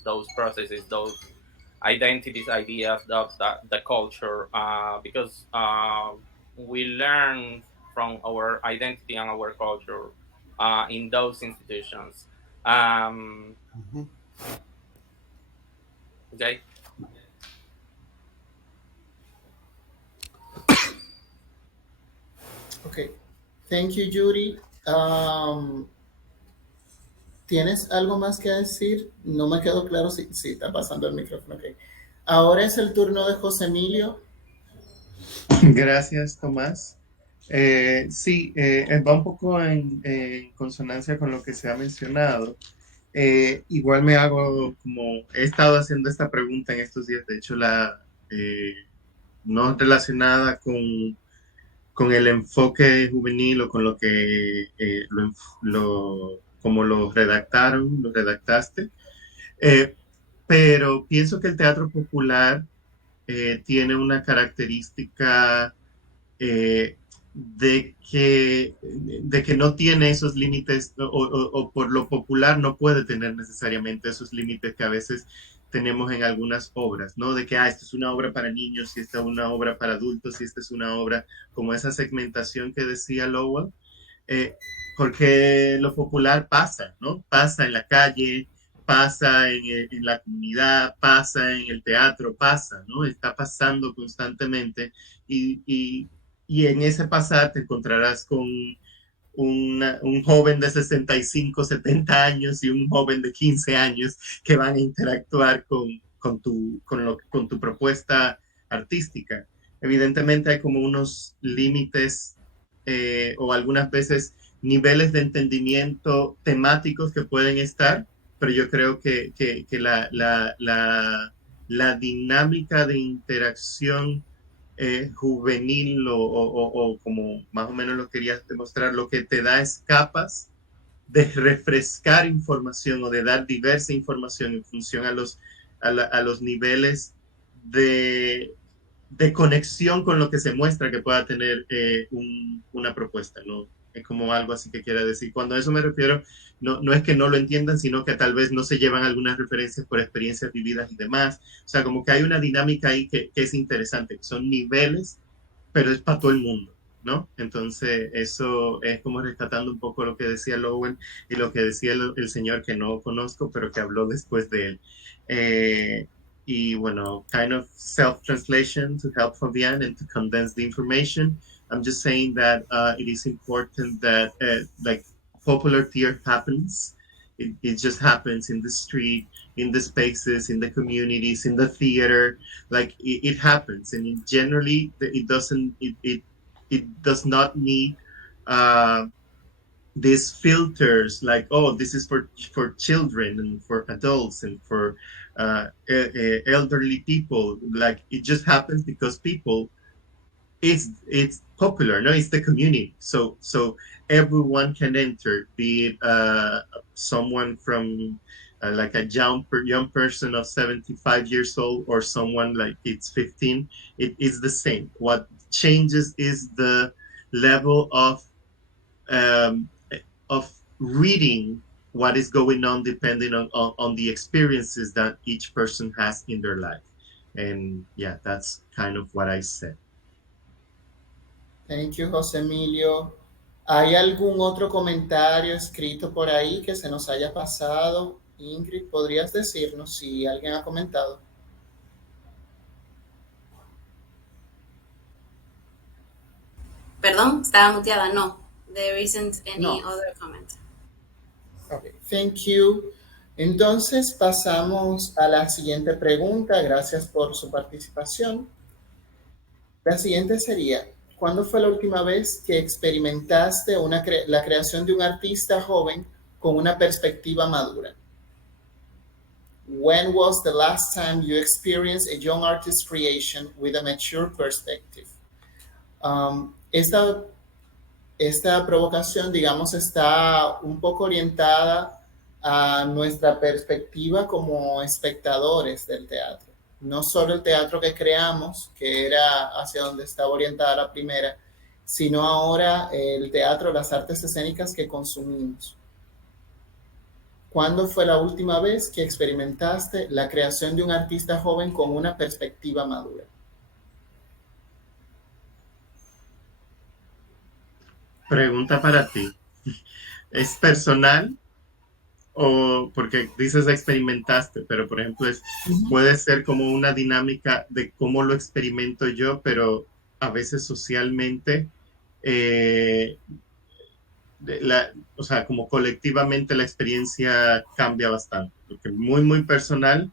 those processes, those identities, ideas, the culture, because we learn from our identity and our culture in those institutions. Okay. Okay. Thank you, Yuri. ¿Tienes algo más que decir? No me quedó claro si está pasando el micrófono. Okay. Ahora es el turno de José Emilio. Gracias, Tomás. Sí, va un poco en consonancia con lo que se ha mencionado. Igual me hago, como he estado haciendo esta pregunta en estos días, de hecho, no relacionada con el enfoque juvenil o con lo que como lo redactaste, pero pienso que el teatro popular tiene una característica de que no tiene esos límites o por lo popular no puede tener necesariamente esos límites que a veces tenemos en algunas obras, ¿no? De que esta es una obra para niños, y esta es una obra para adultos, y esta es una obra como esa segmentación que decía Lowell, porque lo popular pasa, ¿no? Pasa en la calle, pasa en la comunidad, pasa en el teatro, pasa, ¿no? Está pasando constantemente y en ese pasar te encontrarás con un joven de 65, 70 años y un joven de 15 años que van a interactuar con tu propuesta artística. Evidentemente hay como unos límites o algunas veces niveles de entendimiento temáticos que pueden estar, pero yo creo que la dinámica de interacción juvenil o como más o menos lo querías demostrar, lo que te da es capas de refrescar información o de dar diversa información en función a los niveles de, de conexión con lo que se muestra que pueda tener una propuesta, ¿no? Es como algo así que quiera decir. Cuando a eso me refiero, no es que no lo entiendan, sino que tal vez no se llevan algunas referencias por experiencias vividas y demás. O sea, como que hay una dinámica ahí que es interesante, que son niveles, pero es para todo el mundo, ¿no? Entonces, eso es como rescatando un poco lo que decía Lowen y lo que decía el señor que no conozco, pero que habló después de él. Y bueno, kind of self-translation to help Fabian and to condense the information. I'm just saying that it is important that like popular theater happens. It just happens in the street, in the spaces, in the communities, in the theater. Like it happens, and generally it doesn't. It does not need these filters like, oh, this is for children and for adults and for elderly people. Like it just happens because people, it's popular, no, it's the community, so everyone can enter, be it someone from like a young person of 75 years old or someone like it's 15. It is the same. What changes is the level um, of reading what is going on depending on the experiences that each person has in their life. And yeah, that's kind of what I said. Thank you, José Emilio. ¿Hay algún otro comentario escrito por ahí que se nos haya pasado? Ingrid, ¿podrías decirnos si alguien ha comentado? Perdón, estaba muteada. No, there isn't any No. other comment. Okay, thank you. Entonces pasamos a la siguiente pregunta. Gracias por su participación. La siguiente sería, ¿cuándo fue la última vez que experimentaste la creación de un artista joven con una perspectiva madura? When was the last time you experienced a young artist's creation with a mature perspective? Esta provocación, digamos, está un poco orientada a nuestra perspectiva como espectadores del teatro. No solo el teatro que creamos, que era hacia donde estaba orientada la primera, sino ahora el teatro, las artes escénicas que consumimos. ¿Cuándo fue la última vez que experimentaste la creación de un artista joven con una perspectiva madura? Pregunta para ti. ¿Es personal o porque dices experimentaste, pero por ejemplo puede ser como una dinámica de cómo lo experimento yo, pero a veces socialmente, o sea, como colectivamente la experiencia cambia bastante, porque muy, muy personal,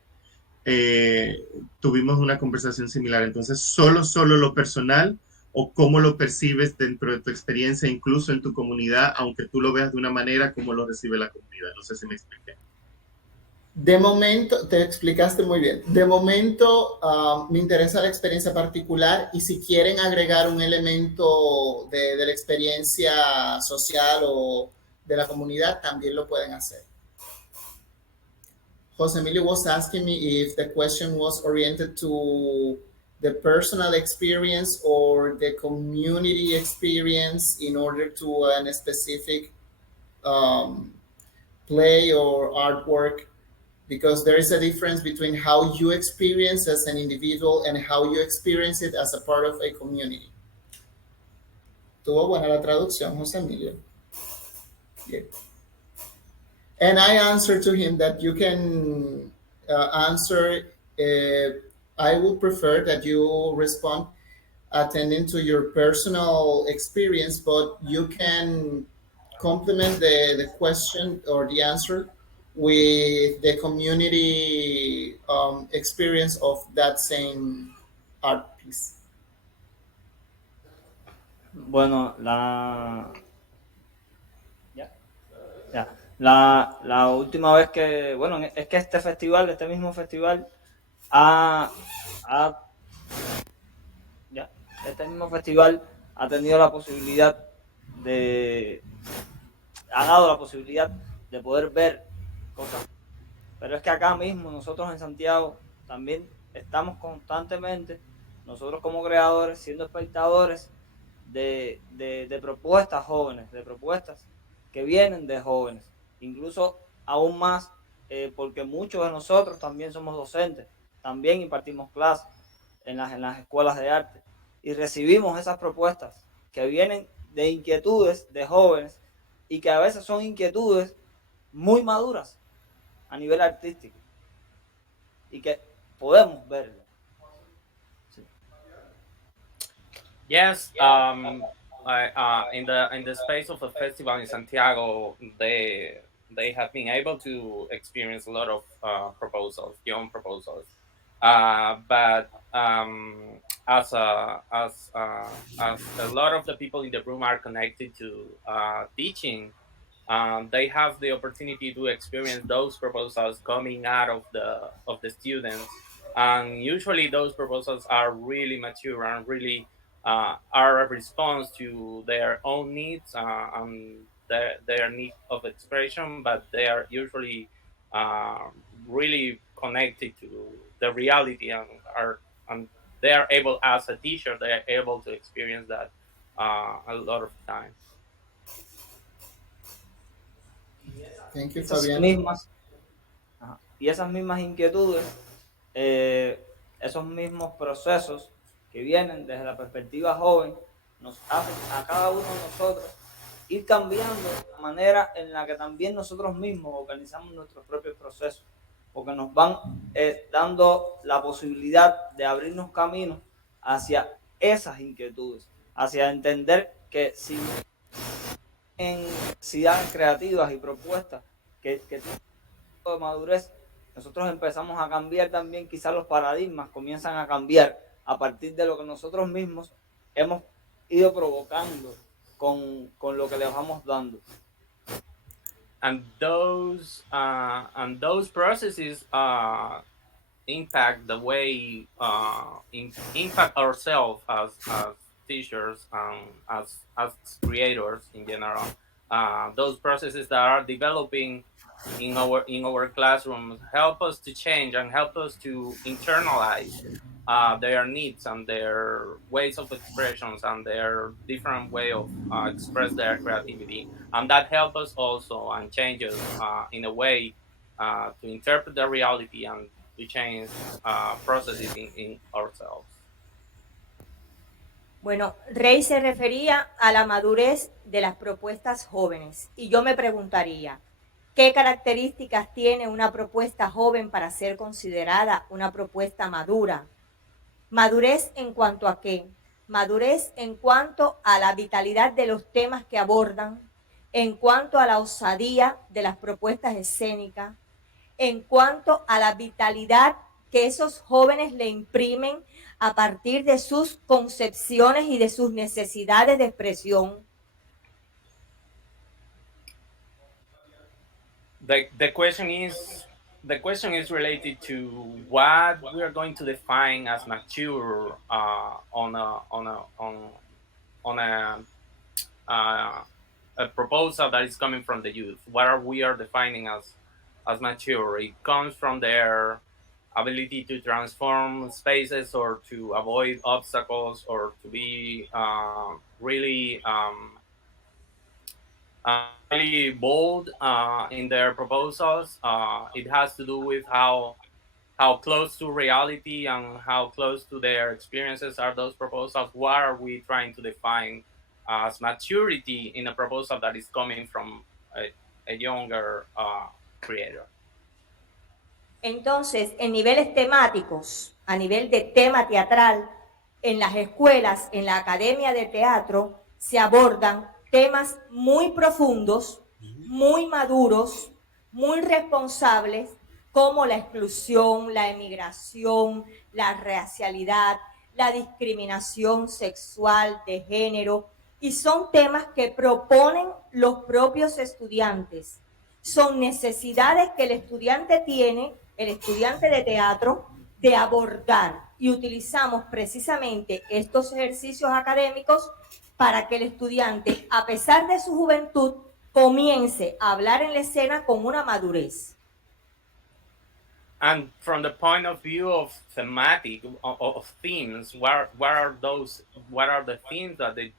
tuvimos una conversación similar, entonces solo lo personal o cómo lo percibes dentro de tu experiencia, incluso en tu comunidad, aunque tú lo veas de una manera, cómo lo recibe la comunidad. No sé si me expliqué. De momento, te explicaste muy bien. De momento, me interesa la experiencia particular y si quieren agregar un elemento de la experiencia social o de la comunidad, también lo pueden hacer. José Emilio was asking me if the question was oriented to the personal experience or the community experience in order to a specific play or artwork, because there is a difference between how you experience as an individual and how you experience it as a part of a community. Tuvo buena la traducción, José Emilio. Bien. And I answered to him that you can answer. I would prefer that you respond attending to your personal experience, but you can complement the question or the answer with the community experience of that same art piece. Bueno, ya. La última vez que, bueno, es que este mismo festival, ha, ha, ya, este mismo festival ha tenido la posibilidad de, ha dado la posibilidad de poder ver cosas. Pero es que acá mismo, nosotros en Santiago, también estamos constantemente, nosotros como creadores, siendo espectadores de propuestas jóvenes, de propuestas que vienen de jóvenes, incluso aún más, porque muchos de nosotros también somos docentes, también impartimos clases en las escuelas de arte y recibimos esas propuestas que vienen de inquietudes de jóvenes y que a veces son inquietudes muy maduras a nivel artístico y que podemos verlo. Yes, in the space of a festival in Santiago, they have been able to experience a lot of proposals, young proposals. But as a lot of the people in the room are connected to teaching, they have the opportunity to experience those proposals coming out of the students, and usually those proposals are really mature and really are a response to their own needs and their need of expression, but they are usually uh, really connected to the reality and they are able, as a teacher, they are able to experience that a lot of time. Thank you, Esas Fabián. mismas, y esas mismas inquietudes, esos mismos procesos que vienen desde la perspectiva joven, nos hacen a cada uno de nosotros ir cambiando la manera en la que también nosotros mismos organizamos nuestros propios procesos, porque nos van dando la posibilidad de abrirnos caminos hacia esas inquietudes, hacia entender que si en necesidades creativas y propuestas que tienen de madurez, nosotros empezamos a cambiar también, quizás los paradigmas comienzan a cambiar a partir de lo que nosotros mismos hemos ido provocando con lo que les vamos dando. And those processes impact the way impact ourselves as teachers and as creators in general. Those processes that are developing in our classrooms help us to change and help us to internalize their needs and their ways of expressions and their different way of express their creativity, and that helps us also and change us in a way to interpret the reality and to change processes in ourselves. Bueno, Rey se refería a la madurez de las propuestas jóvenes y yo me preguntaría, ¿qué características tiene una propuesta joven para ser considerada una propuesta madura? ¿Madurez en cuanto a qué? Madurez en cuanto a la vitalidad de los temas que abordan, en cuanto a la osadía de las propuestas escénicas, en cuanto a la vitalidad que esos jóvenes le imprimen a partir de sus concepciones y de sus necesidades de expresión. The question is related to what we are going to define as mature a proposal that is coming from the youth. What are we are defining as mature? It comes from their ability to transform spaces or to avoid obstacles or to be really bold in their proposals. It has to do with how close to reality and how close to their experiences are those proposals. What are we trying to define as maturity in a proposal that is coming from a younger creator. Entonces, en niveles temáticos, a nivel de tema teatral, en las escuelas, en la academia de teatro, se abordan temas muy profundos, muy maduros, muy responsables, como la exclusión, la emigración, la racialidad, la discriminación sexual, de género, y son temas que proponen los propios estudiantes. Son necesidades que el estudiante tiene, el estudiante de teatro, de abordar, y utilizamos precisamente estos ejercicios académicos para que el estudiante, a pesar de su juventud, comience a hablar en la escena con una madurez. And from the point of view of thematic of themes, what are the themes that the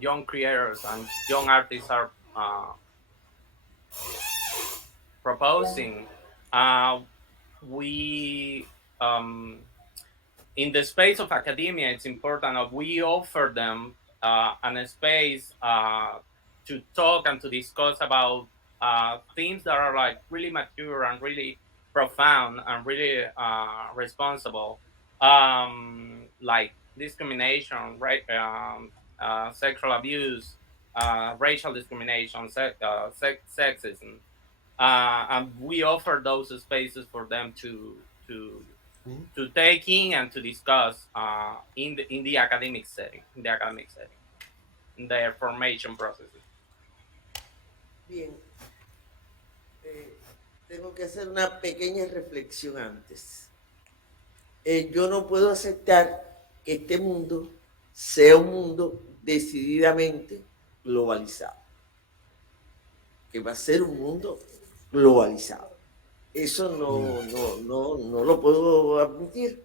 young creators and young artists are proposing? We in the space of academia, it's important that we offer them a space to talk and to discuss about themes that are like really mature and really profound and really responsible, like discrimination, right, sexual abuse, racial discrimination, sexism, and we offer those spaces for them to take in and to discuss in the academic setting, in their formation processes. Bien, tengo que hacer una pequeña reflexión antes. Yo no puedo aceptar que este mundo sea un mundo decididamente globalizado, que va a ser un mundo globalizado. Eso no lo puedo admitir.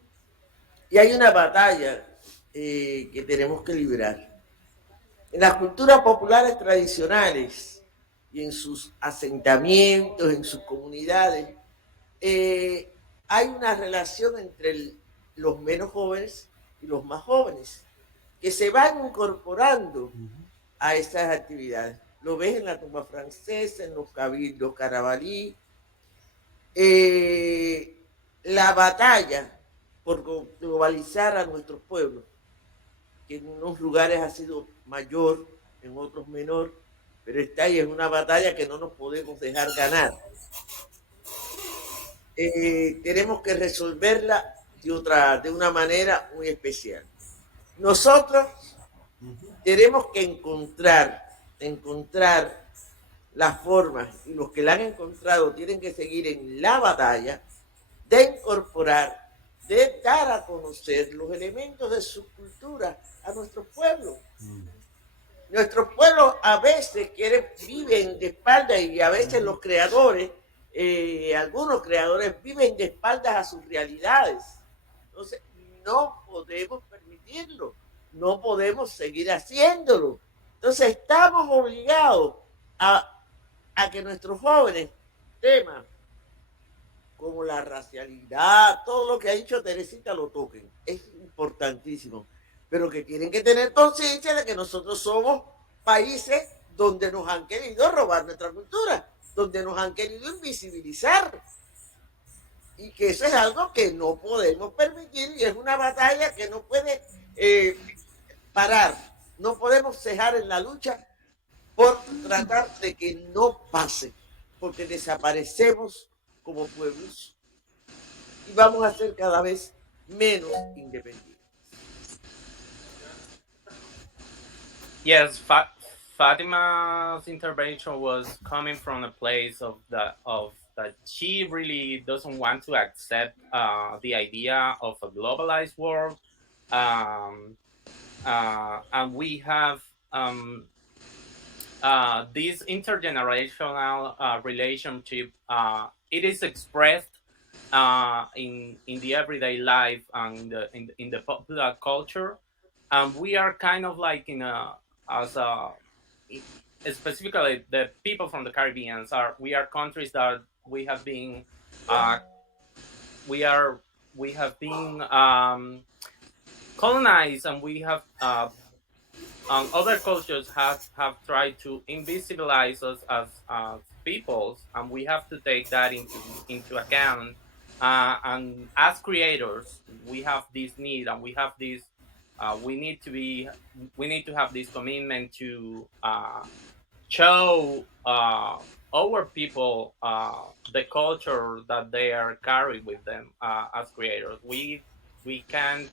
Y hay una batalla que tenemos que librar. En las culturas populares tradicionales y en sus asentamientos, en sus comunidades, hay una relación entre los menos jóvenes y los más jóvenes que se van incorporando a esas actividades. Lo ves en la tumba francesa, en los cabildos carabalí. La batalla por globalizar a nuestros pueblos, que en unos lugares ha sido mayor, en otros menor, pero está ahí, es una batalla que no nos podemos dejar ganar. Tenemos que resolverla de una manera muy especial. Nosotros tenemos que encontrar las formas, y los que la han encontrado tienen que seguir en la batalla de incorporar, de dar a conocer los elementos de su cultura a nuestros pueblos. Nuestros pueblos a veces viven de espaldas, y a veces los creadores, algunos creadores viven de espaldas a sus realidades. Entonces, no podemos permitirlo, no podemos seguir haciéndolo. Entonces, estamos obligados a que nuestros jóvenes temas como la racialidad, todo lo que ha dicho Teresita lo toquen. Es importantísimo. Pero que tienen que tener conciencia de que nosotros somos países donde nos han querido robar nuestra cultura, donde nos han querido invisibilizar. Y que eso es algo que no podemos permitir, y es una batalla que no puede parar. No podemos cejar en la lucha por tratar de que no pase, porque desaparecemos como pueblos y vamos a ser cada vez menos independientes. Yes, Fatima's intervention was coming from a place of that she really doesn't want to accept the idea of a globalized world, and we have this intergenerational relationship. It is expressed in the everyday life and in the popular culture, and we are kind of like specifically the people from the Caribbean we are countries that we have been colonized, and we have other cultures have tried to invisibilize us as peoples, and we have to take that into account. And as creators, we have this need, and we have this. We need to be. We need to have this commitment to show our people the culture that they are carried with them as creators. We can't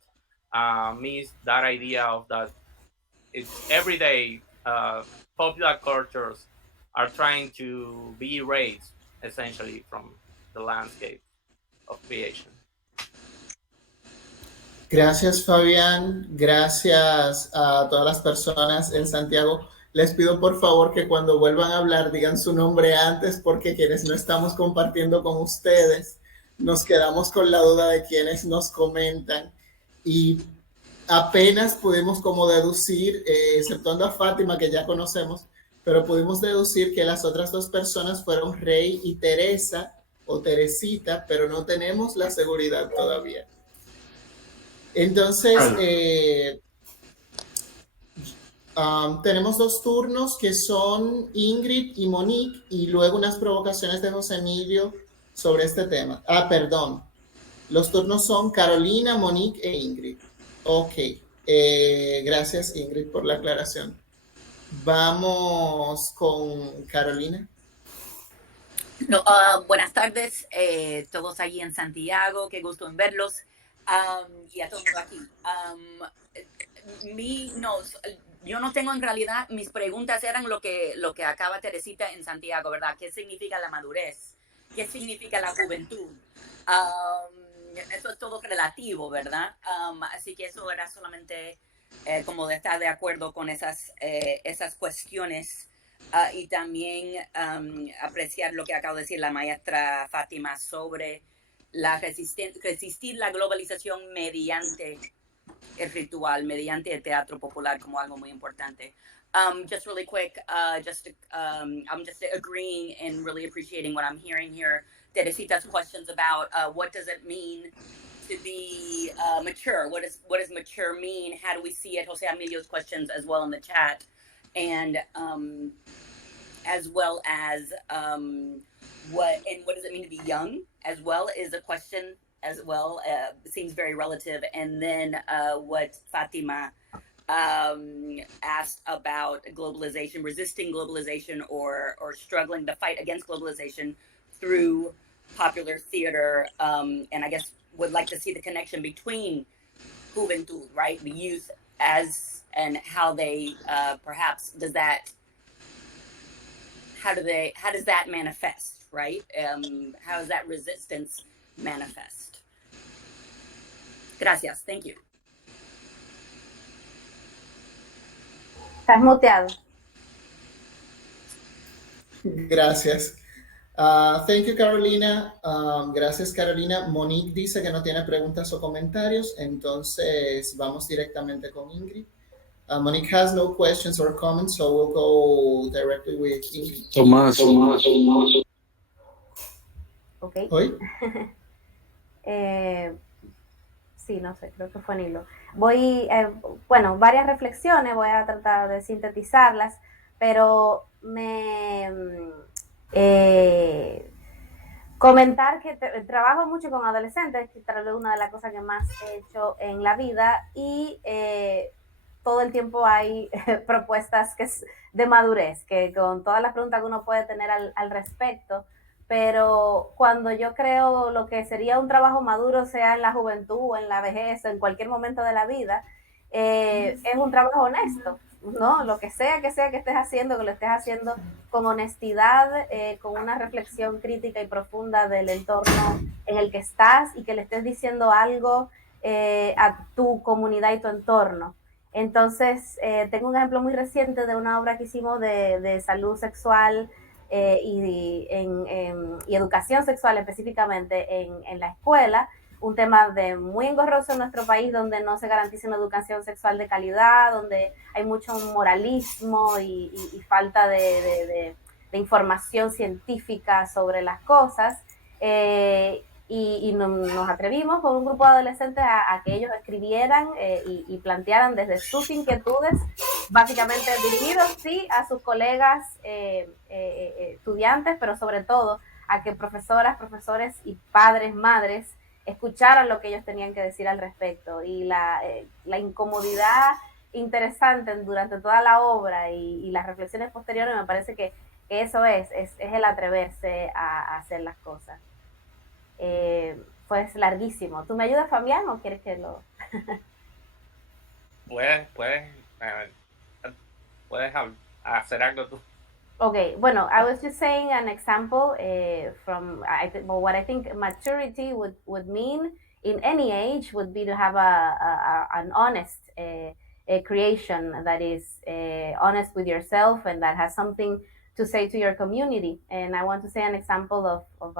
miss that idea of that it's every day popular cultures are trying to be erased essentially from the landscape of creation. Gracias, Fabián. Gracias a todas las personas en Santiago. Les pido por favor que cuando vuelvan a hablar digan su nombre antes, porque quienes no estamos compartiendo con ustedes nos quedamos con la duda de quienes nos comentan. Y apenas pudimos como deducir, exceptuando a Fátima, que ya conocemos, pero pudimos deducir que las otras dos personas fueron Rey y Teresa o Teresita, pero no tenemos la seguridad todavía. Entonces, tenemos dos turnos que son Ingrid y Monique, y luego unas provocaciones de José Emilio sobre este tema. Perdón. Los turnos son Carolina, Monique e Ingrid. Ok. Gracias, Ingrid, por la aclaración. Vamos con Carolina. No, buenas tardes, todos allí en Santiago, qué gusto en verlos, y a todos aquí. Yo no tengo en realidad, mis preguntas eran lo que acaba Teresita en Santiago, ¿verdad? ¿Qué significa la madurez? ¿Qué significa la juventud? Eso es todo relativo, ¿verdad? Así que eso era solamente como de estar de acuerdo con esas cuestiones. Y también apreciar lo que acabo de decir la maestra Fátima sobre resistir la globalización mediante el ritual, mediante el teatro popular como algo muy importante. Just really quick, I'm just agreeing and really appreciating what I'm hearing here. Teresita's questions about what does it mean to be mature? What does mature mean? How do we see it? Jose Emilio's questions as well in the chat. And as well as what does it mean to be young as well is a question as well. Seems very relative. And then what Fatima asked about globalization, resisting globalization or struggling the fight against globalization through popular theater, and I guess would like to see the connection between juventud, right, the youth, and how they perhaps how does that manifest, right? How does that resistance manifest? Gracias, thank you. Estás muteado. Gracias. Thank you, Carolina. Gracias, Carolina. Monique dice que no tiene preguntas o comentarios, entonces vamos directamente con Ingrid. Monique has no questions or comments, so we'll go directly with Ingrid. Tomás. Ok. ¿Hoy? Sí, no sé, creo que fue Nilo. Bueno, varias reflexiones, voy a tratar de sintetizarlas, pero comentar que trabajo mucho con adolescentes, que tal vez una de las cosas que más he hecho en la vida, y todo el tiempo hay propuestas de madurez, que con todas las preguntas que uno puede tener al respecto, pero cuando yo creo lo que sería un trabajo maduro, sea en la juventud o en la vejez o en cualquier momento de la vida, es un trabajo honesto, ¿no? Lo que estés haciendo, que lo estés haciendo con honestidad, con una reflexión crítica y profunda del entorno en el que estás, y que le estés diciendo algo a tu comunidad y tu entorno. Entonces, tengo un ejemplo muy reciente de una obra que hicimos de salud sexual y educación sexual específicamente en la escuela, un tema muy engorroso en nuestro país, donde no se garantiza una educación sexual de calidad, donde hay mucho moralismo y falta de información científica sobre las cosas. y nos atrevimos con un grupo de adolescentes a que ellos escribieran y plantearan desde sus inquietudes, básicamente dirigidos, sí, a sus colegas estudiantes, pero sobre todo a que profesoras, profesores y padres, madres escucharan lo que ellos tenían que decir al respecto. Y la incomodidad interesante durante toda la obra y las reflexiones posteriores, me parece que eso es el atreverse a hacer las cosas. Pues larguísimo. ¿Tú me ayudas, Fabián, o quieres que lo...? Puedes hacer algo tú. Okay, bueno, I was just saying an example from what I think maturity would mean in any age would be to have an honest creation that is honest with yourself and that has something to say to your community. And I want to say an example of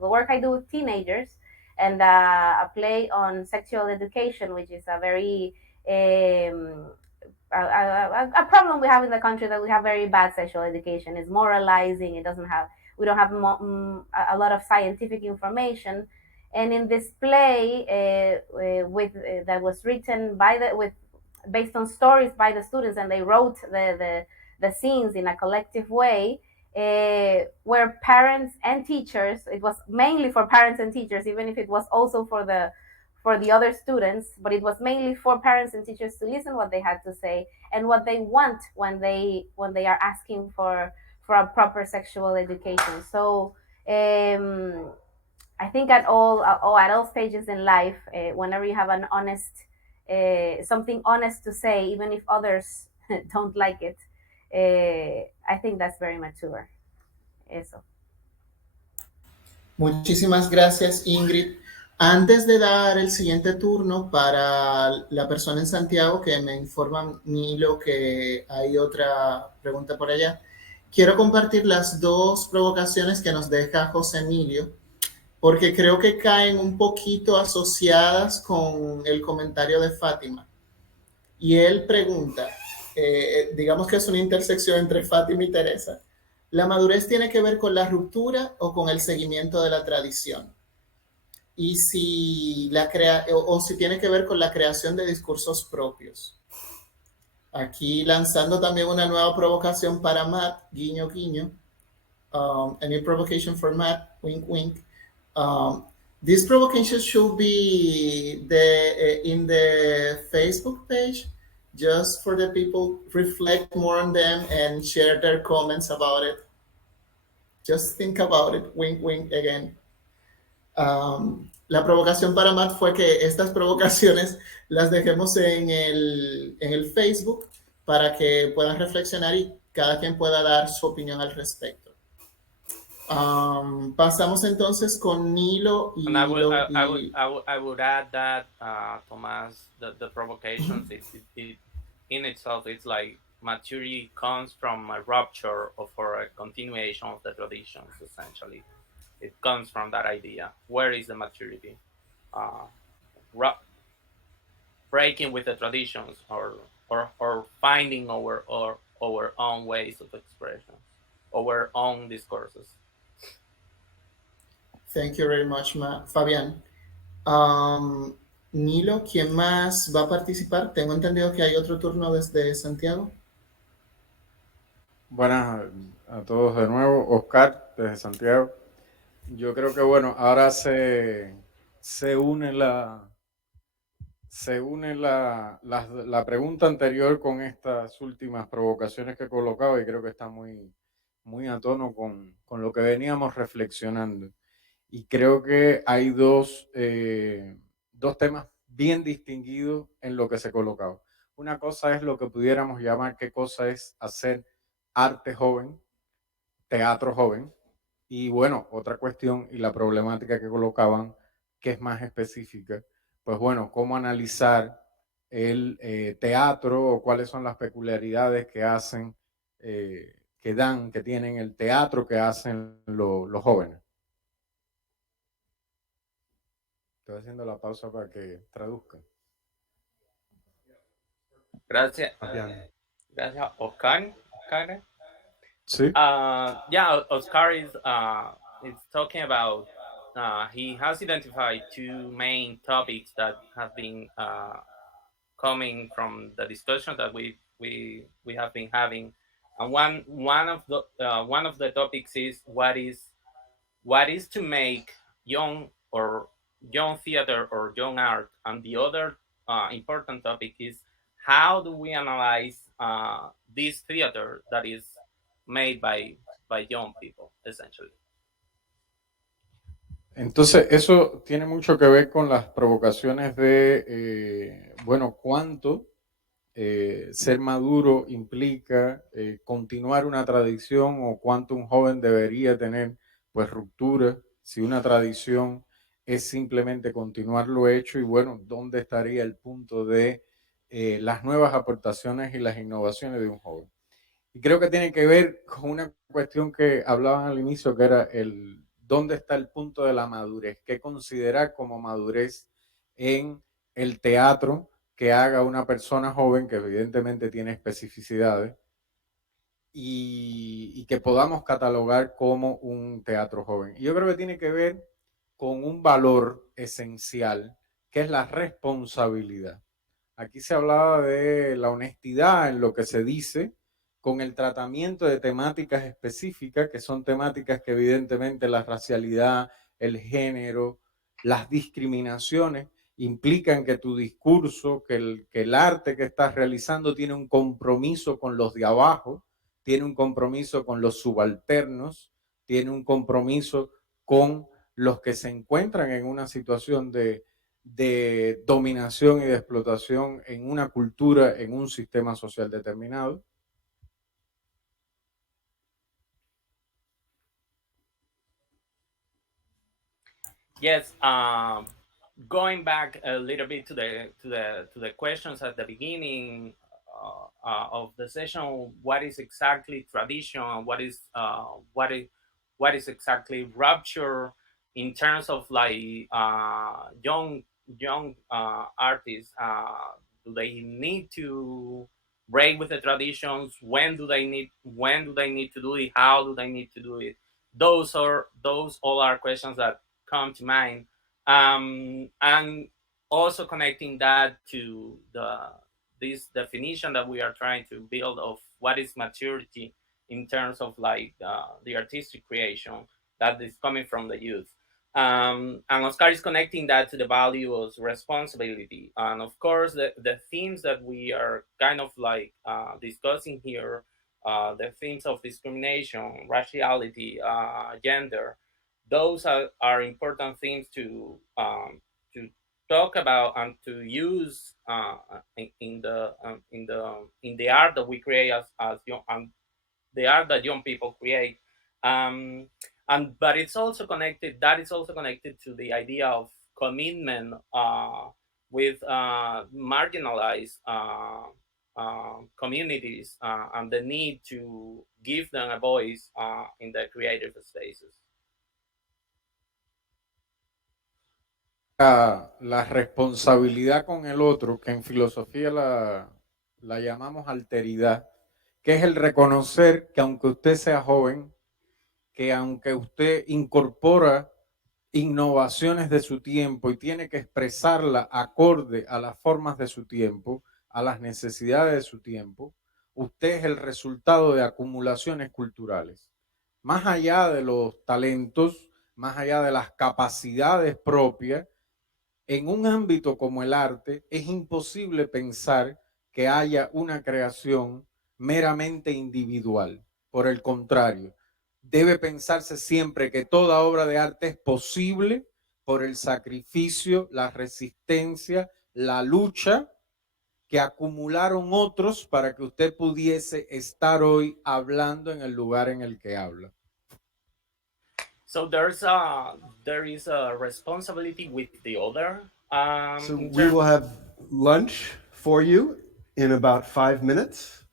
the work I do with teenagers and a play on sexual education, which is a very a problem we have in the country, that we have very bad sexual education. It's moralizing. We don't have a lot of scientific information. And in this play, that was written based on stories by the students, and they wrote the scenes in a collective way, where parents and teachers, it was mainly for parents and teachers, even if it was also for the other students, but it was mainly for parents and teachers to listen what they had to say and what they want when they are asking for a proper sexual education. So I think at all stages in life, whenever you have an honest something honest to say, even if others don't like it, I think that's very mature. Eso. Muchísimas gracias, Ingrid. Antes de dar el siguiente turno para la persona en Santiago, que me informa Nilo que hay otra pregunta por allá, quiero compartir las dos provocaciones que nos deja José Emilio, porque creo que caen un poquito asociadas con el comentario de Fátima. Y él pregunta, digamos que es una intersección entre Fátima y Teresa, ¿la madurez tiene que ver con la ruptura o con el seguimiento de la tradición? Y si si tiene que ver con la creación de discursos propios. Aquí lanzando también una nueva provocación para Matt, guiño, guiño. A new provocation for Matt, wink, wink. This provocation should be in the Facebook page, just for the people reflect more on them and share their comments about it. Just think about it, wink, wink again. La provocación para Matt fue que estas provocaciones las dejemos en el Facebook para que puedan reflexionar y cada quien pueda dar su opinión al respecto. Pasamos entonces con Nilo y I would add that, Tomás, the provocations, it in itself, it's like maturity comes from a rupture or a continuation of the traditions, essentially. It comes from that idea. Where is the maturity? Breaking with the traditions or finding our own ways of expression, our own discourses. Thank you very much, Fabián. Nilo, ¿quién más va a participar? Tengo entendido que hay otro turno desde Santiago. Buenas a todos de nuevo. Oscar, desde Santiago. Yo creo que, bueno, ahora se une la pregunta anterior con estas últimas provocaciones que he colocado y creo que está muy, muy a tono con lo que veníamos reflexionando. Y creo que hay dos temas bien distinguidos en lo que se colocaba. Una cosa es lo que pudiéramos llamar qué cosa es hacer arte joven, teatro joven. Y bueno, otra cuestión y la problemática que colocaban, que es más específica, pues bueno, cómo analizar el teatro o cuáles son las peculiaridades que hacen, que tienen el teatro que hacen los jóvenes. Estoy haciendo la pausa para que traduzcan. Gracias. Gracias, Oscar. Sí. Yeah, Oscar is talking about he has identified two main topics that have been coming from the discussion that we have been having, and one of the topics is what is to make young or young theater or young art, and the other important topic is how do we analyze this theater that is made by young people, essentially. Entonces, eso tiene mucho que ver con las provocaciones de, bueno, cuánto ser maduro implica continuar una tradición o cuánto un joven debería tener, pues, ruptura, si una tradición es simplemente continuar lo hecho y, bueno, ¿dónde estaría el punto de las nuevas aportaciones y las innovaciones de un joven? Y creo que tiene que ver con una cuestión que hablaban al inicio, que era el dónde está el punto de la madurez, qué considerar como madurez en el teatro que haga una persona joven que evidentemente tiene especificidades y que podamos catalogar como un teatro joven. Y yo creo que tiene que ver con un valor esencial, que es la responsabilidad. Aquí se hablaba de la honestidad en lo que se dice, con el tratamiento de temáticas específicas, que son temáticas que evidentemente la racialidad, el género, las discriminaciones implican que tu discurso, que el arte que estás realizando tiene un compromiso con los de abajo, tiene un compromiso con los subalternos, tiene un compromiso con los que se encuentran en una situación de dominación y de explotación en una cultura, en un sistema social determinado. Yes, going back a little bit to the questions at the beginning of the session, what is exactly tradition? What is exactly rupture in terms of like young artists? Do they need to break with the traditions? When do they need to do it? How do they need to do it? Those all are questions that come to mind, and also connecting that to this definition that we are trying to build of what is maturity in terms of like the artistic creation that is coming from the youth. And Oscar is connecting that to the value of responsibility, and of course the themes that we are kind of like discussing here, the themes of discrimination, raciality, gender. Those are important things to talk about and to use in the art that we create as young, the art that young people create. But it's also connected. That is also connected to the idea of commitment with marginalized communities and the need to give them a voice in the creative spaces. La responsabilidad con el otro, que en filosofía la llamamos alteridad, que es el reconocer que aunque usted sea joven, que aunque usted incorpora innovaciones de su tiempo y tiene que expresarla acorde a las formas de su tiempo, a las necesidades de su tiempo, usted es el resultado de acumulaciones culturales. Más allá de los talentos, más allá de las capacidades propias, en un ámbito como el arte es imposible pensar que haya una creación meramente individual. Por el contrario, debe pensarse siempre que toda obra de arte es posible por el sacrificio, la resistencia, la lucha que acumularon otros para que usted pudiese estar hoy hablando en el lugar en el que habla. So there is a responsibility with the other. So we will have lunch for you in about 5 minutes.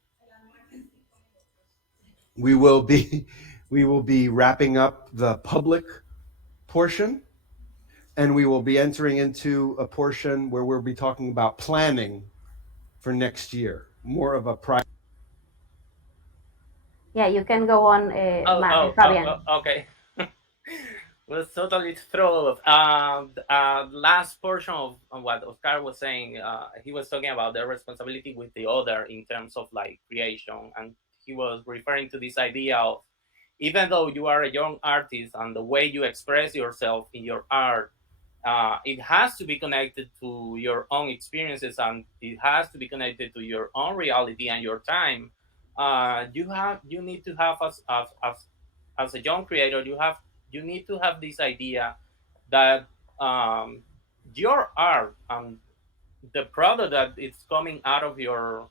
We will be wrapping up the public portion, and we will be entering into a portion where we'll be talking about planning for next year, more of a private. Yeah, you can go on, Fabian. Okay. was totally thrilled. Last portion of what Oscar was saying, he was talking about the responsibility with the other in terms of like creation, and he was referring to this idea of even though you are a young artist and the way you express yourself in your art, it has to be connected to your own experiences and it has to be connected to your own reality and your time. You need to have as a young creator, you need to have this idea that um, your art and the product that it's coming out of your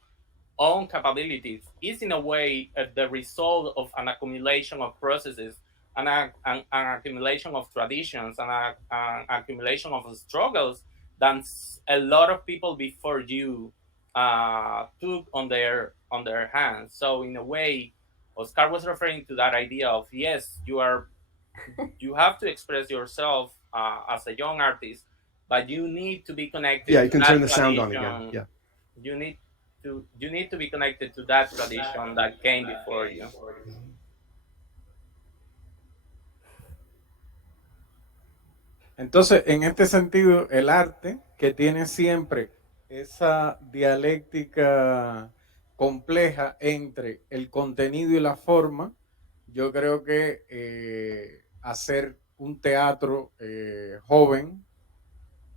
own capabilities is in a way the result of an accumulation of processes and an accumulation of traditions and an accumulation of struggles that a lot of people before you took on their hands. So in a way, Oscar was referring to that idea of yes, you have to express yourself as a young artist, but you need to be connected Yeah, you to can that turn the sound on again. tradition. Yeah. You need to be connected to that tradition that came before you. Entonces, en este sentido, el arte, que tiene siempre esa dialéctica compleja entre el contenido y la forma, yo creo que hacer un teatro joven,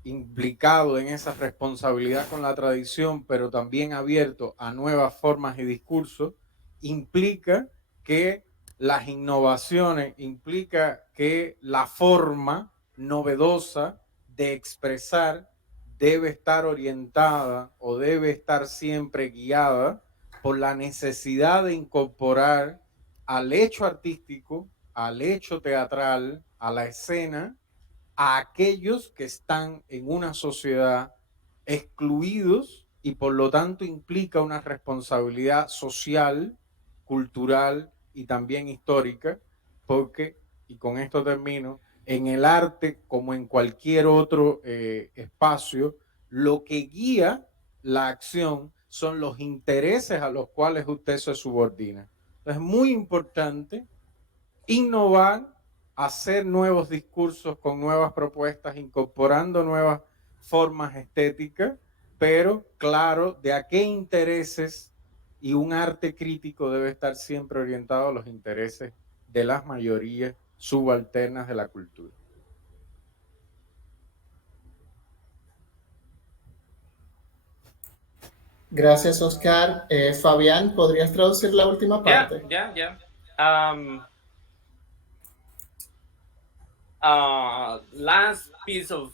implicado en esa responsabilidad con la tradición, pero también abierto a nuevas formas y discursos, implica que las innovaciones, implica que la forma novedosa de expresar debe estar orientada o debe estar siempre guiada por la necesidad de incorporar al hecho artístico, al hecho teatral, a la escena, a aquellos que están en una sociedad excluidos y por lo tanto implica una responsabilidad social, cultural y también histórica, porque, y con esto termino, en el arte como en cualquier otro espacio, lo que guía la acción son los intereses a los cuales usted se subordina. Entonces es muy importante innovar, hacer nuevos discursos con nuevas propuestas, incorporando nuevas formas estéticas, pero claro, de a qué intereses, y un arte crítico debe estar siempre orientado a los intereses de las mayorías subalternas de la cultura. Gracias, Oscar. Fabián, ¿podrías traducir la última parte? Yeah. Last piece of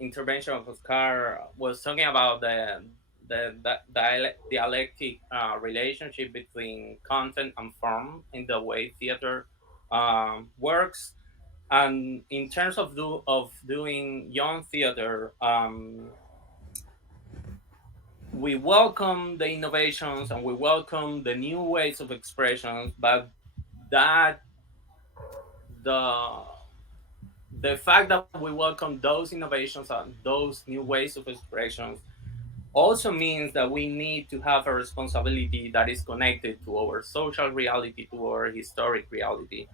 intervention of Oscar was talking about the dialectic relationship between content and form in the way theater works. And in terms of doing young theater, we welcome the innovations and we welcome the new ways of expressions, but that the fact that we welcome those innovations and those new ways of expressions also means that we need to have a responsibility that is connected to our social reality, to our historic reality.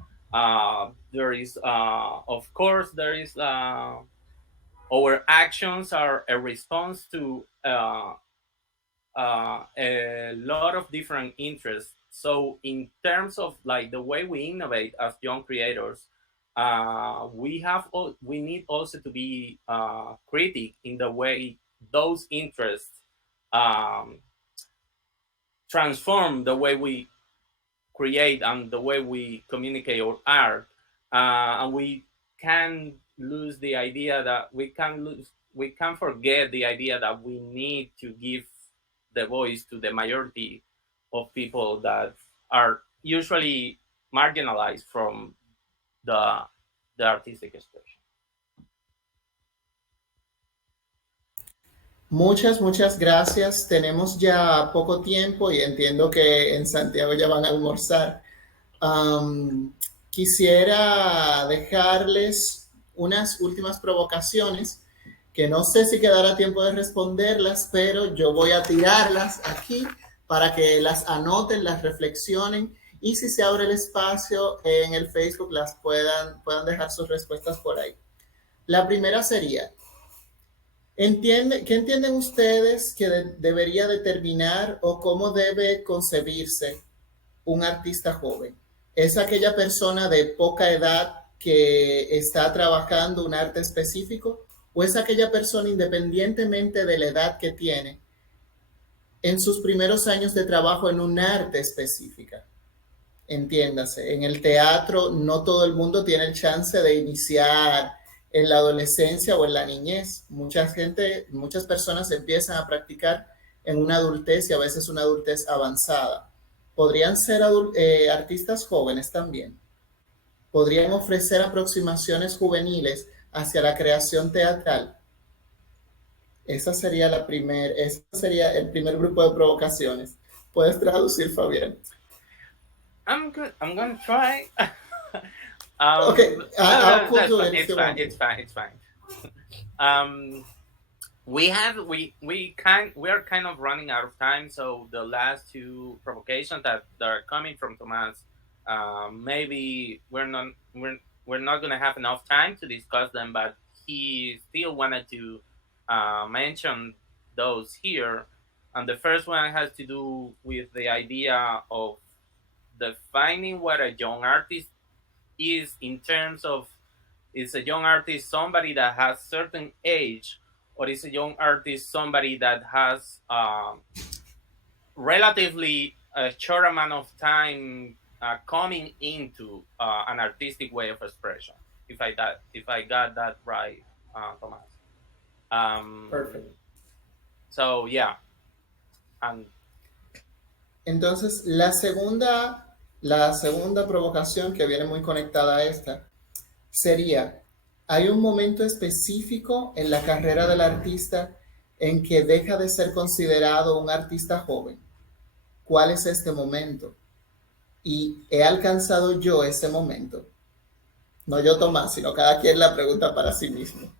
There is, of course, our actions are a response to a lot of different interests. So in terms of like the way we innovate as young creators, we need also to be critic in the way those interests transform the way we create and the way we communicate our art, and we can lose the idea that we can forget the idea that we need to give the voice to the majority of people that are usually marginalized from the artistic expression. Muchas gracias. Tenemos ya poco tiempo y entiendo que en Santiago ya van a almorzar. Quisiera dejarles unas últimas provocaciones que no sé si quedará tiempo de responderlas, pero yo voy a tirarlas aquí para que las anoten, las reflexionen y si se abre el espacio en el Facebook, las puedan dejar sus respuestas por ahí. La primera sería, ¿qué entienden ustedes que debería determinar o cómo debe concebirse un artista joven? ¿Es aquella persona de poca edad que está trabajando un arte específico o es aquella persona, independientemente de la edad que tiene, en sus primeros años de trabajo en un arte específica? Entiéndase, en el teatro no todo el mundo tiene el chance de iniciar en la adolescencia o en la niñez. Muchas personas empiezan a practicar en una adultez y a veces una adultez avanzada. Podrían ser artistas jóvenes también. Podrían ofrecer aproximaciones juveniles hacia la creación teatral. Ese sería el primer grupo de provocaciones. ¿Puedes traducir, Fabián? I'm gonna try. Okay, I'll no, do it. it's fine. We are kind of running out of time, so the last two provocations that are coming from Tomas, maybe we're not gonna have enough time to discuss them, but he still wanted to mention those here. And the first one has to do with the idea of defining what a young artist is in terms of, is a young artist somebody that has certain age, or is a young artist somebody that has relatively a short amount of time coming into an artistic way of expression? If I got that right, Thomas. Perfect. So yeah. Entonces, la segunda provocación, que viene muy conectada a esta, sería, ¿hay un momento específico en la carrera del artista en que deja de ser considerado un artista joven? ¿Cuál es este momento? ¿Y he alcanzado yo ese momento? No yo, Tomás, sino cada quien la pregunta para sí mismo.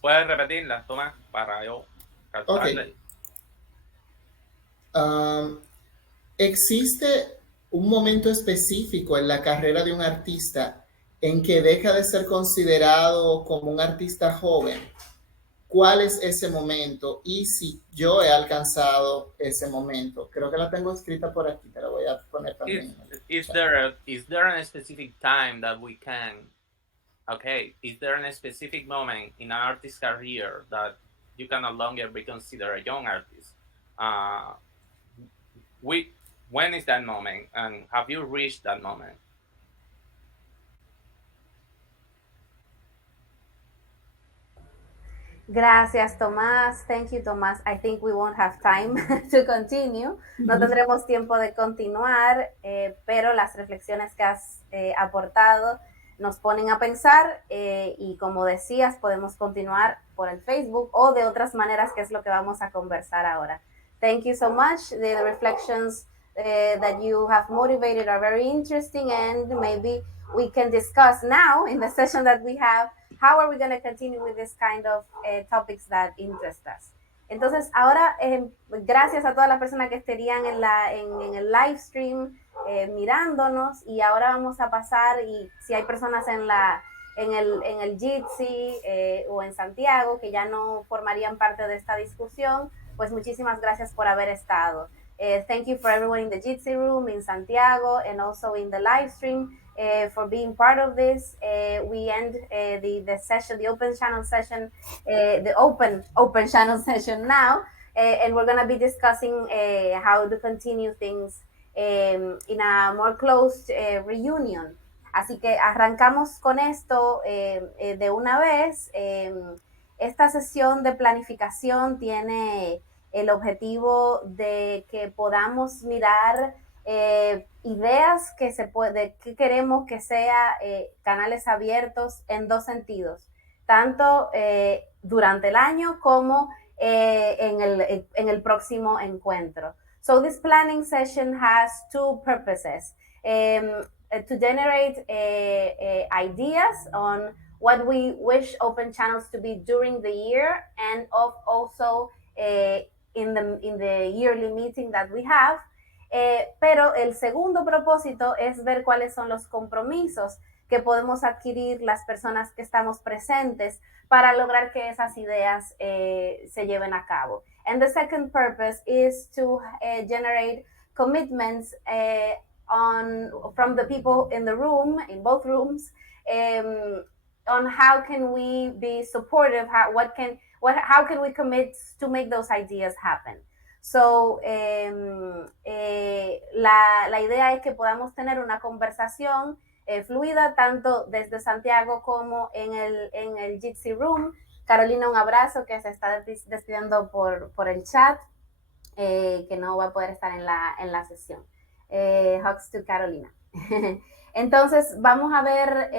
¿Puedes repetirla, Tomás, para yo calcularla? Okay. ¿Existe un momento específico en la carrera de un artista en que deja de ser considerado como un artista joven? ¿Cuál es ese momento? Y si yo he alcanzado ese momento. Creo que la tengo escrita por aquí, te la voy a poner también. Is there a specific time that we can, is there a specific moment in an artist's career that you can no longer be considered a young artist? When is that moment, and have you reached that moment? Gracias, Tomás. Thank you, Tomás. I think we won't have time to continue. No tendremos tiempo de continuar, pero las reflexiones que has aportado nos ponen a pensar y como decías, podemos continuar por el Facebook o de otras maneras, que es lo que vamos a conversar ahora. Thank you so much. The reflections that you have motivated are very interesting, and maybe we can discuss now in the session that we have, how are we going to continue with this kind of topics that interest us. Entonces, ahora, gracias a todas las personas que estarían en el live stream mirándonos, y ahora vamos a pasar, y si hay personas en el Jitsi o en Santiago que ya no formarían parte de esta discusión, pues muchísimas gracias por haber estado. Thank you for everyone in the Jitsi room, in Santiago, and also in the live stream. For being part of this. We end the session, the open channel session, the open channel session now, and we're going to be discussing how to continue things in a more closed reunion. Así que arrancamos con esto de una vez. Esta sesión de planificación tiene el objetivo de que podamos mirar ideas que queremos que sea canales abiertos en dos sentidos, tanto durante el año como en el próximo encuentro. So this planning session has two purposes: to generate ideas on what we wish open channels to be during the year, and also in the yearly meeting that we have. Pero el segundo propósito es ver cuáles son los compromisos que podemos adquirir las personas que estamos presentes para lograr que esas ideas se lleven a cabo. And the second purpose is to generate commitments from the people in the room, in both rooms, on how can we be supportive, how can we commit to make those ideas happen. So, la idea es que podamos tener una conversación fluida tanto desde Santiago como en el Jitsi Room. Carolina, un abrazo, que se está despidiendo por el chat, que no va a poder estar en la sesión. Hugs to Carolina. Entonces, vamos a ver,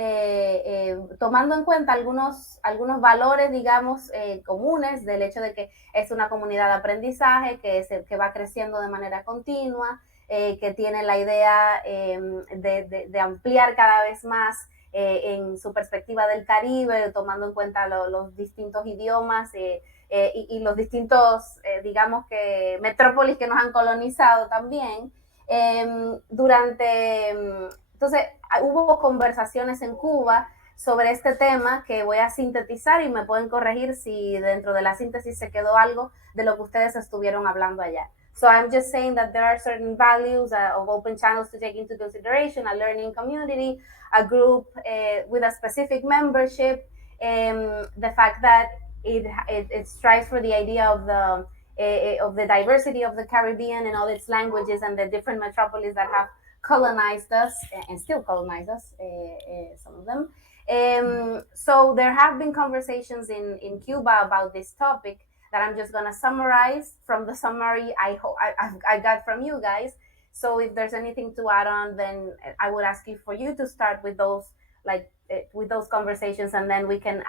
tomando en cuenta algunos valores, digamos, comunes del hecho de que es una comunidad de aprendizaje que va creciendo de manera continua, que tiene la idea de ampliar cada vez más en su perspectiva del Caribe, tomando en cuenta los distintos idiomas y los distintos, digamos, que metrópolis que nos han colonizado también. Entonces, hubo conversaciones en Cuba sobre este tema que voy a sintetizar y me pueden corregir si dentro de la síntesis se quedó algo de lo que ustedes estuvieron hablando allá. So I'm just saying that there are certain values of open channels to take into consideration: a learning community, a group with a specific membership, the fact that it strives for the idea of the diversity of the Caribbean and all its languages and the different metropolises that have colonized us and still colonize us, some of them. So there have been conversations in Cuba about this topic that I'm just going to summarize from the summary I got from you guys. So if there's anything to add on, then I would ask you for you to start with those conversations, and then we can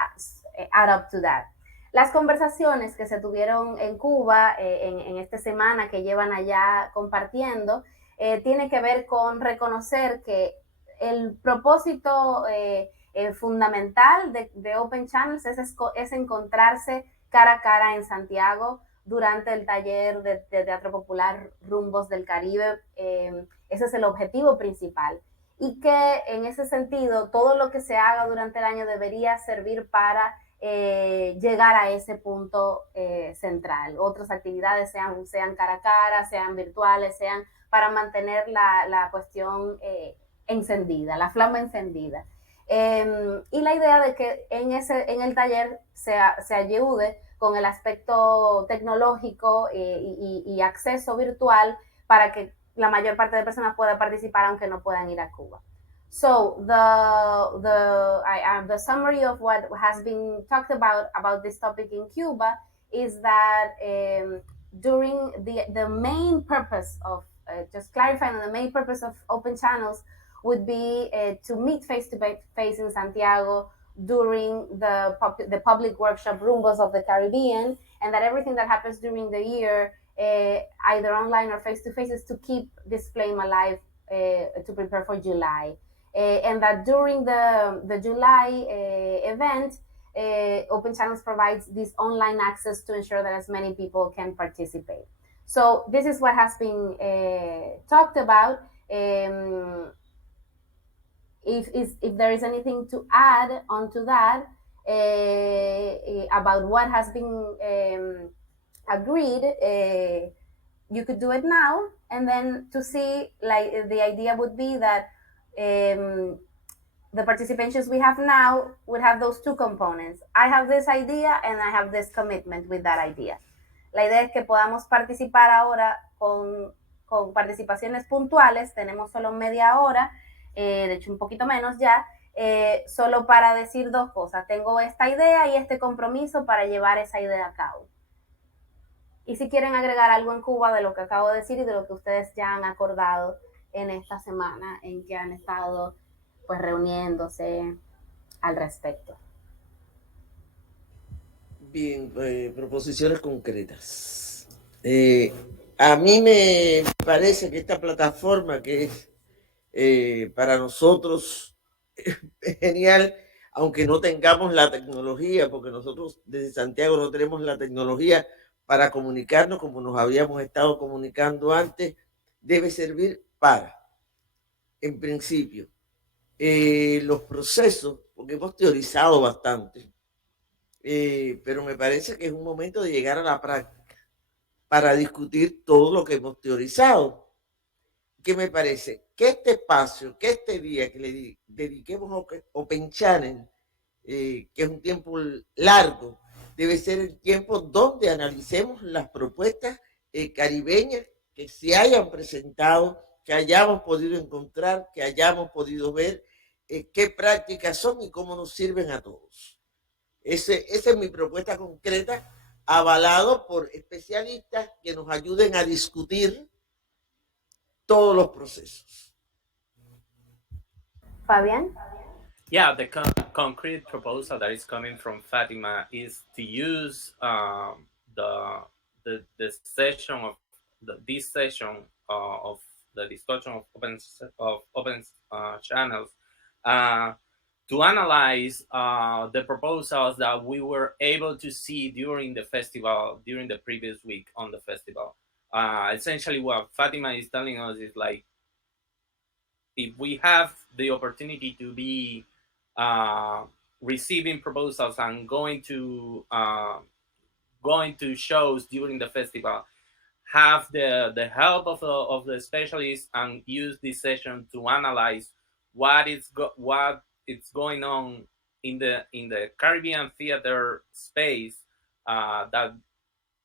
add up to that. Las conversaciones que se tuvieron en Cuba en esta semana que llevan allá compartiendo tiene que ver con reconocer que el propósito fundamental de Open Channels es encontrarse cara a cara en Santiago durante el taller de teatro popular Rumbos del Caribe. Ese es el objetivo principal. Y que en ese sentido, todo lo que se haga durante el año debería servir para llegar a ese punto central. Otras actividades sean cara a cara, sean virtuales, sean para mantener la cuestión encendida, la flama encendida. Y la idea de que en el taller se ayude con el aspecto tecnológico y acceso virtual para que la mayor parte de personas pueda participar aunque no puedan ir a Cuba. So the summary of what has been talked about this topic in Cuba is that during the main purpose of just clarifying, the main purpose of Open Channels would be to meet face-to-face in Santiago during the public workshop Rumbos of the Caribbean, and that everything that happens during the year, either online or face-to-face, is to keep this flame alive to prepare for July. And that during the July event, Open Channels provides this online access to ensure that as many people can participate. So this is what has been talked about. If there is anything to add onto that about what has been agreed, you could do it now, and then to see, like, the idea would be that the participations we have now would have those two components. I have this idea and I have this commitment with that idea. La idea es que podamos participar ahora con participaciones puntuales. Tenemos solo media hora, de hecho un poquito menos ya, solo para decir dos cosas. Tengo esta idea y este compromiso para llevar esa idea a cabo. Y si quieren agregar algo en Cuba de lo que acabo de decir y de lo que ustedes ya han acordado en esta semana en que han estado pues reuniéndose al respecto. Bien, proposiciones concretas. A mí me parece que esta plataforma que es para nosotros es genial, aunque no tengamos la tecnología, porque nosotros desde Santiago no tenemos la tecnología para comunicarnos como nos habíamos estado comunicando antes, debe servir para, en principio, los procesos, porque hemos teorizado bastante, pero me parece que es un momento de llegar a la práctica para discutir todo lo que hemos teorizado. ¿Qué me parece? Que este espacio, que este día que le dediquemos a Open Channel, que es un tiempo largo, debe ser el tiempo donde analicemos las propuestas caribeñas que se hayan presentado, que hayamos podido encontrar, que hayamos podido ver qué prácticas son y cómo nos sirven a todos. Esa es mi propuesta concreta, avalado por especialistas que nos ayuden a discutir todos los procesos. Fabián. Yeah, the concrete proposal that is coming from Fatima is to use the session of this session of the discussion of open channels to analyze the proposals that we were able to see during the festival, during the previous week on the festival. Essentially, what Fatima is telling us is like, if we have the opportunity to be receiving proposals and going to shows during the festival, have the help of the specialists and use this session to analyze what is going on in the Caribbean theater space that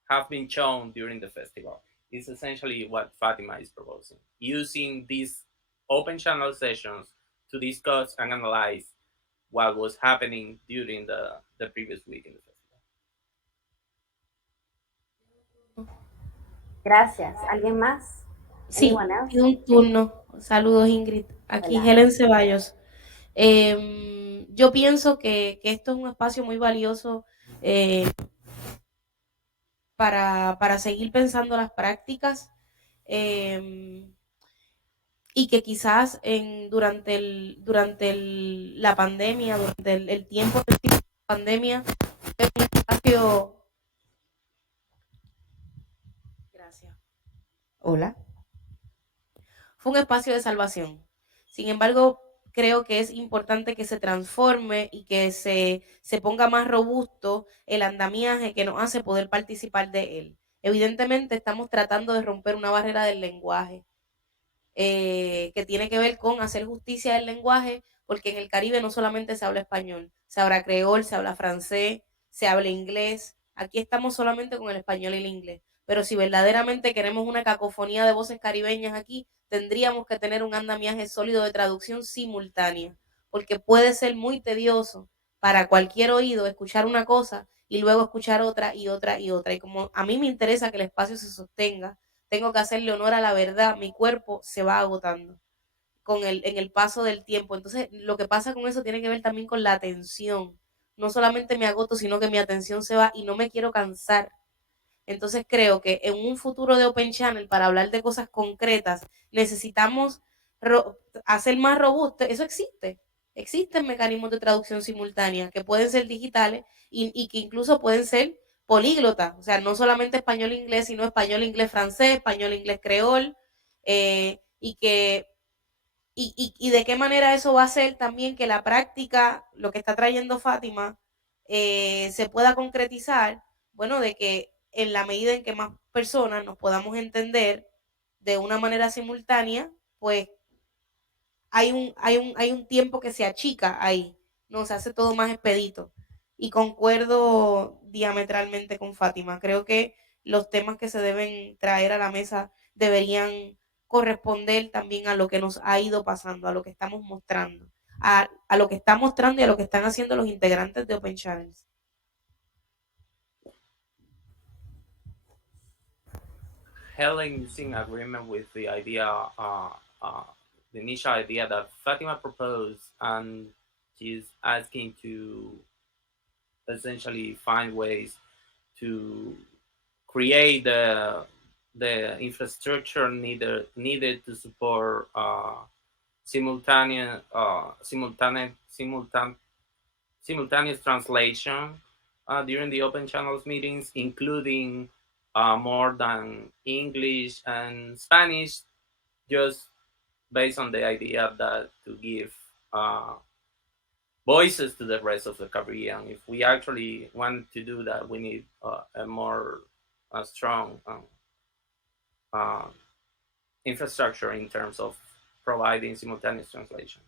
have been shown during the festival. Is essentially what Fatima is proposing, using these open channel sessions to discuss and analyze what was happening during the previous week in the festival. Gracias. ¿Alguien más? Sí, pido un turno. Saludos, Ingrid. Aquí Helen Ceballos. Yo pienso que esto es un espacio muy valioso para seguir pensando las prácticas y que quizás durante la pandemia, durante el tiempo de la pandemia, es un espacio... Gracias. Hola. Fue un espacio de salvación. Sin embargo, creo que es importante que se transforme y que se ponga más robusto el andamiaje que nos hace poder participar de él. Evidentemente estamos tratando de romper una barrera del lenguaje que tiene que ver con hacer justicia del lenguaje, porque en el Caribe no solamente se habla español, se habla creol, se habla francés, se habla inglés. Aquí estamos solamente con el español y el inglés. Pero si verdaderamente queremos una cacofonía de voces caribeñas aquí, tendríamos que tener un andamiaje sólido de traducción simultánea, porque puede ser muy tedioso para cualquier oído escuchar una cosa y luego escuchar otra y otra y otra. Y como a mí me interesa que el espacio se sostenga, tengo que hacerle honor a la verdad, mi cuerpo se va agotando en el paso del tiempo. Entonces, lo que pasa con eso tiene que ver también con la atención. No solamente me agoto, sino que mi atención se va y no me quiero cansar. Entonces creo que en un futuro de Open Channel, para hablar de cosas concretas, necesitamos hacer más robusto. Eso existe. Existen mecanismos de traducción simultánea que pueden ser digitales y que incluso pueden ser políglotas. O sea, no solamente español-inglés, sino español-inglés-francés, español-inglés-creol. Y de qué manera eso va a hacer también que la práctica, lo que está trayendo Fátima, se pueda concretizar. Bueno, de que en la medida en que más personas nos podamos entender de una manera simultánea, pues hay un tiempo que se achica ahí, no se hace todo más expedito. Y concuerdo diametralmente con Fátima. Creo que los temas que se deben traer a la mesa deberían corresponder también a lo que nos ha ido pasando, a lo que estamos mostrando, a lo que está mostrando y a lo que están haciendo los integrantes de Open Channels. Helen is in agreement with the idea, the initial idea that Fatima proposed, and she's asking to essentially find ways to create the infrastructure needed to support simultaneous translation during the open channels meetings, including more than English and Spanish just based on the idea that to give voices to the rest of the Caribbean. If we actually want to do that, we need a more strong infrastructure in terms of providing simultaneous translation.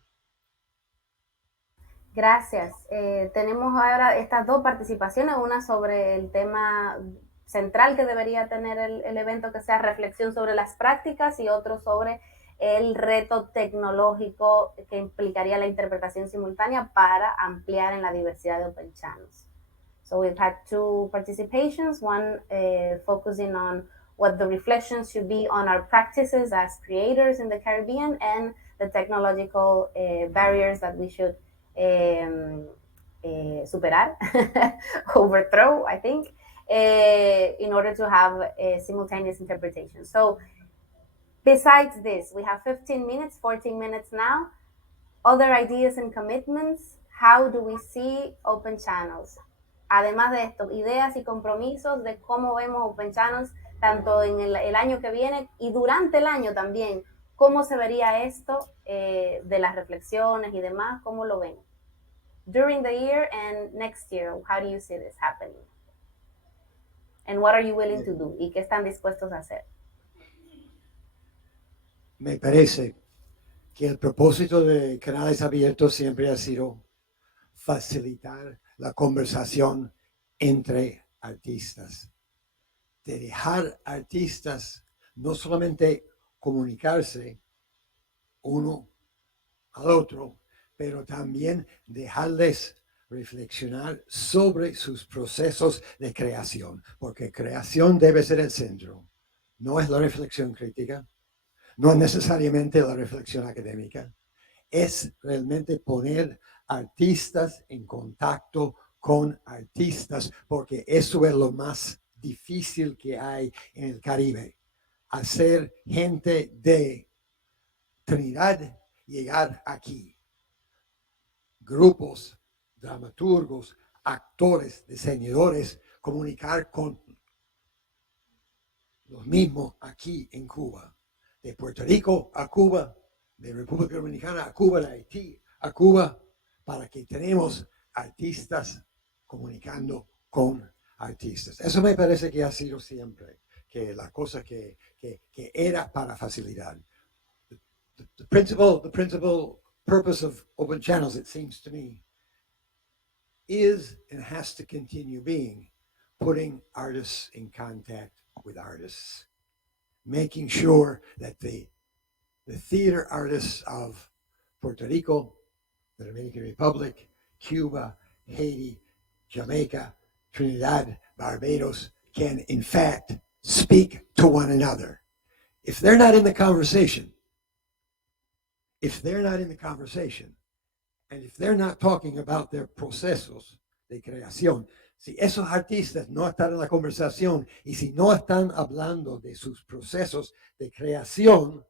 Gracias. Tenemos ahora estas dos participaciones, una sobre el tema central que debería tener el evento, que sea reflexión sobre las prácticas, y otro sobre el reto tecnológico que implicaría la interpretación simultánea para ampliar en la diversidad de Open Channels. So we've had two participations, one focusing on what the reflections should be on our practices as creators in the Caribbean and the technological barriers that we should superar, overthrow, I think, in order to have a simultaneous interpretation. So besides this, we have 15 minutes, 14 minutes now. Other ideas and commitments, how do we see Open Channels? Además de esto, ideas y compromisos de cómo vemos Open Channels, tanto en el año que viene y durante el año también. ¿Cómo se vería esto de las reflexiones y demás? ¿Cómo lo ven? During the year and next year, how do you see this happening? And what are you willing to do? ¿Y qué están dispuestos a hacer? Me parece que el propósito de Canales Abiertos siempre ha sido facilitar la conversación entre artistas, de dejar artistas no solamente comunicarse uno al otro, pero también dejarles reflexionar sobre sus procesos de creación, porque creación debe ser el centro, no es la reflexión crítica, no es necesariamente la reflexión académica, es realmente poner artistas en contacto con artistas, porque eso es lo más difícil que hay en el Caribe, hacer gente de Trinidad llegar aquí. Grupos, dramaturgos, actores, diseñadores, comunicar con los mismos aquí en Cuba. De Puerto Rico a Cuba, de República Dominicana a Cuba, de Haití a Cuba, para que tenemos artistas comunicando con artistas. Eso me parece que ha sido siempre que la cosa que era para facilitar. The principal purpose of Open Channels, it seems to me, is and has to continue being putting artists in contact with artists, making sure that the theater artists of Puerto Rico, the Dominican Republic, Cuba, Haiti, Jamaica, Trinidad, Barbados can in fact speak to one another. If they're not in the conversation, and if they're not talking about their procesos de creación, si esos artistas no están en la conversación y si no están hablando de sus procesos de creación,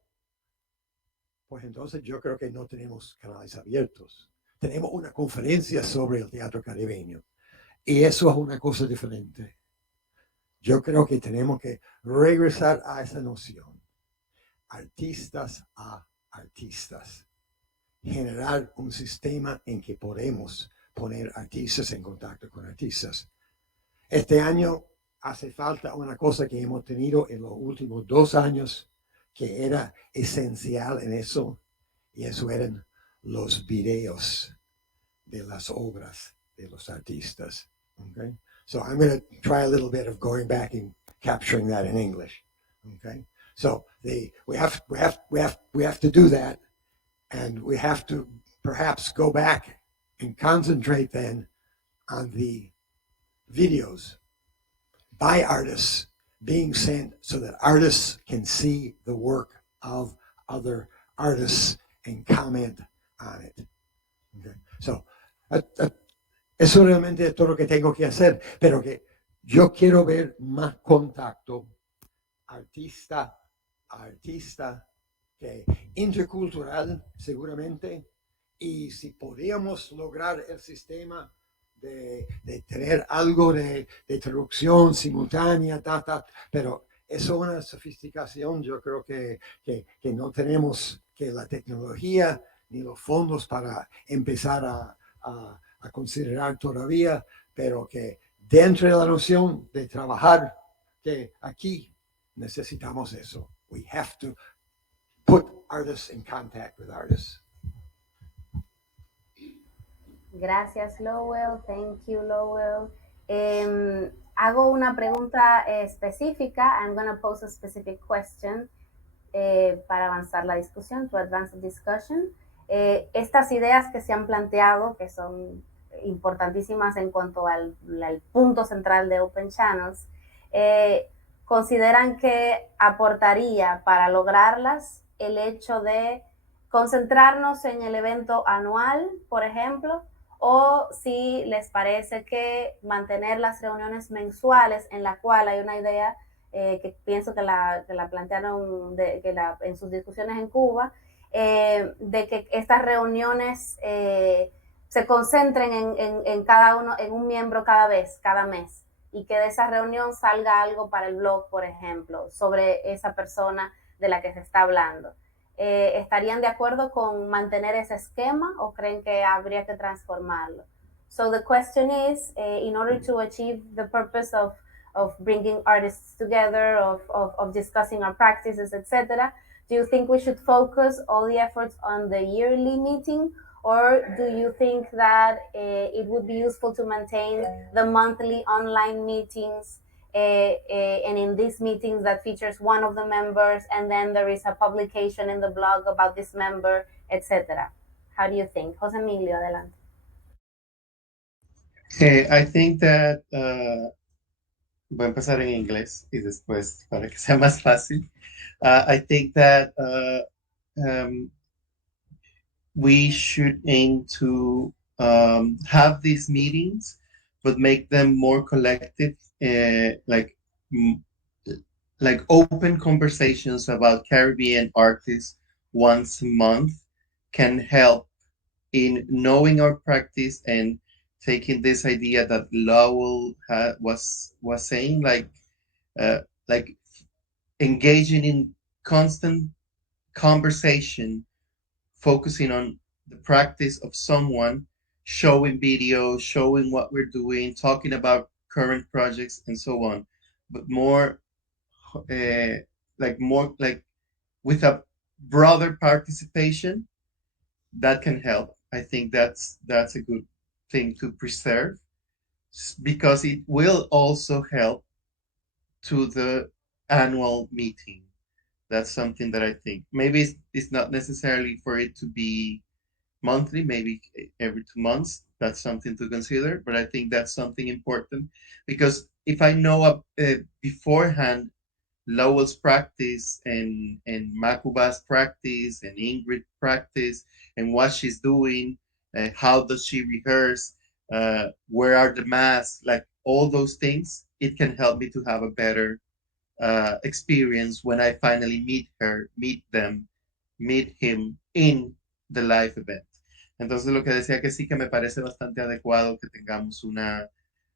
pues entonces yo creo que no tenemos canales abiertos. Tenemos una conferencia sobre el teatro caribeño y eso es una cosa diferente. Yo creo que tenemos que regresar a esa noción. Artistas a artistas. Generar un sistema en que podemos poner artistas en contacto con artistas. Este año hace falta una cosa que hemos tenido en los últimos 2 años que era esencial en eso, y eso eran los videos de las obras de los artistas. Okay? So I'm going to try a little bit of going back and capturing that in English. Okay? So we have to do that, and we have to perhaps go back and concentrate then on the videos by artists being sent so that artists can see the work of other artists and comment on it. Okay? So eso realmente es todo lo que tengo que hacer, pero que yo quiero ver más contacto artista a artista, que intercultural seguramente, y si podíamos lograr el sistema de tener algo de traducción simultánea, pero es una sofisticación, yo creo que no tenemos que la tecnología ni los fondos para empezar a considerar todavía, pero que dentro de la noción de trabajar, que aquí necesitamos eso. We have to put artists in contact with artists. Gracias, Lowell. Thank you, Lowell. Hago una pregunta específica. I'm going to pose a specific question para avanzar la discusión, to advance the discussion. Estas ideas que se han planteado, que son importantísimas en cuanto al punto central de Open Channels, consideran que aportaría para lograrlas el hecho de concentrarnos en el evento anual, por ejemplo, o si les parece que mantener las reuniones mensuales en la cual hay una idea que pienso que la plantearon en sus discusiones en Cuba, de que estas reuniones se concentren en cada uno, en un miembro cada vez, cada mes, y que de esa reunión salga algo para el blog, por ejemplo, sobre esa persona de la que se está hablando. ¿Estarían de acuerdo con mantener ese esquema o creen que habría que transformarlo? So the question is, in order to achieve the purpose of bringing artists together, of discussing our practices, etc., do you think we should focus all the efforts on the yearly meeting, or do you think that it would be useful to maintain the monthly online meetings, and in these meetings that features one of the members, and then there is a publication in the blog about this member, etc.? How do you think? José Emilio, adelante. I think that voy a empezar en inglés y después para que sea más fácil. I think that we should aim to have these meetings, but make them more collective, like open conversations about Caribbean artists once a month can help in knowing our practice and taking this idea that Lowell was saying, like engaging in constant conversation, focusing on the practice of someone, showing videos, showing what we're doing, talking about current projects and so on, but more with a broader participation that can help. I think that's a good thing to preserve, because it will also help to the annual meeting. That's something that I think maybe it's not necessarily for it to be monthly, maybe every 2 months. That's something to consider, but I think that's something important, because if I know beforehand Lowell's practice and Makuba's practice and Ingrid's practice and what she's doing, how does she rehearse, where are the masks, like all those things, it can help me to have a better experience when I finally meet him in the live event. Entonces lo que decía que sí, que me parece bastante adecuado que tengamos una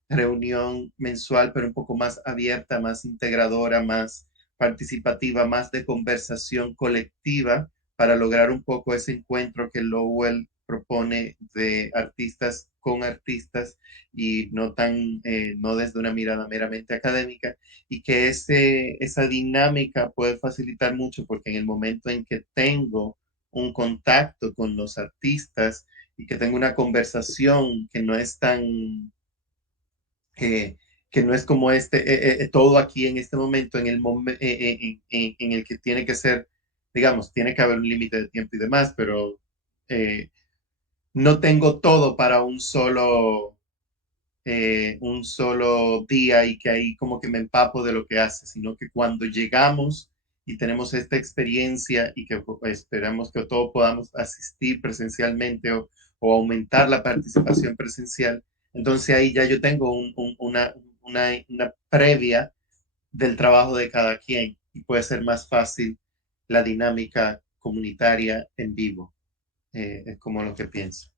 reunión mensual, pero un poco más abierta, más integradora, más participativa, más de conversación colectiva, para lograr un poco ese encuentro que Lowell propone de artistas con artistas y no desde una mirada meramente académica, y que esa dinámica puede facilitar mucho, porque en el momento en que tengo un contacto con los artistas y que tengo una conversación que no es tan que no es como todo aquí en este momento, en el que tiene que ser, digamos, tiene que haber un límite de tiempo y demás, pero no tengo todo para un solo día, y que ahí como que me empapo de lo que hace, sino que cuando llegamos y tenemos esta experiencia y que esperamos que todos podamos asistir presencialmente o aumentar la participación presencial, entonces ahí ya yo tengo una previa del trabajo de cada quien, y puede ser más fácil la dinámica comunitaria en vivo. Es como lo que pienso.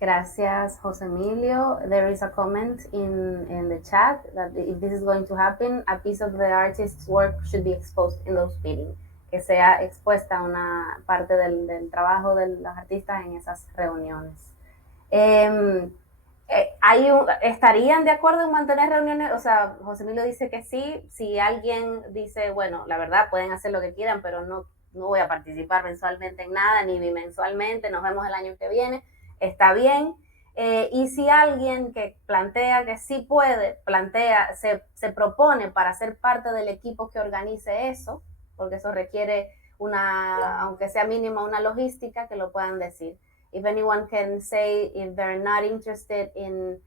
Gracias, José Emilio. There is a comment in the chat that if this is going to happen, a piece of the artist's work should be exposed in those meetings. Que sea expuesta una parte del trabajo de los artistas en esas reuniones. ¿Estarían de acuerdo en mantener reuniones? O sea, José Emilio dice que sí. Si alguien dice, bueno, la verdad, pueden hacer lo que quieran, pero no voy a participar mensualmente en nada, ni bimensualmente, nos vemos el año que viene, está bien. Y si alguien que plantea que sí puede, se propone para ser parte del equipo que organice eso, porque eso requiere aunque sea mínima, una logística, que lo puedan decir. If anyone can say if they're not interested in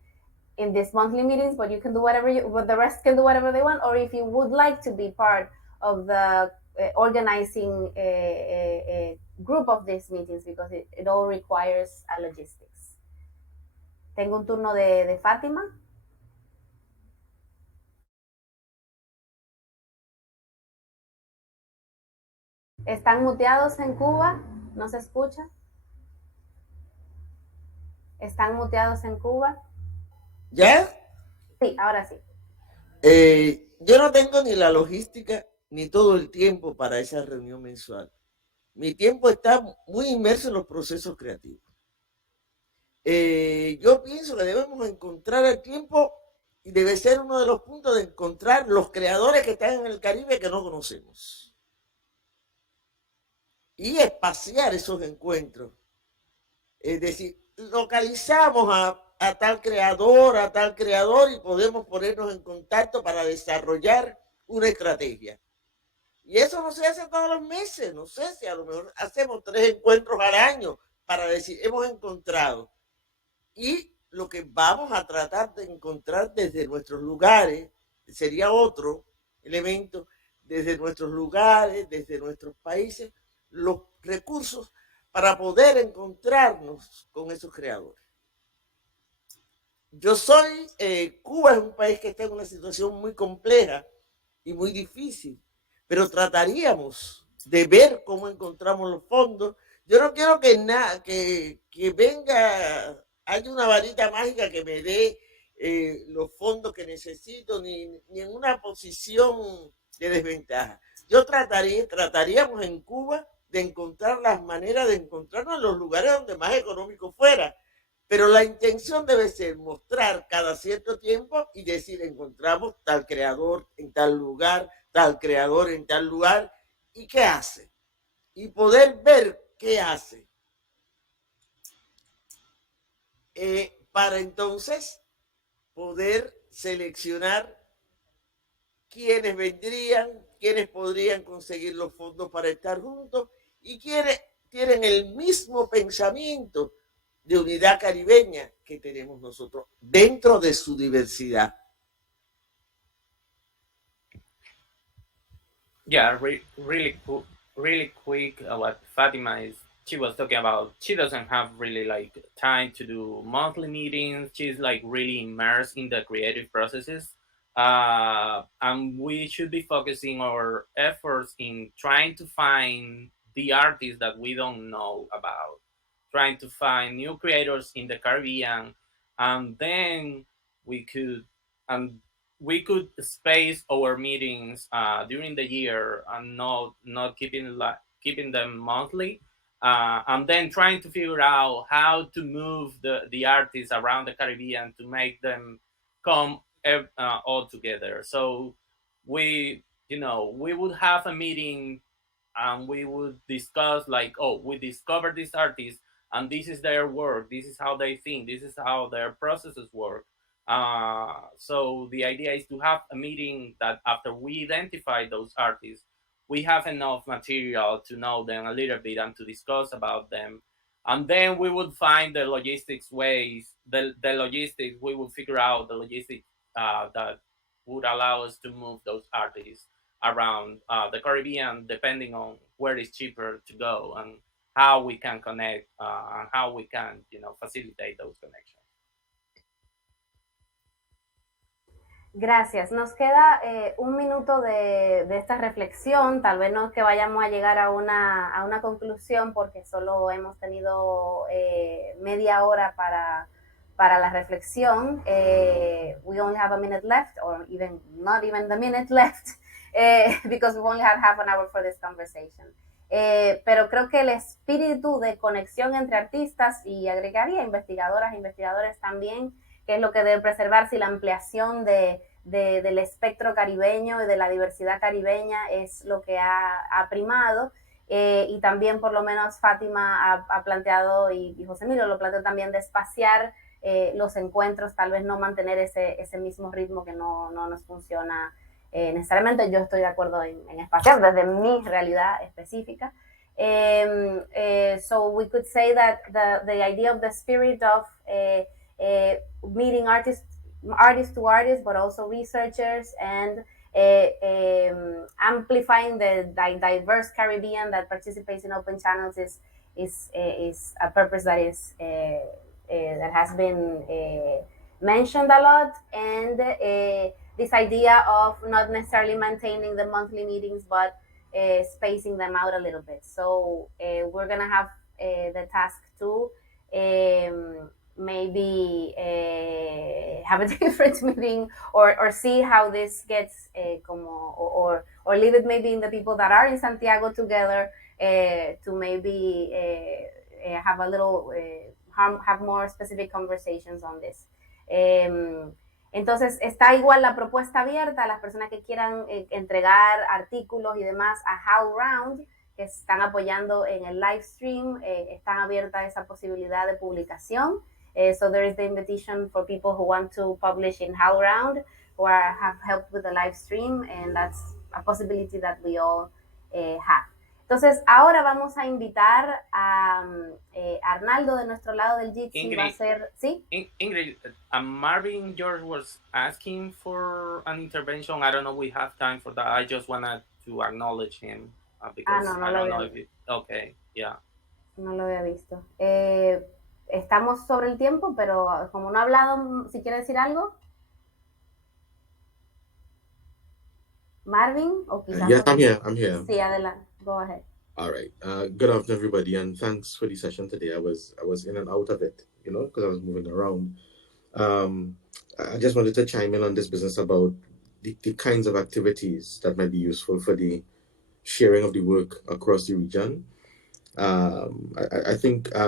these monthly meetings, but the rest can do whatever they want, or if you would like to be part of the organizing group of these meetings, because it all requires a logistics. Tengo un turno de Fátima. ¿Están muteados en Cuba? ¿No se escucha? ¿Están muteados en Cuba? ¿Ya? Sí, ahora sí. Yo no tengo ni la logística ni todo el tiempo para esa reunión mensual. Mi tiempo está muy inmerso en los procesos creativos. Yo pienso que debemos encontrar el tiempo y debe ser uno de los puntos de encontrar los creadores que están en el Caribe que no conocemos. Y espaciar esos encuentros. Es decir, localizamos a tal creador y podemos ponernos en contacto para desarrollar una estrategia. Y eso no se hace todos los meses, no sé si a lo mejor hacemos 3 encuentros al año para decir, hemos encontrado. Y lo que vamos a tratar de encontrar desde nuestros lugares, sería otro elemento, desde nuestros lugares, desde nuestros países, los recursos para poder encontrarnos con esos creadores. Cuba es un país que está en una situación muy compleja y muy difícil, pero trataríamos de ver cómo encontramos los fondos. Yo no quiero que haya una varita mágica que me dé los fondos que necesito, ni en una posición de desventaja. Trataríamos en Cuba de encontrar las maneras de encontrarnos en los lugares donde más económico fuera. Pero la intención debe ser mostrar cada cierto tiempo y decir, encontramos tal creador en tal lugar, tal creador en tal lugar, y qué hace. Y poder ver qué hace. Para entonces poder seleccionar quiénes vendrían, quiénes podrían conseguir los fondos para estar juntos y quiénes tienen el mismo pensamiento de unidad caribeña que tenemos nosotros dentro de su diversidad. Yeah, really quick. What Fatima she was talking about. She doesn't have really like time to do monthly meetings. She's like really immersed in the creative processes. And we should be focusing our efforts in trying to find the artists that we don't know about, trying to find new creators in the Caribbean, and then we could space our meetings during the year and not keeping them monthly, and then trying to figure out how to move the artists around the Caribbean to make them come all together. So we would have a meeting and we would discuss like, oh, we discovered this artist and this is their work, this is how they think, this is how their processes work. So the idea is to have a meeting that after we identify those artists, we have enough material to know them a little bit and to discuss about them. And then we would find the logistics ways, we would figure out the logistics that would allow us to move those artists around the Caribbean, depending on where it's cheaper to go and how we can connect and how we can, facilitate those connections. Gracias. Nos queda un minuto de esta reflexión. Tal vez no es que vayamos a llegar a una conclusión porque solo hemos tenido media hora para la reflexión. We only have a minute left, or even not even the minute left, because we only have half an hour for this conversation. Pero creo que el espíritu de conexión entre artistas, y agregaría investigadoras e investigadores también, que es lo que debe preservarse, y la ampliación del espectro caribeño y de la diversidad caribeña es lo que ha primado. Y también por lo menos Fátima ha planteado, y José Emilio lo planteó también, de espaciar los encuentros, tal vez no mantener ese mismo ritmo que no nos funciona necesariamente. Yo estoy de acuerdo en espaciar desde mi realidad específica. So we could say that the idea of the spirit of meeting artist to artist, but also researchers, and amplifying the diverse Caribbean that participates in open channels is a purpose that is that has been mentioned a lot. And this idea of not necessarily maintaining the monthly meetings, but spacing them out a little bit. So we're gonna have the task to maybe have a different meeting, or see how this gets or leave it maybe in the people that are in Santiago together to maybe have a little have more specific conversations on this. Entonces está igual la propuesta abierta a las personas que quieran entregar artículos y demás a HOWLROUND, que están apoyando en el live stream. Están abierta esa posibilidad de publicación. So there is the invitation for people who want to publish in HOWLROUND, who have helped with the live stream, and that's a possibility that we all have. Entonces, ahora vamos a invitar a Arnaldo de nuestro lado del Jitsi. Ingrid, va a ser, ¿sí? Ingrid, Marvin George was asking for an intervention. I don't know if we have time for that. I just wanted to acknowledge him because no I don't know lo if it, okay, yeah. No lo había visto. Estamos sobre el tiempo, pero como no ha hablado, si quiere decir algo. Marvin, o quizás. Yes, I'm here. Sí, adelante. Go ahead. All right. Good afternoon, everybody, and thanks for the session today. I was in and out of it, because I was moving around. I just wanted to chime in on this business about the kinds of activities that might be useful for the sharing of the work across the region. I think I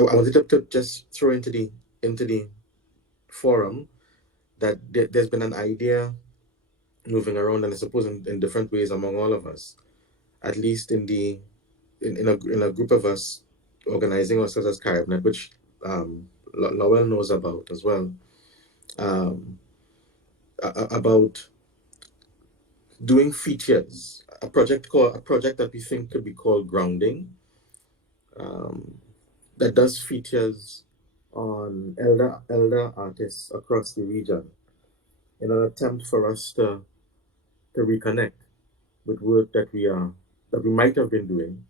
wanted to just throw into the forum that there's been an idea moving around, and I suppose in different ways among all of us, at least in a group of us organizing ourselves as CaribNet, which Lowell knows about as well, about doing features, a project that we think could be called Grounding, that does features on elder artists across the region in an attempt for us to reconnect with work that we might have been doing,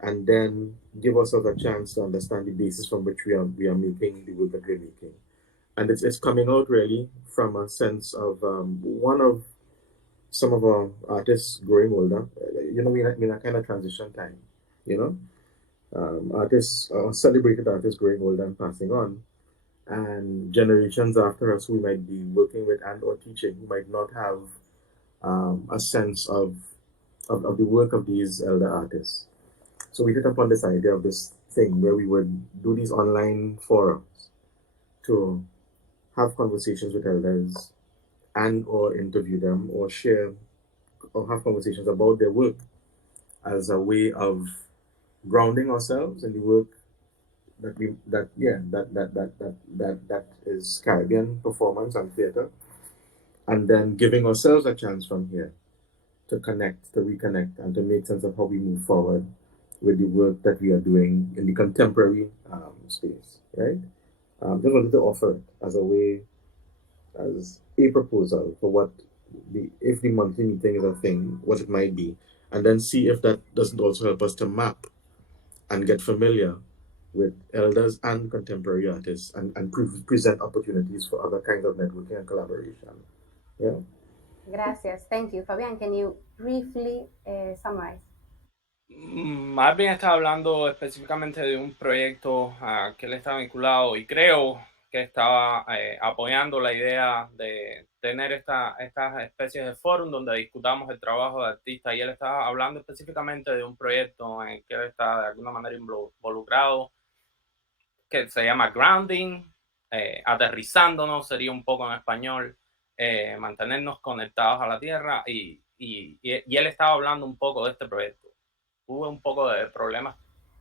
and then give ourselves a chance to understand the basis from which we are making the work that we're making. And it's coming out really from a sense of one of some of our artists growing older. We're in a kind of transition time, artists, celebrated artists growing older and passing on, and generations after us who might be working with and or teaching, who might not have a sense of the work of these elder artists. So we hit upon this idea of this thing where we would do these online forums to have conversations with elders and or interview them or share or have conversations about their work as a way of grounding ourselves in the work that is Caribbean performance and theater, and then giving ourselves a chance from here to connect, to reconnect, and to make sense of how we move forward with the work that we are doing in the contemporary space, right? Just wanted to offer it as a way, as a proposal for what if the monthly meeting is a thing, what it might be, and then see if that doesn't also help us to map and get familiar with elders and contemporary artists, and present opportunities for other kinds of networking and collaboration Yeah. Gracias. Thank you. Fabián, can you briefly summarize? Más bien estaba hablando específicamente de un proyecto que él estaba vinculado y creo que estaba apoyando la idea de tener estas especies de fórum donde discutamos el trabajo de artistas, y él estaba hablando específicamente de un proyecto en el que él está de alguna manera involucrado, que se llama Grounding, aterrizándonos sería un poco en español, mantenernos conectados a la tierra, y él estaba hablando un poco de este proyecto. Hubo un poco de problemas.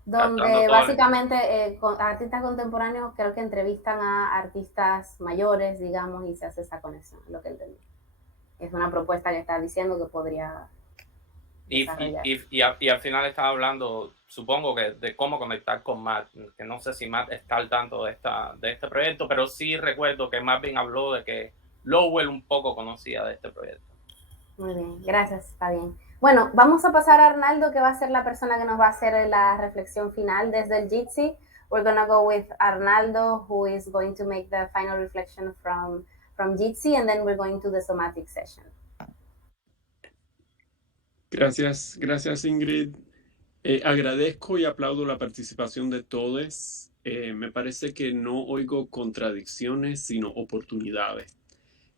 Donde básicamente artistas contemporáneos creo que entrevistan a artistas mayores, digamos, y se hace esa conexión, es lo que entendí. Es una propuesta que está diciendo que podría desarrollar. Y al final estaba hablando, supongo que de cómo conectar con Matt, que no sé si Matt está al tanto de este proyecto, pero sí recuerdo que más bien habló de que Lowell un poco conocía de este proyecto. Muy bien, gracias, está bien. Bueno, vamos a pasar a Arnaldo, que va a ser la persona que nos va a hacer la reflexión final desde el Jitsi. We're going to go with Arnaldo, who is going to make the final reflection from Jitsi, and then we're going to the somatic session. Gracias Ingrid. Agradezco y aplaudo la participación de todos. Me parece que no oigo contradicciones, sino oportunidades.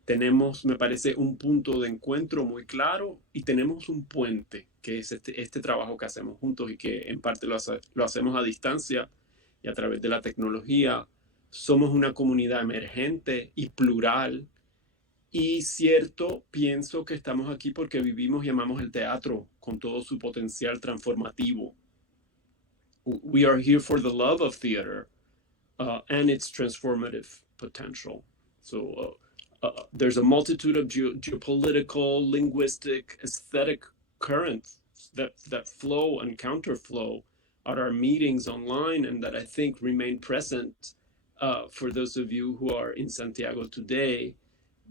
Tenemos, me parece, un punto de encuentro muy claro, y tenemos un puente, que es este trabajo que hacemos juntos y que en parte lo hacemos a distancia y a través de la tecnología. Somos una comunidad emergente y plural. Y cierto, pienso que estamos aquí porque vivimos y amamos el teatro con todo su potencial transformativo. We are here for the love of theater and its transformative potential. So there's a multitude of geopolitical, linguistic, aesthetic currents that flow and counterflow at our meetings online, and that I think remain present for those of you who are in Santiago today.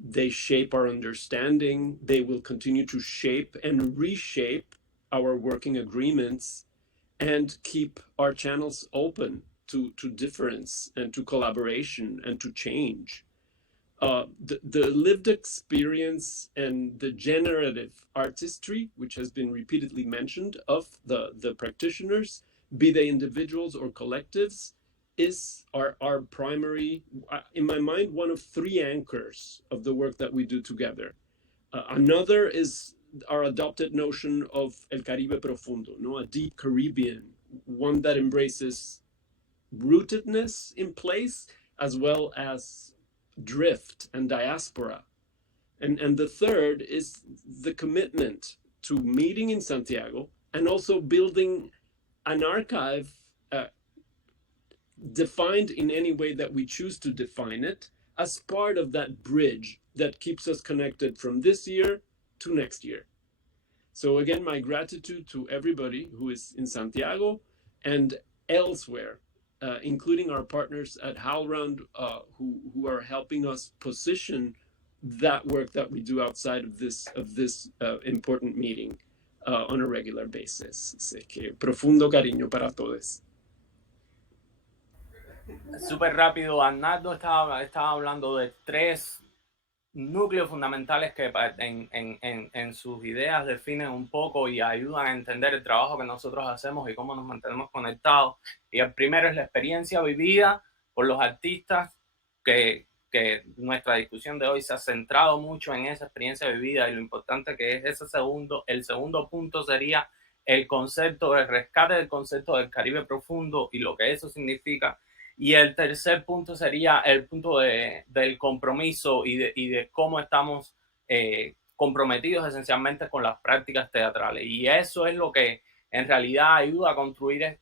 They shape our understanding. They will continue to shape and reshape our working agreements and keep our channels open to difference and to collaboration and to change. The lived experience and the generative artistry, which has been repeatedly mentioned, of the practitioners, be they individuals or collectives, is our primary, in my mind, one of three anchors of the work that we do together. Another is our adopted notion of El Caribe Profundo, no, a deep Caribbean, one that embraces rootedness in place as well as drift and diaspora. And the third is the commitment to meeting in Santiago and also building an archive defined in any way that we choose to define it, as part of that bridge that keeps us connected from this year to next year. So again, my gratitude to everybody who is in Santiago and elsewhere, including our partners at HOWLROUND, who are helping us position that work that we do outside of this important meeting on a regular basis. Así que profundo cariño para todos. Súper rápido, Arnaldo estaba hablando de tres núcleos fundamentales que en sus ideas definen un poco y ayudan a entender el trabajo que nosotros hacemos y cómo nos mantenemos conectados. Y el primero es la experiencia vivida por los artistas, que nuestra discusión de hoy se ha centrado mucho en esa experiencia vivida y lo importante que es ese segundo. El segundo punto sería el concepto, el rescate del concepto del Caribe profundo y lo que eso significa. Y el tercer punto sería el punto del compromiso y de cómo estamos comprometidos esencialmente con las prácticas teatrales. Y eso es lo que en realidad ayuda a construir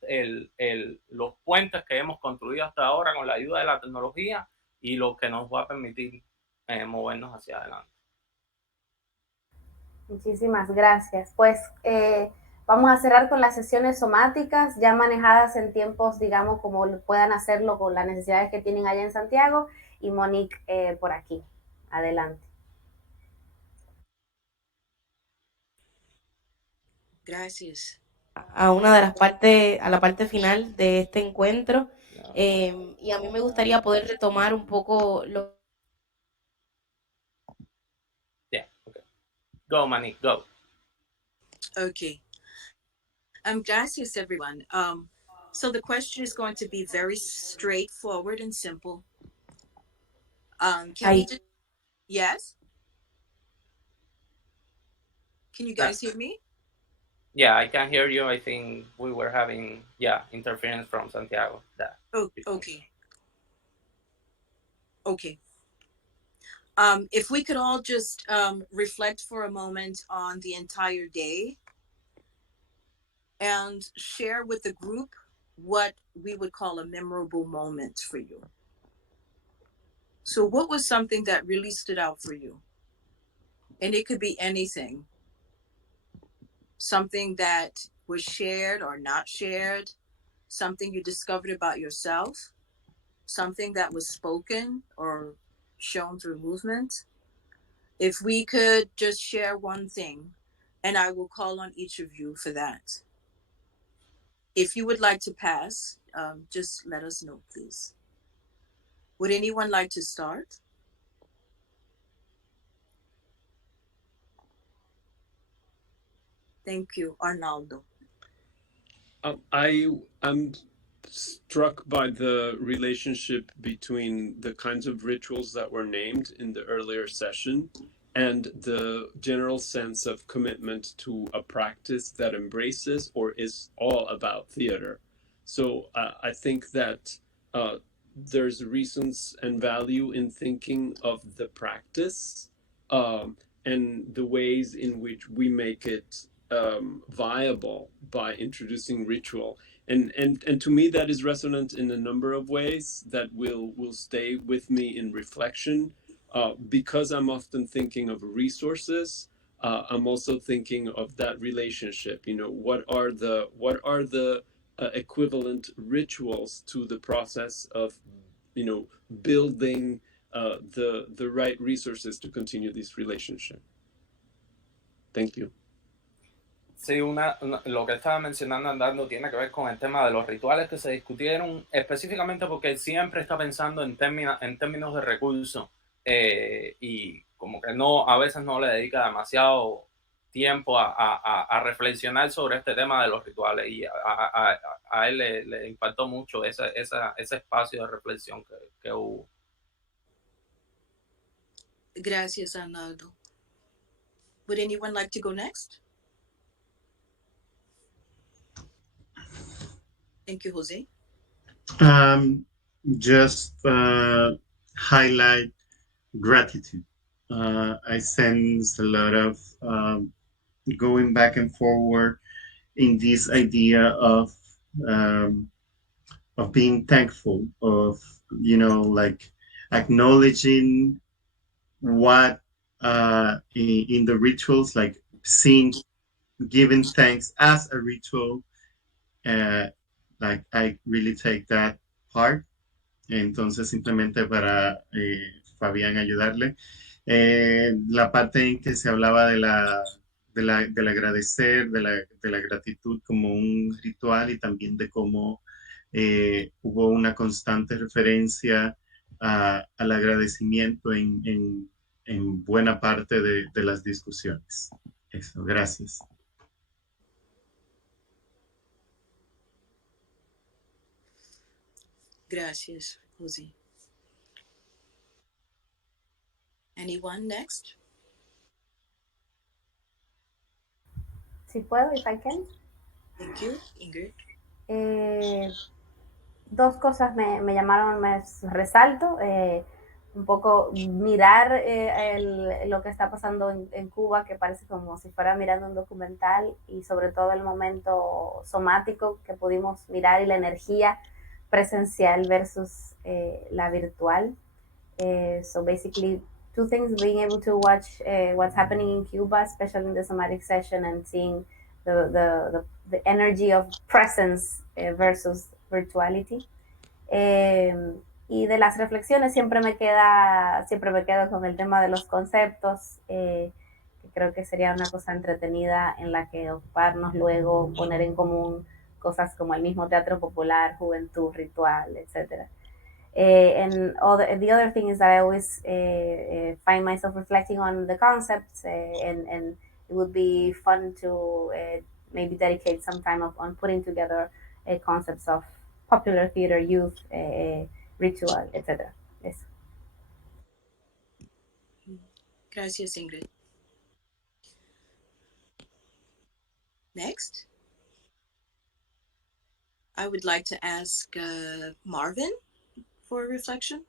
los puentes que hemos construido hasta ahora con la ayuda de la tecnología y lo que nos va a permitir movernos hacia adelante. Muchísimas gracias. Pues vamos a cerrar con las sesiones somáticas ya manejadas en tiempos, digamos, como puedan hacerlo con las necesidades que tienen allá en Santiago. Y Monique por aquí. Adelante. Gracias. A la parte final de este encuentro. Y a mí me gustaría poder retomar un poco Go, Manny, go. Okay. Gracias, everyone. So the question is going to be very straightforward and simple. Can we just, yes? Can you guys hear me? Yeah, I can hear you. I think we were having, interference from Santiago. Oh, okay. Okay. If we could all just reflect for a moment on the entire day and share with the group what we would call a memorable moment for you. So what was something that really stood out for you? And it could be anything. Something that was shared or not shared, something you discovered about yourself, something that was spoken or shown through movement. If we could just share one thing, and I will call on each of you for that. If you would like to pass, just let us know, please. Would anyone like to start? Thank you, Arnaldo. I'm struck by the relationship between the kinds of rituals that were named in the earlier session and the general sense of commitment to a practice that embraces or is all about theater. So I think that there's reasons and value in thinking of the practice and the ways in which we make it viable by introducing ritual. And to me, that is resonant in a number of ways that will stay with me in reflection. Because I'm often thinking of resources, I'm also thinking of that relationship. You know, what are the equivalent rituals to the process of, you know, building the right resources to continue this relationship. Thank you. Sí, lo que estaba mencionando Andando tiene que ver con el tema de los rituales que se discutieron, específicamente porque siempre está pensando en términos de recursos y como que a veces no le dedica demasiado tiempo a reflexionar sobre este tema de los rituales, y a él le impactó mucho ese espacio de reflexión que hubo. Gracias, Arnaldo. Would anyone like to go next? Thank you, Jose. Just highlight gratitude. I sense a lot of going back and forward in this idea of being thankful, of, you know, like acknowledging what in the rituals, like seeing, giving thanks as a ritual. Like I really take that part. Entonces, simplemente para Fabián ayudarle. La parte en que se hablaba del agradecer, de la gratitud como un ritual, y también de cómo hubo una constante referencia al agradecimiento en buena parte de las discusiones. Eso, gracias. Gracias, Jose. Anyone next? Si puedo, if I can. Thank you, Ingrid. Dos cosas me llamaron, me resalto, un poco mirar lo que está pasando en Cuba, que parece como si fuera mirando un documental, y sobre todo el momento somático que pudimos mirar y la energía presencial versus la virtual. So basically, two things: being able to watch what's happening in Cuba, especially in the somatic session, and seeing the energy of presence versus virtuality. Y de las reflexiones siempre me quedo con el tema de los conceptos, que creo que sería una cosa entretenida en la que ocuparnos luego, poner en común cosas como el mismo teatro popular, juventud, ritual, etc. And the other thing is that I always find myself reflecting on the concepts, and it would be fun to maybe dedicate some time on putting together concepts of popular theater, youth, ritual, etc. Yes. Gracias, Ingrid. Next, I would like to ask Marvin for a reflection.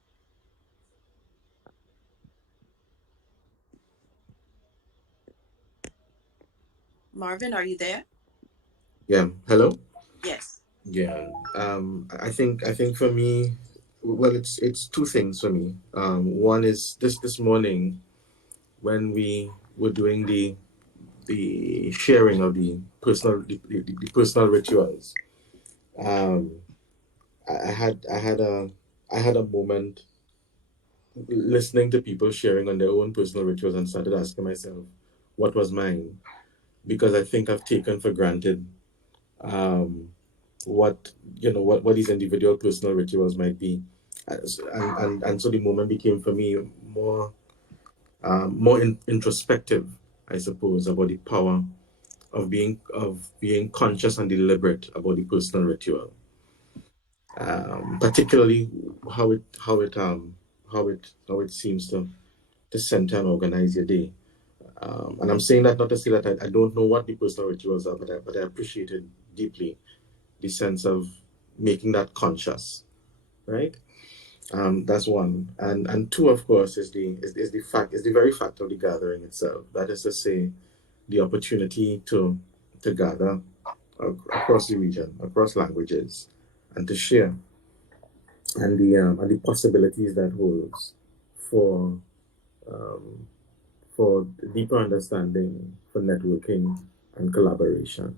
Marvin, are you there? Yeah. Hello. Yes. Yeah. I think for me, well, it's two things for me. One is this morning when we were doing the sharing of the personal rituals. Um, I had a moment listening to people sharing on their own personal rituals and started asking myself what was mine, because I think I've taken for granted um, what what these individual personal rituals might be. And so the moment became for me more introspective, I suppose, about the power of being conscious and deliberate about the personal ritual, particularly how it seems to center and organize your day. And I'm saying that not to say that I don't know what the personal rituals are, but I appreciated deeply the sense of making that conscious, right? That's one, and two, of course, is the very fact of the gathering itself. That is to say, the opportunity to gather across the region, across languages, and to share, and the possibilities that holds for um, for deeper understanding, for networking and collaboration.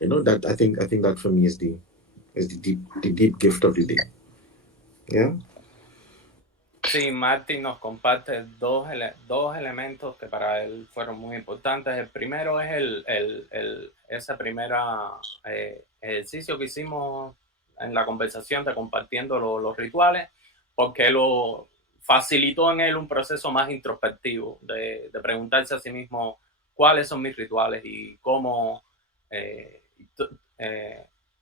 That I think that for me is the deep gift of the day. Yeah. Sí, Martin nos comparte dos elementos que para él fueron muy importantes. El primero es ese primera ejercicio que hicimos en la conversación de compartiendo los rituales, porque lo facilitó en él un proceso más introspectivo de preguntarse a sí mismo cuáles son mis rituales y cómo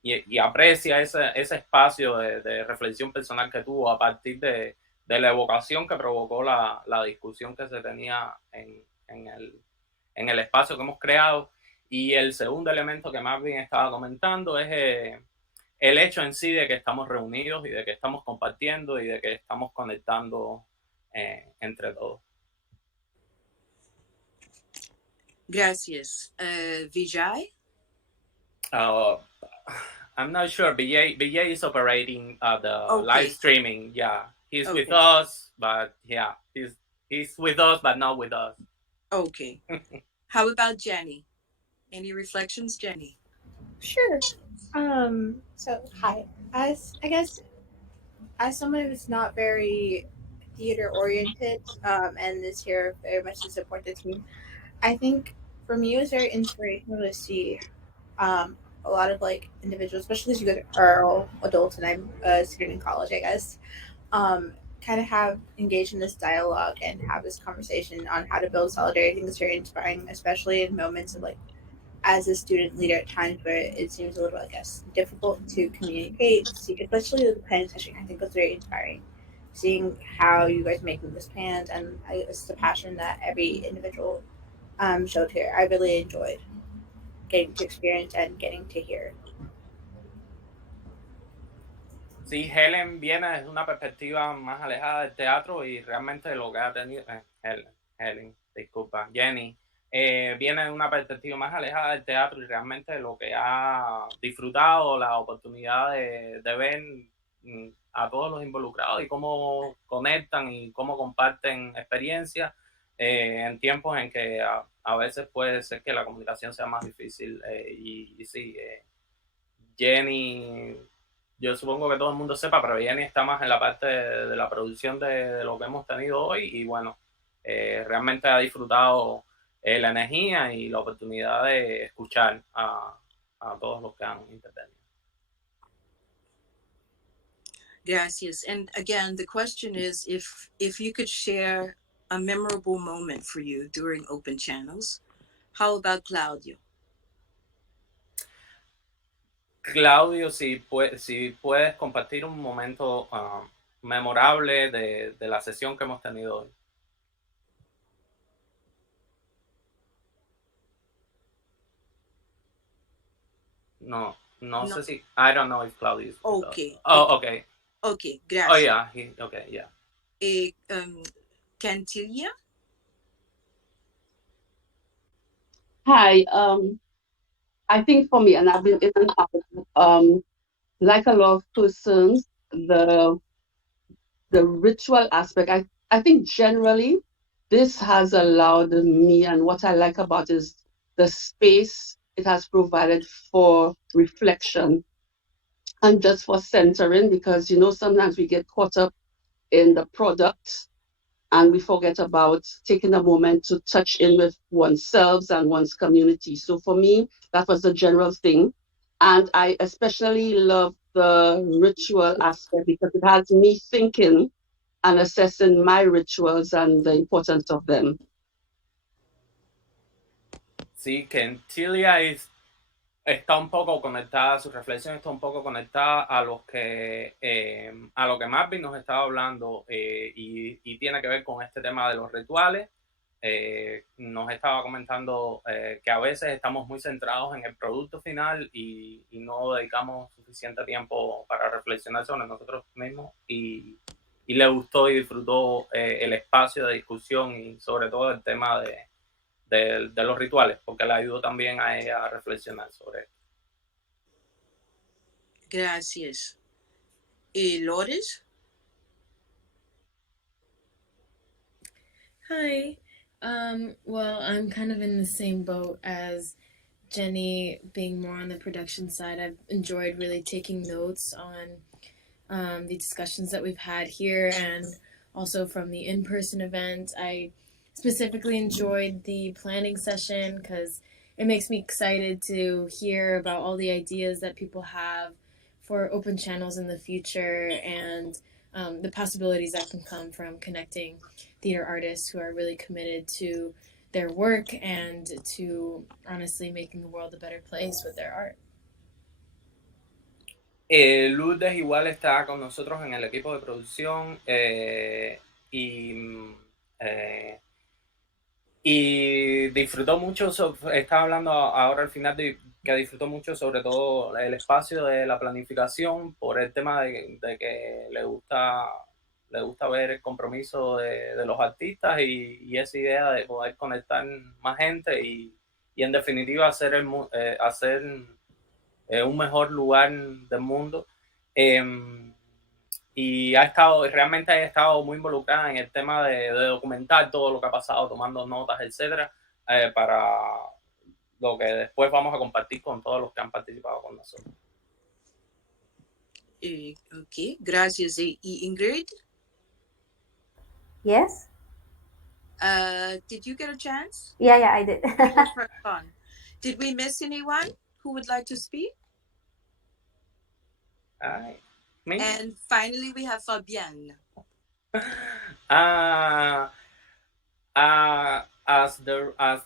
y aprecia ese espacio de reflexión personal que tuvo a partir de la evocación que provocó la discusión que se tenía en el espacio que hemos creado. Y el segundo elemento que Marvin estaba comentando es el hecho en sí de que estamos reunidos y de que estamos compartiendo y de que estamos conectando entre todos. Gracias. Vijay? I'm not sure. BJ is operating the live streaming. Yeah, he's with Okay. us, but yeah, he's with us, but not with us. Okay. How about Jenny? Any reflections, Jenny? Sure. So hi. As I guess as someone who's not very theater oriented, and is here very much to support the team, I think for me it was very inspirational to see a lot of like individuals, especially as you guys are all adults and I'm a student in college, I guess, kind of have engaged in this dialogue and have this conversation on how to build solidarity. I think it's very inspiring, especially in moments of like as a student leader at times where it seems a little, I guess, difficult to communicate, especially the planning session. I think was very inspiring. Seeing how you guys are making this plans and I guess the passion that every individual showed here. I really enjoyed getting to experience and getting to hear. Sí, Helen viene desde una perspectiva más alejada del teatro y realmente lo que ha tenido, Helen, disculpa, Jenny, viene de una perspectiva más alejada del teatro y realmente lo que ha disfrutado la oportunidad de ver a todos los involucrados y cómo conectan y cómo comparten experiencias en tiempos en que a veces puede ser que la comunicación sea más difícil y sí, Jenny, yo supongo que todo el mundo sepa, pero Jenny está más en la parte de la producción de lo que hemos tenido hoy y bueno, realmente ha disfrutado la energía y la oportunidad de escuchar a todos los que han intervenido. Gracias. And again, the question is if you could share a memorable moment for you during Open Channels. How about Claudio? Claudio, si puedes compartir un momento memorable de la sesión que hemos tenido hoy. No sé si, I don't know if Claudio is with us. Okay. Oh, okay. Okay, gracias. Oh, yeah. Okay, yeah. Cantilia? Hi. I think for me, and I've been in and out, like a lot of persons, the ritual aspect, I think generally this has allowed me, and what I like about it is the space it has provided for reflection and just for centering, because sometimes we get caught up in the product and we forget about taking a moment to touch in with oneself and one's community. So for me, that was the general thing. And I especially love the ritual aspect because it has me thinking and assessing my rituals and the importance of them. Sí, Kentilia está un poco conectada, su reflexión está un poco conectada a lo que Marvin nos estaba hablando y tiene que ver con este tema de los rituales. Nos estaba comentando que a veces estamos muy centrados en el producto final y no dedicamos suficiente tiempo para reflexionar sobre nosotros mismos y le gustó y disfrutó el espacio de discusión y sobre todo el tema de los rituales, porque le ayudó también a ella a reflexionar sobre esto. Gracias. Lores? Hi. Well, I'm kind of in the same boat as Jenny, being more on the production side. I've enjoyed really taking notes on the discussions that we've had here and also from the in-person event. I specifically enjoyed the planning session because it makes me excited to hear about all the ideas that people have for open channels in the future and the possibilities that can come from connecting theater artists who are really committed to their work and to honestly making the world a better place with their art. Lourdes igual está con nosotros en el equipo de producción y disfrutó mucho, estaba hablando ahora al final de que disfrutó mucho sobre todo el espacio de la planificación por el tema de que le gusta ver el compromiso de los artistas y esa idea de poder conectar más gente y en definitiva hacer un mejor lugar del mundo. Y realmente ha estado muy involucrada en el tema de documentar todo lo que ha pasado, tomando notas, etcétera, para lo que después vamos a compartir con todos los que han participado con nosotros. Okay, gracias. Ingrid? Yes? Did you get a chance? Yeah, I did. Did we miss anyone who would like to speak? Me? And finally, we have Fabienne. As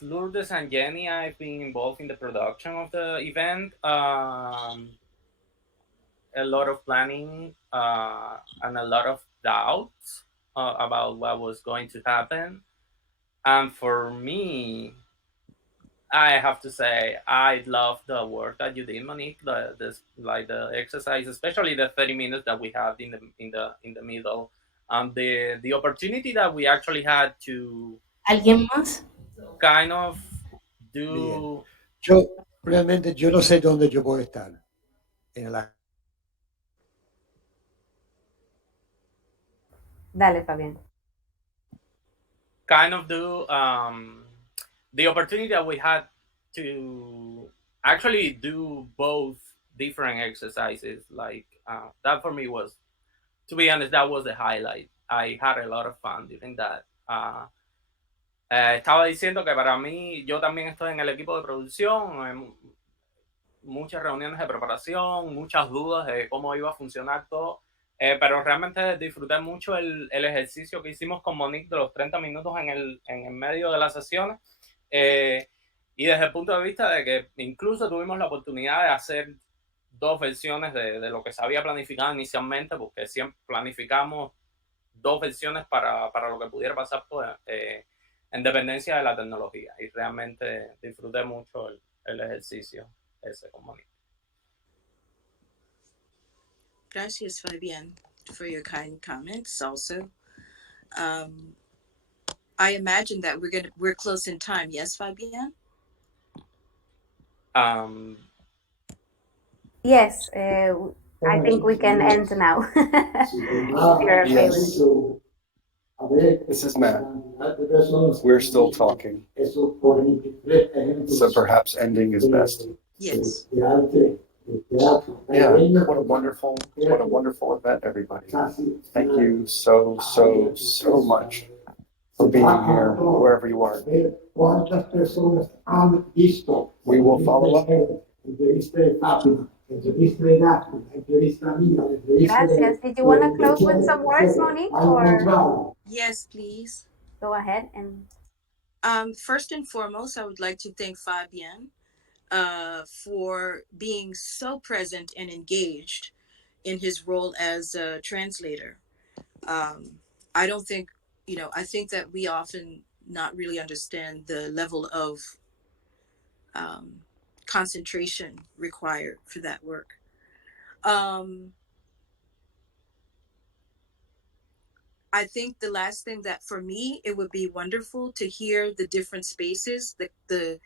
Lourdes and Jenny, I've been involved in the production of the event. A lot of planning and a lot of doubts about what was going to happen. And for me, I have to say, I love the work that you did, Monique. The exercise, especially the 30 minutes that we had in the middle, and the opportunity that we actually had to. ¿Alguien más? Kind of Bien. do. Realmente yo no sé dónde yo voy a estar en la. Dale, Fabián. Kind of do the opportunity that we had to actually do both different exercises, like that for me was, to be honest, that was the highlight. I had a lot of fun doing that. Estaba diciendo que para mí, yo también estoy en el equipo de producción, muchas reuniones de preparación, muchas dudas de cómo iba a funcionar todo, pero realmente disfruté mucho el ejercicio que hicimos con Monique de los 30 minutos en el medio de las sesiones, y desde el punto de vista de que incluso tuvimos la oportunidad de hacer dos versiones de lo que se había planificado inicialmente, porque siempre planificamos dos versiones para lo que pudiera pasar pues, en dependencia de la tecnología, y realmente disfruté mucho el ejercicio ese con Monique. Gracias, Fabian, for your kind comments also. I imagine that we're close in time. Yes, Fabian? Yes, I think we can end now. If you're okay with it. This is Matt. We're still talking. So perhaps ending is best. Yes. Yeah, what a wonderful event, everybody. Thank you so much for being here, wherever you are. We will follow up. Gracias. Did you want to close with some words, Monique? Or Yes, please. go ahead and. First and foremost, I would like to thank Fabian for being so present and engaged in his role as a translator. I don't think, I think that we often not really understand the level of concentration required for that work. I think the last thing that for me, it would be wonderful to hear the different spaces, the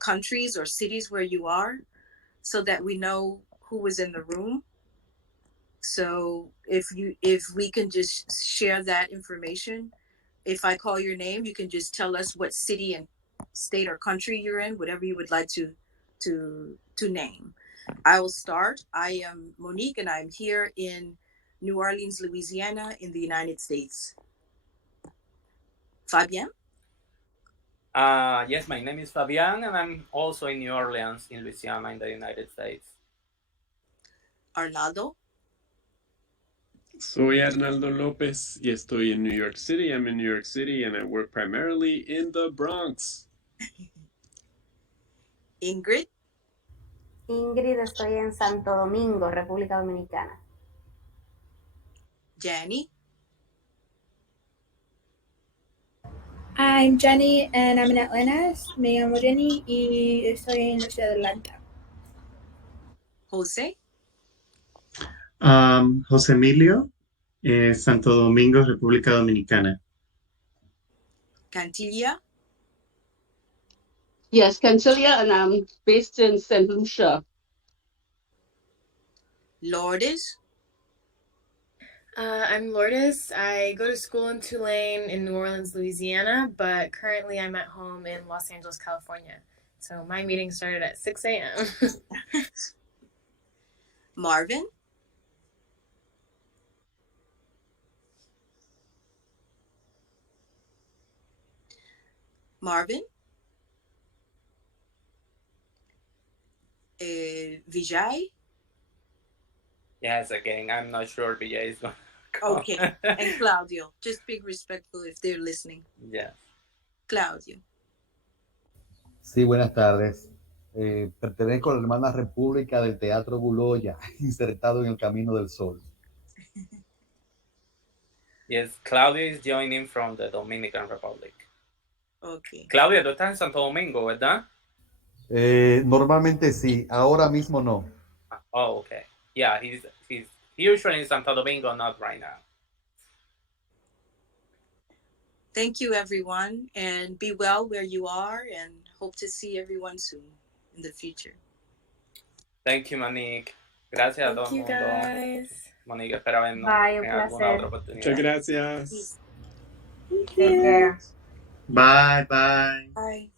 countries or cities where you are, so that we know who was in the room. So if we can just share that information, if I call your name, you can just tell us what city and state or country you're in, whatever you would like to name. I will start. I am Monique, and I'm here in New Orleans, Louisiana, in the United States. Fabian? Yes, my name is Fabian, and I'm also in New Orleans, in Louisiana, in the United States. Arnaldo? Soy Arnaldo López y estoy en New York City. I'm in New York City, and I work primarily in the Bronx. Ingrid? Ingrid, estoy en Santo Domingo, República Dominicana. Jenny? I'm Jenny, and I'm in Atlanta. Me llamo Jenny y estoy en la ciudad de Atlanta. Jose? José Emilio, Santo Domingo, República Dominicana. Cantilia? Yes, Cantilia, and I'm based in St. Lucia. Lourdes? I'm Lourdes. I go to school in Tulane in New Orleans, Louisiana, but currently I'm at home in Los Angeles, California. So my meeting started at 6 a.m. Marvin? Marvin? Vijay? Yes, again, I'm not sure Vijay is going to go. Okay, and Claudio. Just be respectful if they're listening. Yes. Claudio. Sí, buenas tardes. Pertenezco a la hermana República del Teatro Guloya, insertado en el Camino del Sol. Yes, Claudio is joining from the Dominican Republic. Okay. Claudio, tú estás en Santo Domingo, ¿verdad? Normalmente sí, ahora mismo no. Oh, okay. Yeah, he's usually in Santo Domingo, not right now. Thank you, everyone, and be well where you are, and hope to see everyone soon in the future. Thank you, Monique. Gracias a todo el mundo. Guys. Monique, espera vernos Bye, un en alguna placer. otra oportunidad. Muchas gracias. Take care. Bye, bye. Bye.